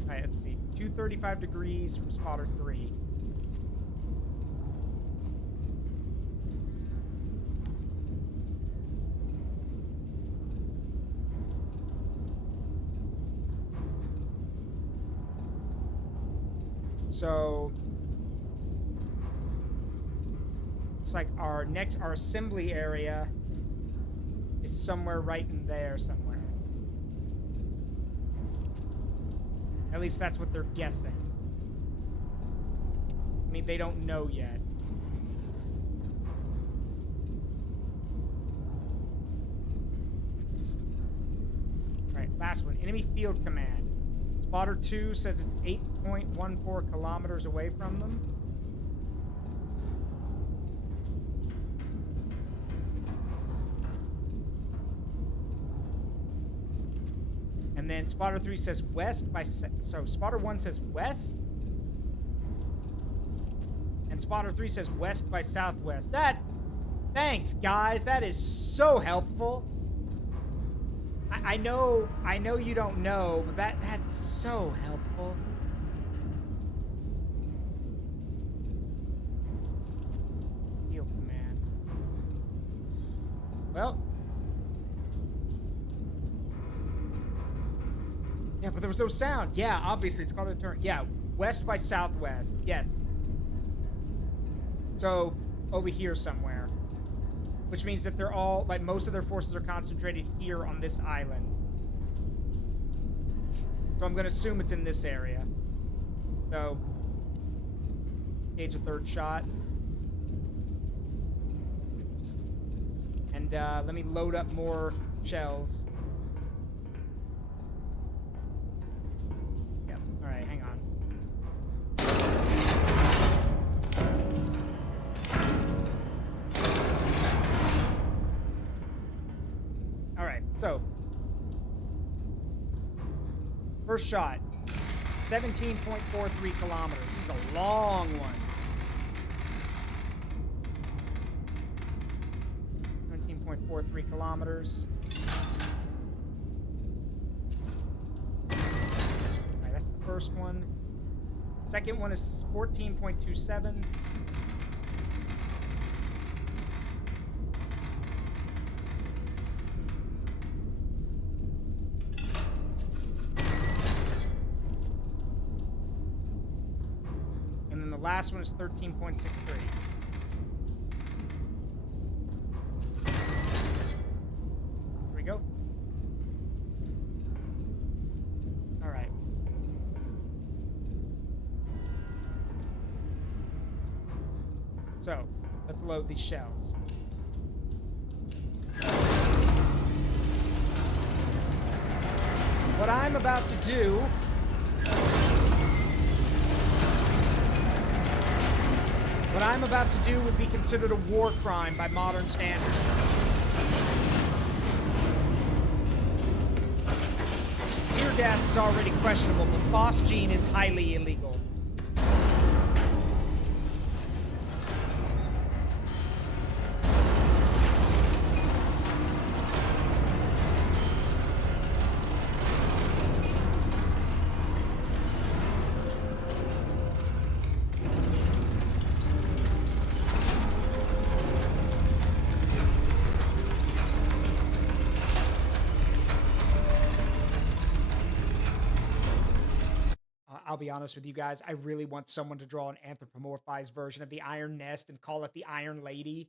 All right, let's see. 235 degrees from Spotter 3. So, looks like our assembly area is somewhere right in there somewhere. At least that's what they're guessing. I mean, they don't know yet. Alright, last one. Enemy field command. Spotter 2 says it's 8.14 kilometers away from them. And then Spotter 3 says west by... So Spotter 1 says west. And Spotter 3 says west by southwest. Thanks, guys. That is so helpful. I know you don't know, but that's so helpful. Field command. Well. Yeah, but there was no sound. Yeah, obviously, it's called a turn. Yeah, west by southwest. Yes. So, over here somewhere. Which means that they're all, like, most of their forces are concentrated here on this island. So I'm going to assume it's in this area. So, engage a third shot. And let me load up more shells. Yep, alright, hang on. So, first shot, 17.43 kilometers. This is a long one. 17.43 kilometers. Alright, that's the first one. Second one is 14.27. The last one is 13.63. Here we go. All right. So, let's load these shells. What I'm about to do would be considered a war crime by modern standards. Tear gas is already questionable, but phosgene is highly illegal. I'll be honest with you guys. I really want someone to draw an anthropomorphized version of the Iron Nest and call it the Iron Lady.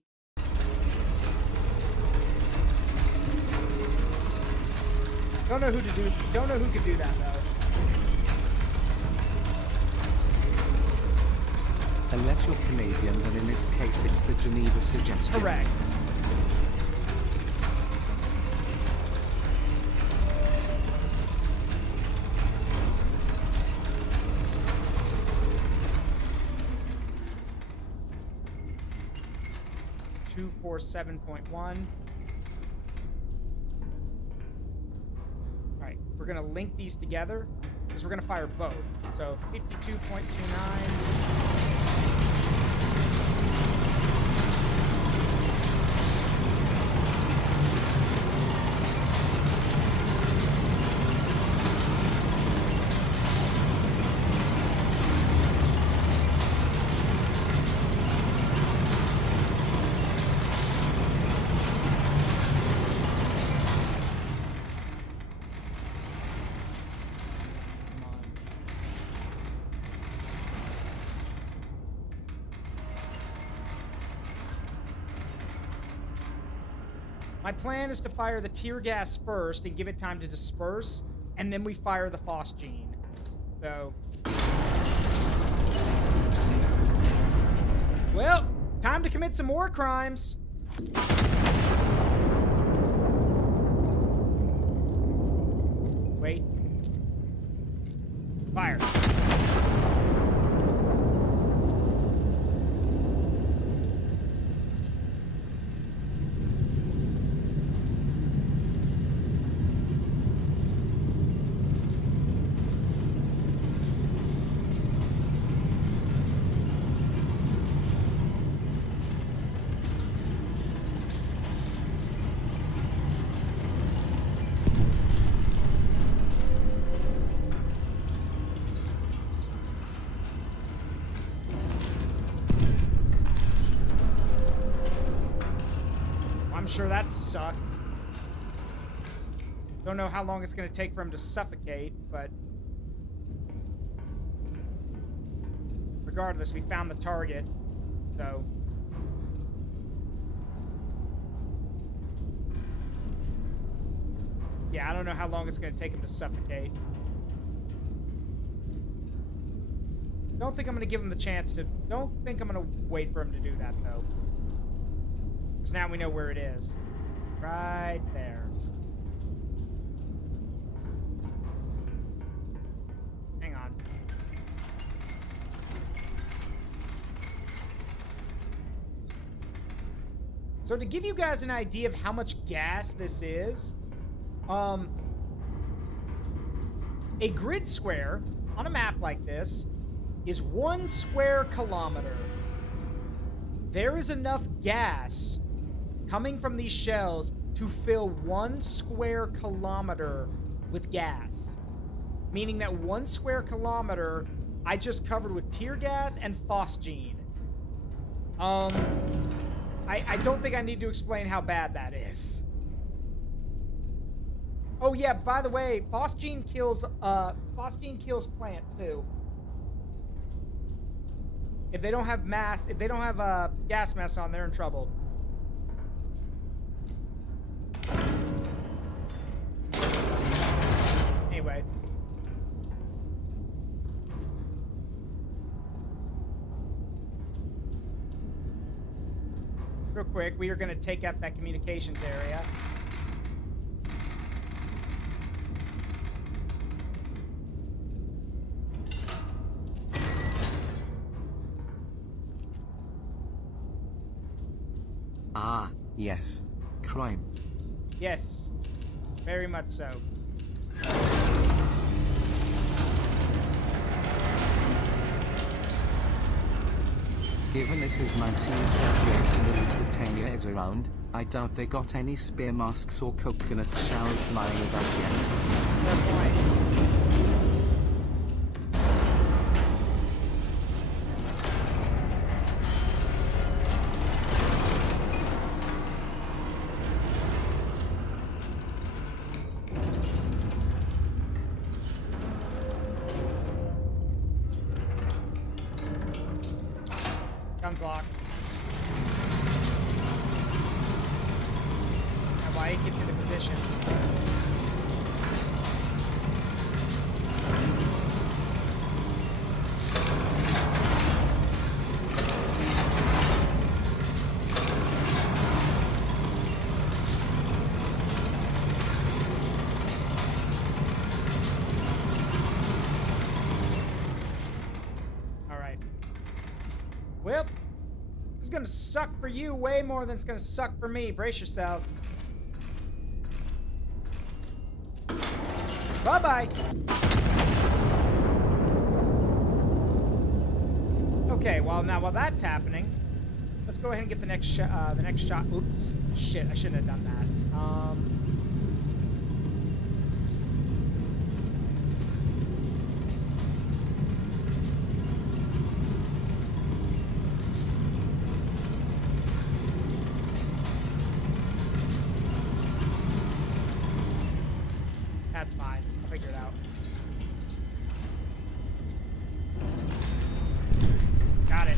Don't know who could do that though. Unless you're Canadian, then in this case it's the Geneva suggestion. Correct. For 7.1. Alright, we're gonna link these together because we're gonna fire both. So 52.29. My plan is to fire the tear gas first and give it time to disperse, and then we fire the phosgene. So... well, time to commit some more crimes. Wait. Fire. Sure, that sucked. Don't know how long it's going to take for him to suffocate, but regardless, we found the target, so yeah, I don't know how long it's going to take him to suffocate. Don't think I'm going to give him the chance to... don't think I'm going to wait for him to do that, though. Because now we know where it is. Right there. Hang on. So to give you guys an idea of how much gas this is, a grid square on a map like this is 1 square kilometer. There is enough gas coming from these shells to fill 1 square kilometer with gas. Meaning that 1 square kilometer I just covered with tear gas and phosgene. I don't think I need to explain how bad that is. Oh yeah, by the way, phosgene kills plants too. If they don't have gas mass on, they're in trouble. Anyway. Real quick, we are going to take out that communications area. Ah, yes. Crime. Yes. Very much so. Given this is 1938 and the Lusitania is around, I doubt they got any spear masks or coconut shells lying about yet. Fair point. Door's locked. And while it gets into position. Well, it's gonna suck for you way more than it's gonna suck for me. Brace yourself. Bye-bye. Okay, well now while that's happening, let's go ahead and get the next shot. Oops, shit, I shouldn't have done that. That's fine. I'll figure it out. Got it.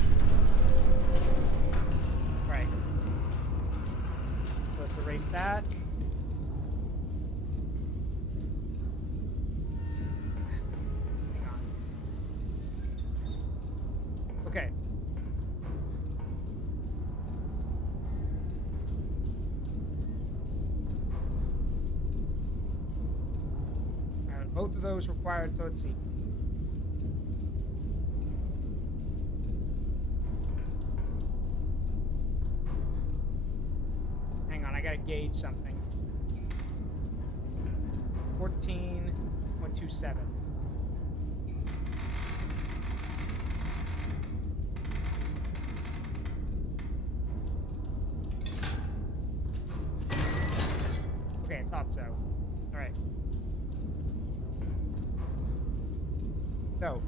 Right. So let's erase that. Hang on. Okay. Both of those required, so let's see. Hang on, I gotta gauge something. 14.27. Okay, I thought so. All right. So,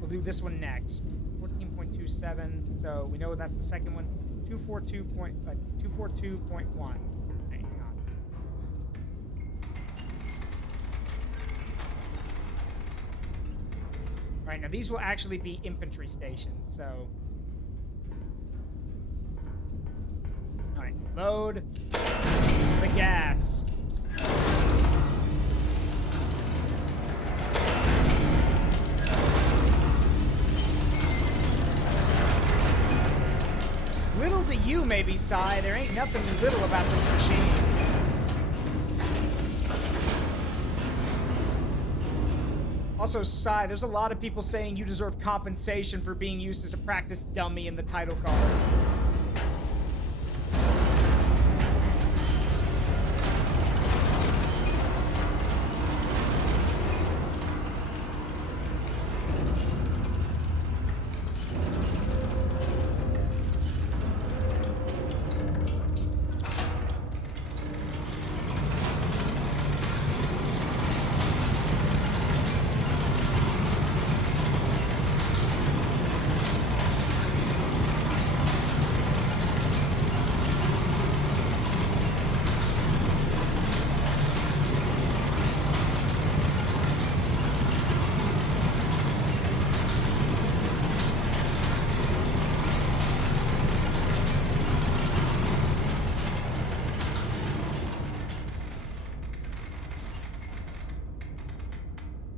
we'll do this one next. 14.27. So we know that's the second one. 242.1. Hang on. All right, now these will actually be infantry stations. So, all right, load the gas. Little to you, maybe, Sai. There ain't nothing little about this machine. Also, Sai, there's a lot of people saying you deserve compensation for being used as a practice dummy in the title card.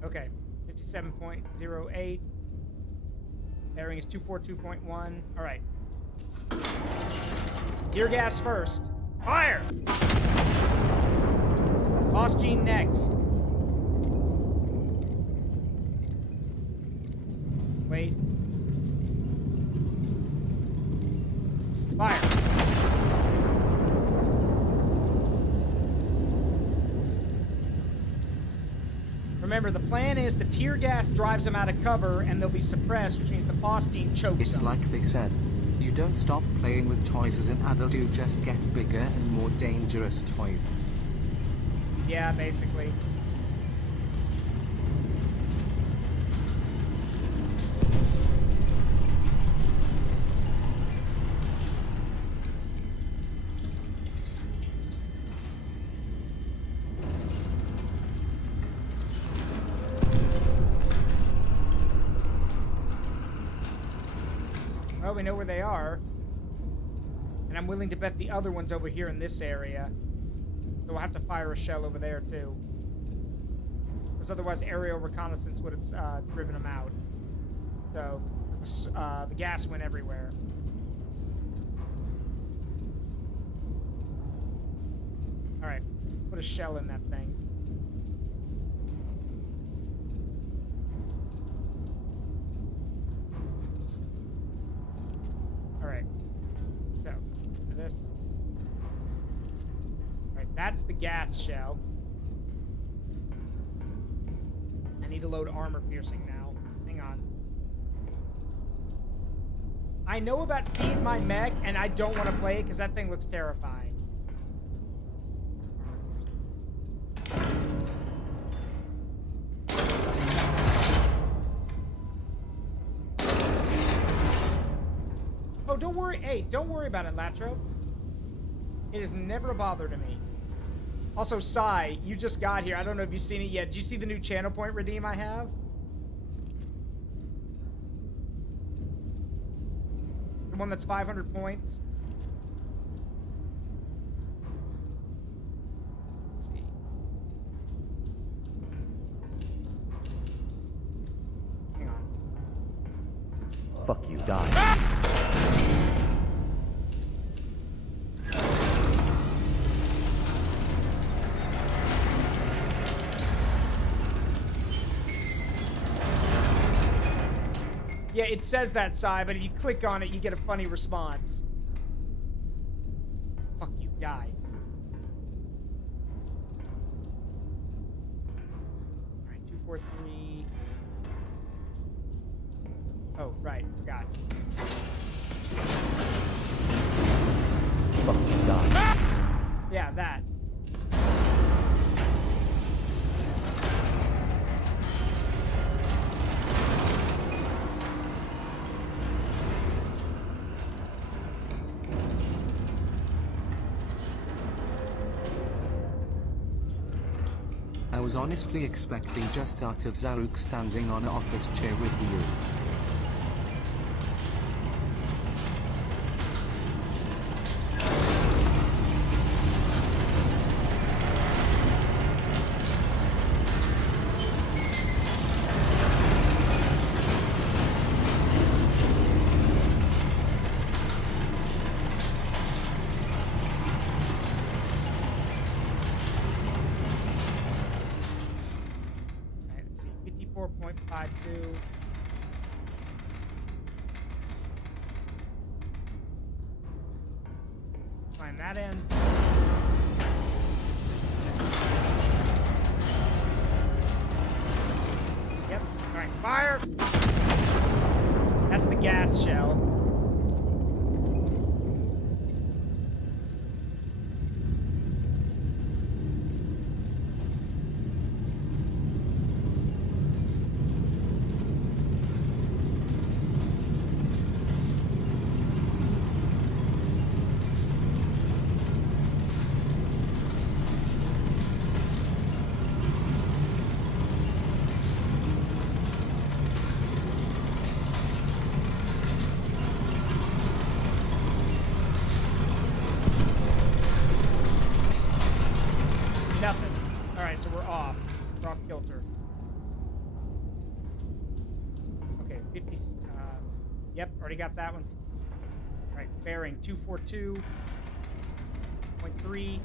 Okay, 57.08. Bearing is 242.1. All right. Tear gas first. Fire! Phosgene next. Wait. Fire. Remember, the plan is the tear gas drives them out of cover, and they'll be suppressed, which means the Phosgene chokes It's them. like they said. You don't stop playing with toys as an adult, you just get bigger and more dangerous toys. Yeah, basically. Well, we know where they are. And I'm willing to bet the other one's over here in this area. So we'll have to fire a shell over there, too. Because otherwise aerial reconnaissance would have driven them out. So, 'cause the gas went everywhere. Alright, put a shell in that thing. Alright, so, for this. Alright, that's the gas shell. I need to load armor piercing now. Hang on. I know about Feed My Mech, and I don't want to play it because that thing looks terrifying. Oh, don't worry. Hey, don't worry about it, Latro. It is never a bother to me. Also, Sai, you just got here. I don't know if you've seen it yet. Did you see the new channel point redeem I have? The one that's 500 points. Let's see. Hang on. Fuck you, die. Yeah, it says that, Sai, but if you click on it, you get a funny response. Fuck you, die. Alright, 243. Oh, right, forgot. Fuck you, die. Yeah, that. I was honestly expecting just out of Zaruk standing on an office chair with wheels. Alright, let's see. 54.52. Find that in. Yep. Alright, fire! That's the gas shell. Nothing. Alright, so we're off. We're off kilter. Okay, 50. Yep, already got that one. Alright, bearing 242.3.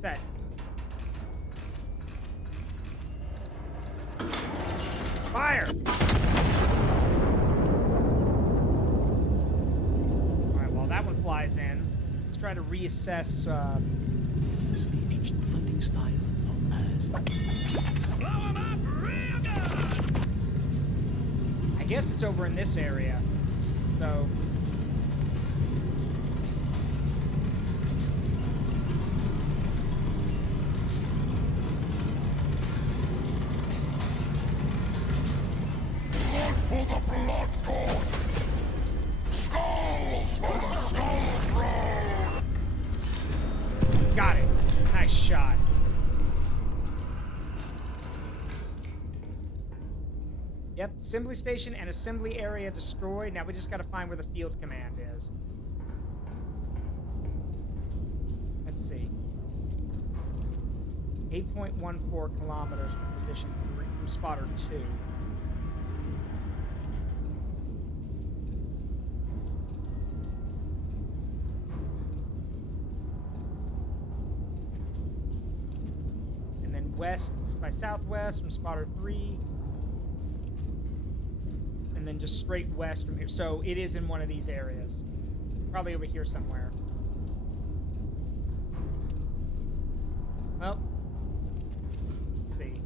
Set. Fire! Alright, while that one flies in, let's try to reassess. Is the ancient fighting style known as Blow 'em up real good! I guess it's over in this area. So. Blood for the blood god! Skulls for the skull throne! Got it. Nice shot. Yep, assembly station and assembly area destroyed. Now we just got to find where the field command is. Let's see. 8.14 kilometers from position 3, from spotter 2. And then west by southwest from spotter 3. And then just straight west from here. So it is in one of these areas. Probably over here somewhere. Well, let's see.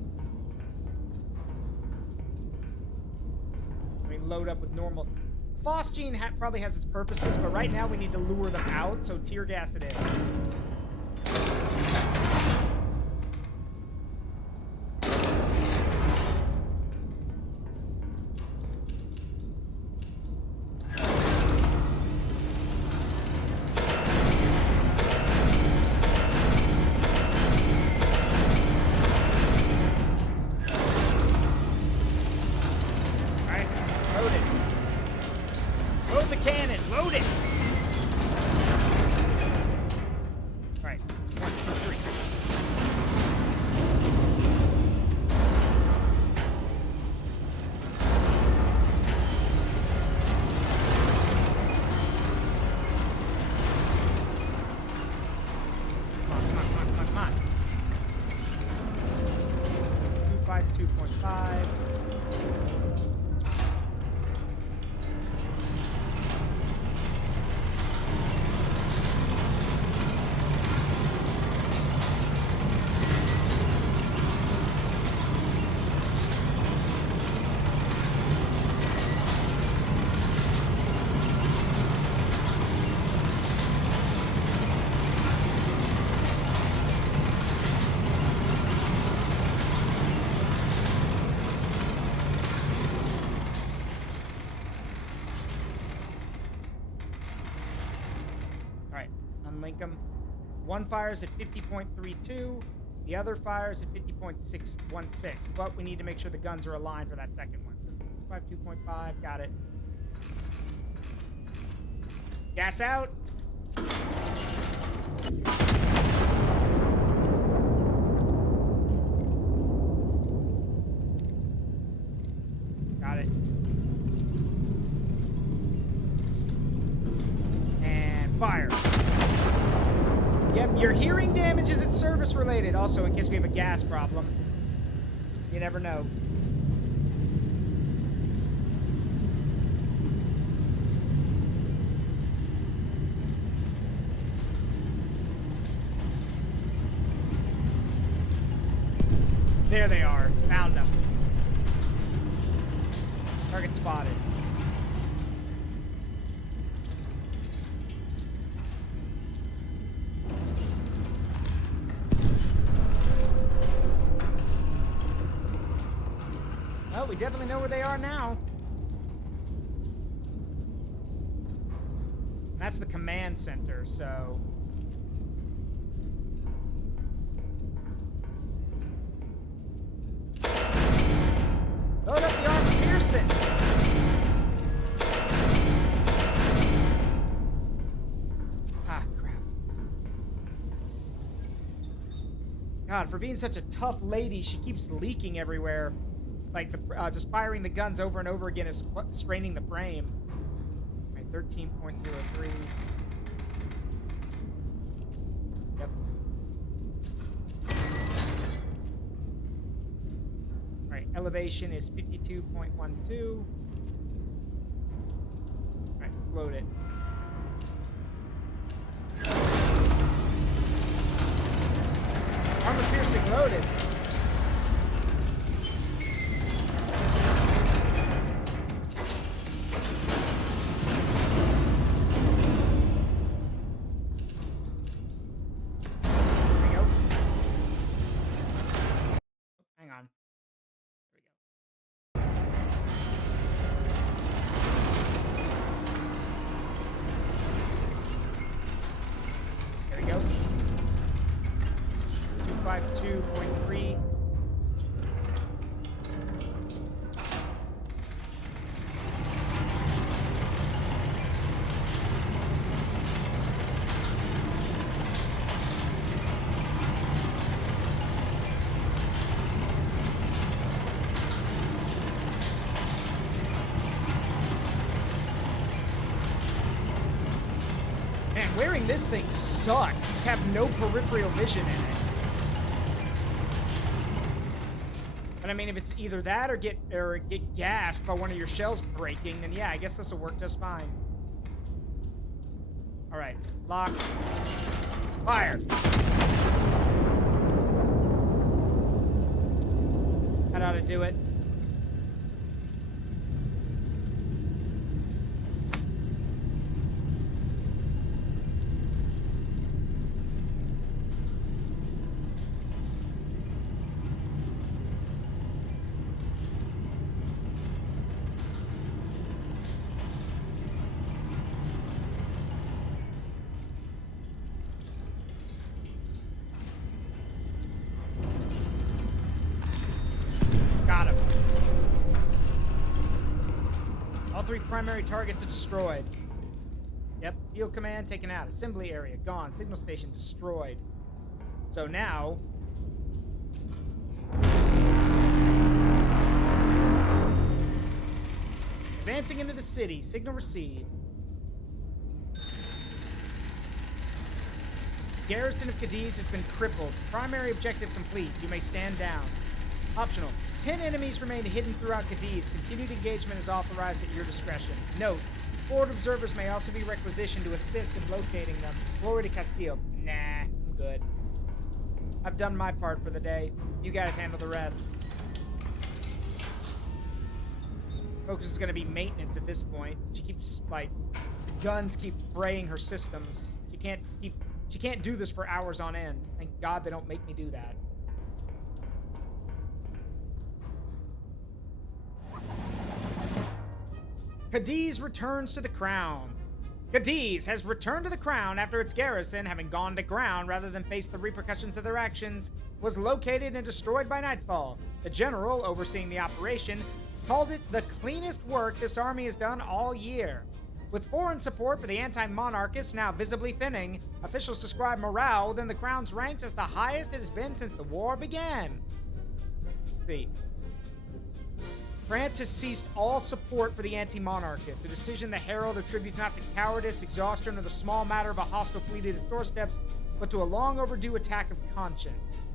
I mean, load up with normal. Phosgene probably has its purposes, but right now we need to lure them out, so tear gas it is. Unlink them. One fires at 50.32. The other fires at 50.616. But we need to make sure the guns are aligned for that second one. So 2.5, got it. Gas out. Got it. And fire. Yep, your hearing damage is service related. Also, in case we have a gas problem. You never know. There they are. Found them. Target spotted. Well, we definitely know where they are now. That's the command center, so... Load up the Armor Pearson! Ah, crap. God, for being such a tough lady, she keeps leaking everywhere. Like, just firing the guns over and over again is straining the frame. Right, 13.03. Yep. Right, elevation is 52.12. Right, float it. Armor piercing loaded. There we go. 252.3. Wearing this thing sucks. You have no peripheral vision in it. But I mean, if it's either that or get gassed by one of your shells breaking, then yeah, I guess this will work just fine. All right, lock, fire. That ought to do it. Got him. All 3 primary targets are destroyed. Yep, field command taken out. Assembly area gone. Signal station destroyed. So now... advancing into the city. Signal received. Garrison of Cadiz has been crippled. Primary objective complete. You may stand down. Optional. 10 enemies remain hidden throughout Cadiz. Continued engagement is authorized at your discretion. Note, forward observers may also be requisitioned to assist in locating them. Glory to Castillo. Nah, I'm good. I've done my part for the day. You guys handle the rest. Focus is going to be maintenance at this point. She keeps, like, the guns keep fraying her systems. She can't do this for hours on end. Thank God they don't make me do that. Cadiz returns to the crown. Cadiz has returned to the crown after its garrison, having gone to ground rather than face the repercussions of their actions, was located and destroyed by nightfall. The general, overseeing the operation, called it the cleanest work this army has done all year. With foreign support for the anti-monarchists now visibly thinning, officials describe morale within the crown's ranks as the highest it has been since the war began. See. France has ceased all support for the anti-monarchists, a decision the Herald attributes not to cowardice, exhaustion, or the small matter of a hostile fleet at its doorsteps, but to a long overdue attack of conscience.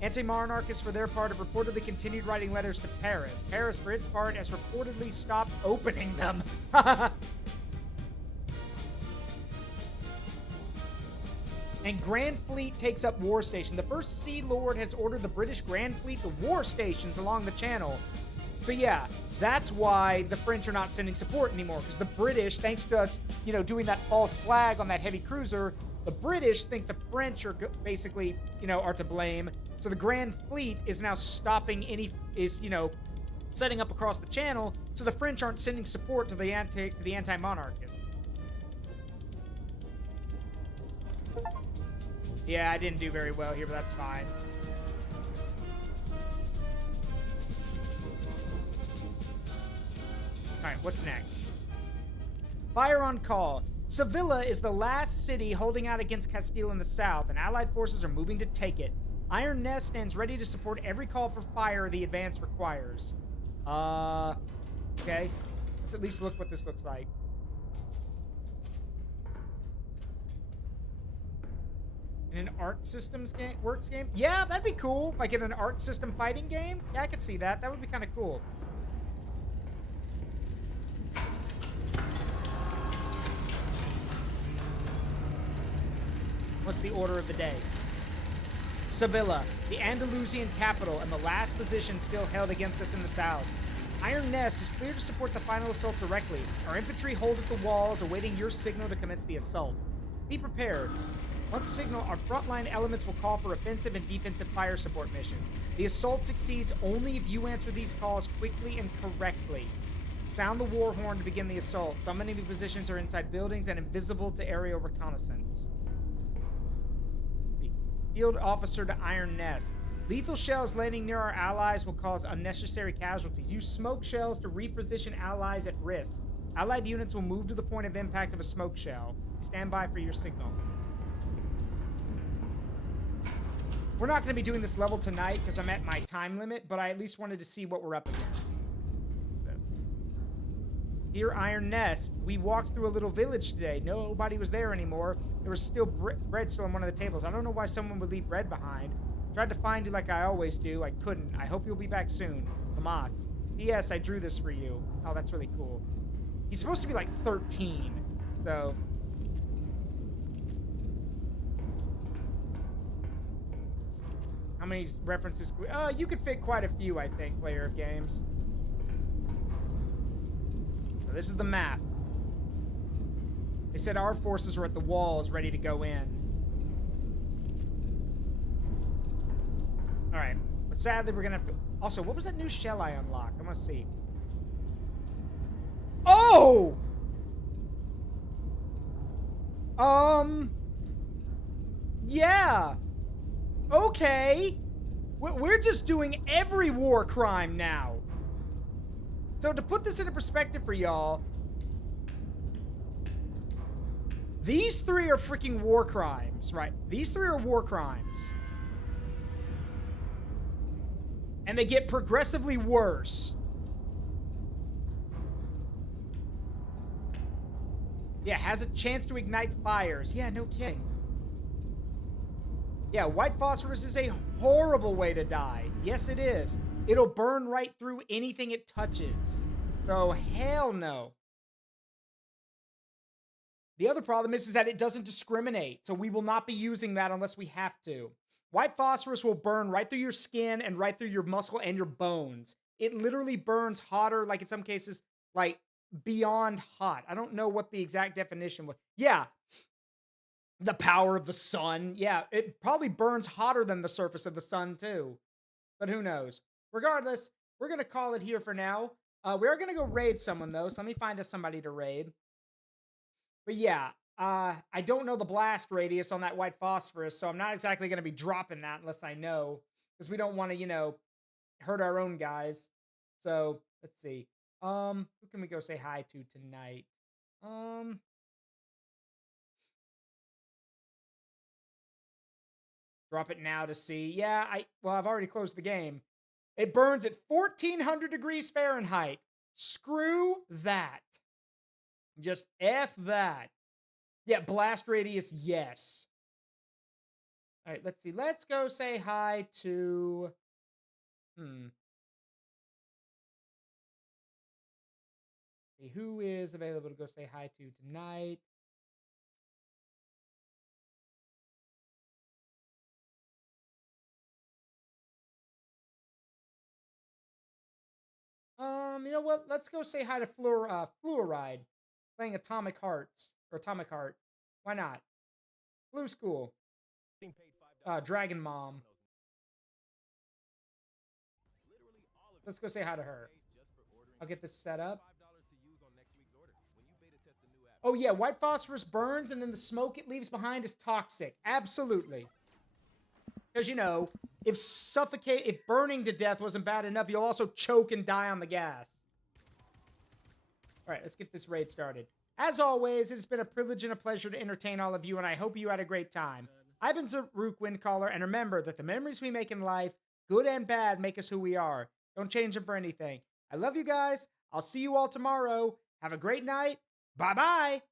Anti-monarchists, for their part, have reportedly continued writing letters to Paris. Paris, for its part, has reportedly stopped opening them. And Grand Fleet takes up war station. The First Sea Lord has ordered the British Grand Fleet to war stations along the channel. So yeah, that's why the French are not sending support anymore, because the British, thanks to us, doing that false flag on that heavy cruiser, the British think the French are basically, are to blame. So the Grand Fleet is now stopping setting up across the channel, so the French aren't sending support to the anti-monarchists. Yeah, I didn't do very well here, but that's fine. Alright, what's next? Fire on call. Sevilla is the last city holding out against Castile in the south, and Allied forces are moving to take it. Iron Nest stands ready to support every call for fire the advance requires. Okay. Let's at least look what this looks like. In an Arc Systems Works game? Yeah, that'd be cool. Like in an Arc System fighting game? Yeah, I could see that. That would be kind of cool. What's the order of the day? Sevilla, the Andalusian capital, and the last position still held against us in the south. Iron Nest is clear to support the final assault directly. Our infantry hold at the walls, awaiting your signal to commence the assault. Be prepared. Once signal, our frontline elements will call for offensive and defensive fire support missions. The assault succeeds only if you answer these calls quickly and correctly. Sound the war horn to begin the assault. Some enemy positions are inside buildings and invisible to aerial reconnaissance. Field officer to Iron Nest. Lethal shells landing near our allies will cause unnecessary casualties. Use smoke shells to reposition allies at risk. Allied units will move to the point of impact of a smoke shell. Stand by for your signal. We're not going to be doing this level tonight because I'm at my time limit, but I at least wanted to see what we're up against. What's this? Dear Iron Nest, we walked through a little village today. Nobody was there anymore. There was still bread still on one of the tables. I don't know why someone would leave bread behind. Tried to find you like I always do. I couldn't. I hope you'll be back soon. Tomas. P.S. I drew this for you. Oh, that's really cool. He's supposed to be like 13. So... How many references? You could fit quite a few, I think, player of games. So this is the map. They said our forces are at the walls, ready to go in. All right. But sadly, we're gonna have to... Also, what was that new shell I unlocked? I want to see. Oh! Yeah. Okay. We're just doing every war crime now. So to put this into perspective for y'all, these three are freaking war crimes, right? These three are war crimes. And they get progressively worse. Yeah, has a chance to ignite fires. Yeah, no kidding. Yeah, white phosphorus is a horrible way to die. Yes, it is. It'll burn right through anything it touches. So, hell no. The other problem is that it doesn't discriminate. So we will not be using that unless we have to. White phosphorus will burn right through your skin and right through your muscle and your bones. It literally burns hotter, like in some cases, like beyond hot. I don't know what the exact definition was. Yeah. The power of the sun. Yeah, it probably burns hotter than the surface of the sun, too. But who knows? Regardless, we're going to call it here for now. We're going to go raid someone, though. So let me find us somebody to raid. But yeah, I don't know the blast radius on that white phosphorus, so I'm not exactly going to be dropping that unless I know. Because we don't want to, you know, hurt our own guys. So, let's see. Who can we go say hi to tonight? Drop it now to see. Yeah, I've already closed the game. It burns at 1400 degrees Fahrenheit. Screw that. Just F that. Yeah, blast radius, yes. All right, let's see. Let's go say hi to... See, who is available to go say hi to tonight? You know what? Let's go say hi to Fluoride, playing Atomic Hearts, or Atomic Heart. Why not? Blue School. Dragon Mom. Let's go say hi to her. I'll get this set up. Oh yeah, white phosphorus burns, and then the smoke it leaves behind is toxic. Absolutely. Because, you know, if burning to death wasn't bad enough, you'll also choke and die on the gas. All right, let's get this raid started. As always, it's been a privilege and a pleasure to entertain all of you, and I hope you had a great time. I've been Zaruk Windcaller, and remember that the memories we make in life, good and bad, make us who we are. Don't change them for anything. I love you guys. I'll see you all tomorrow. Have a great night. Bye-bye.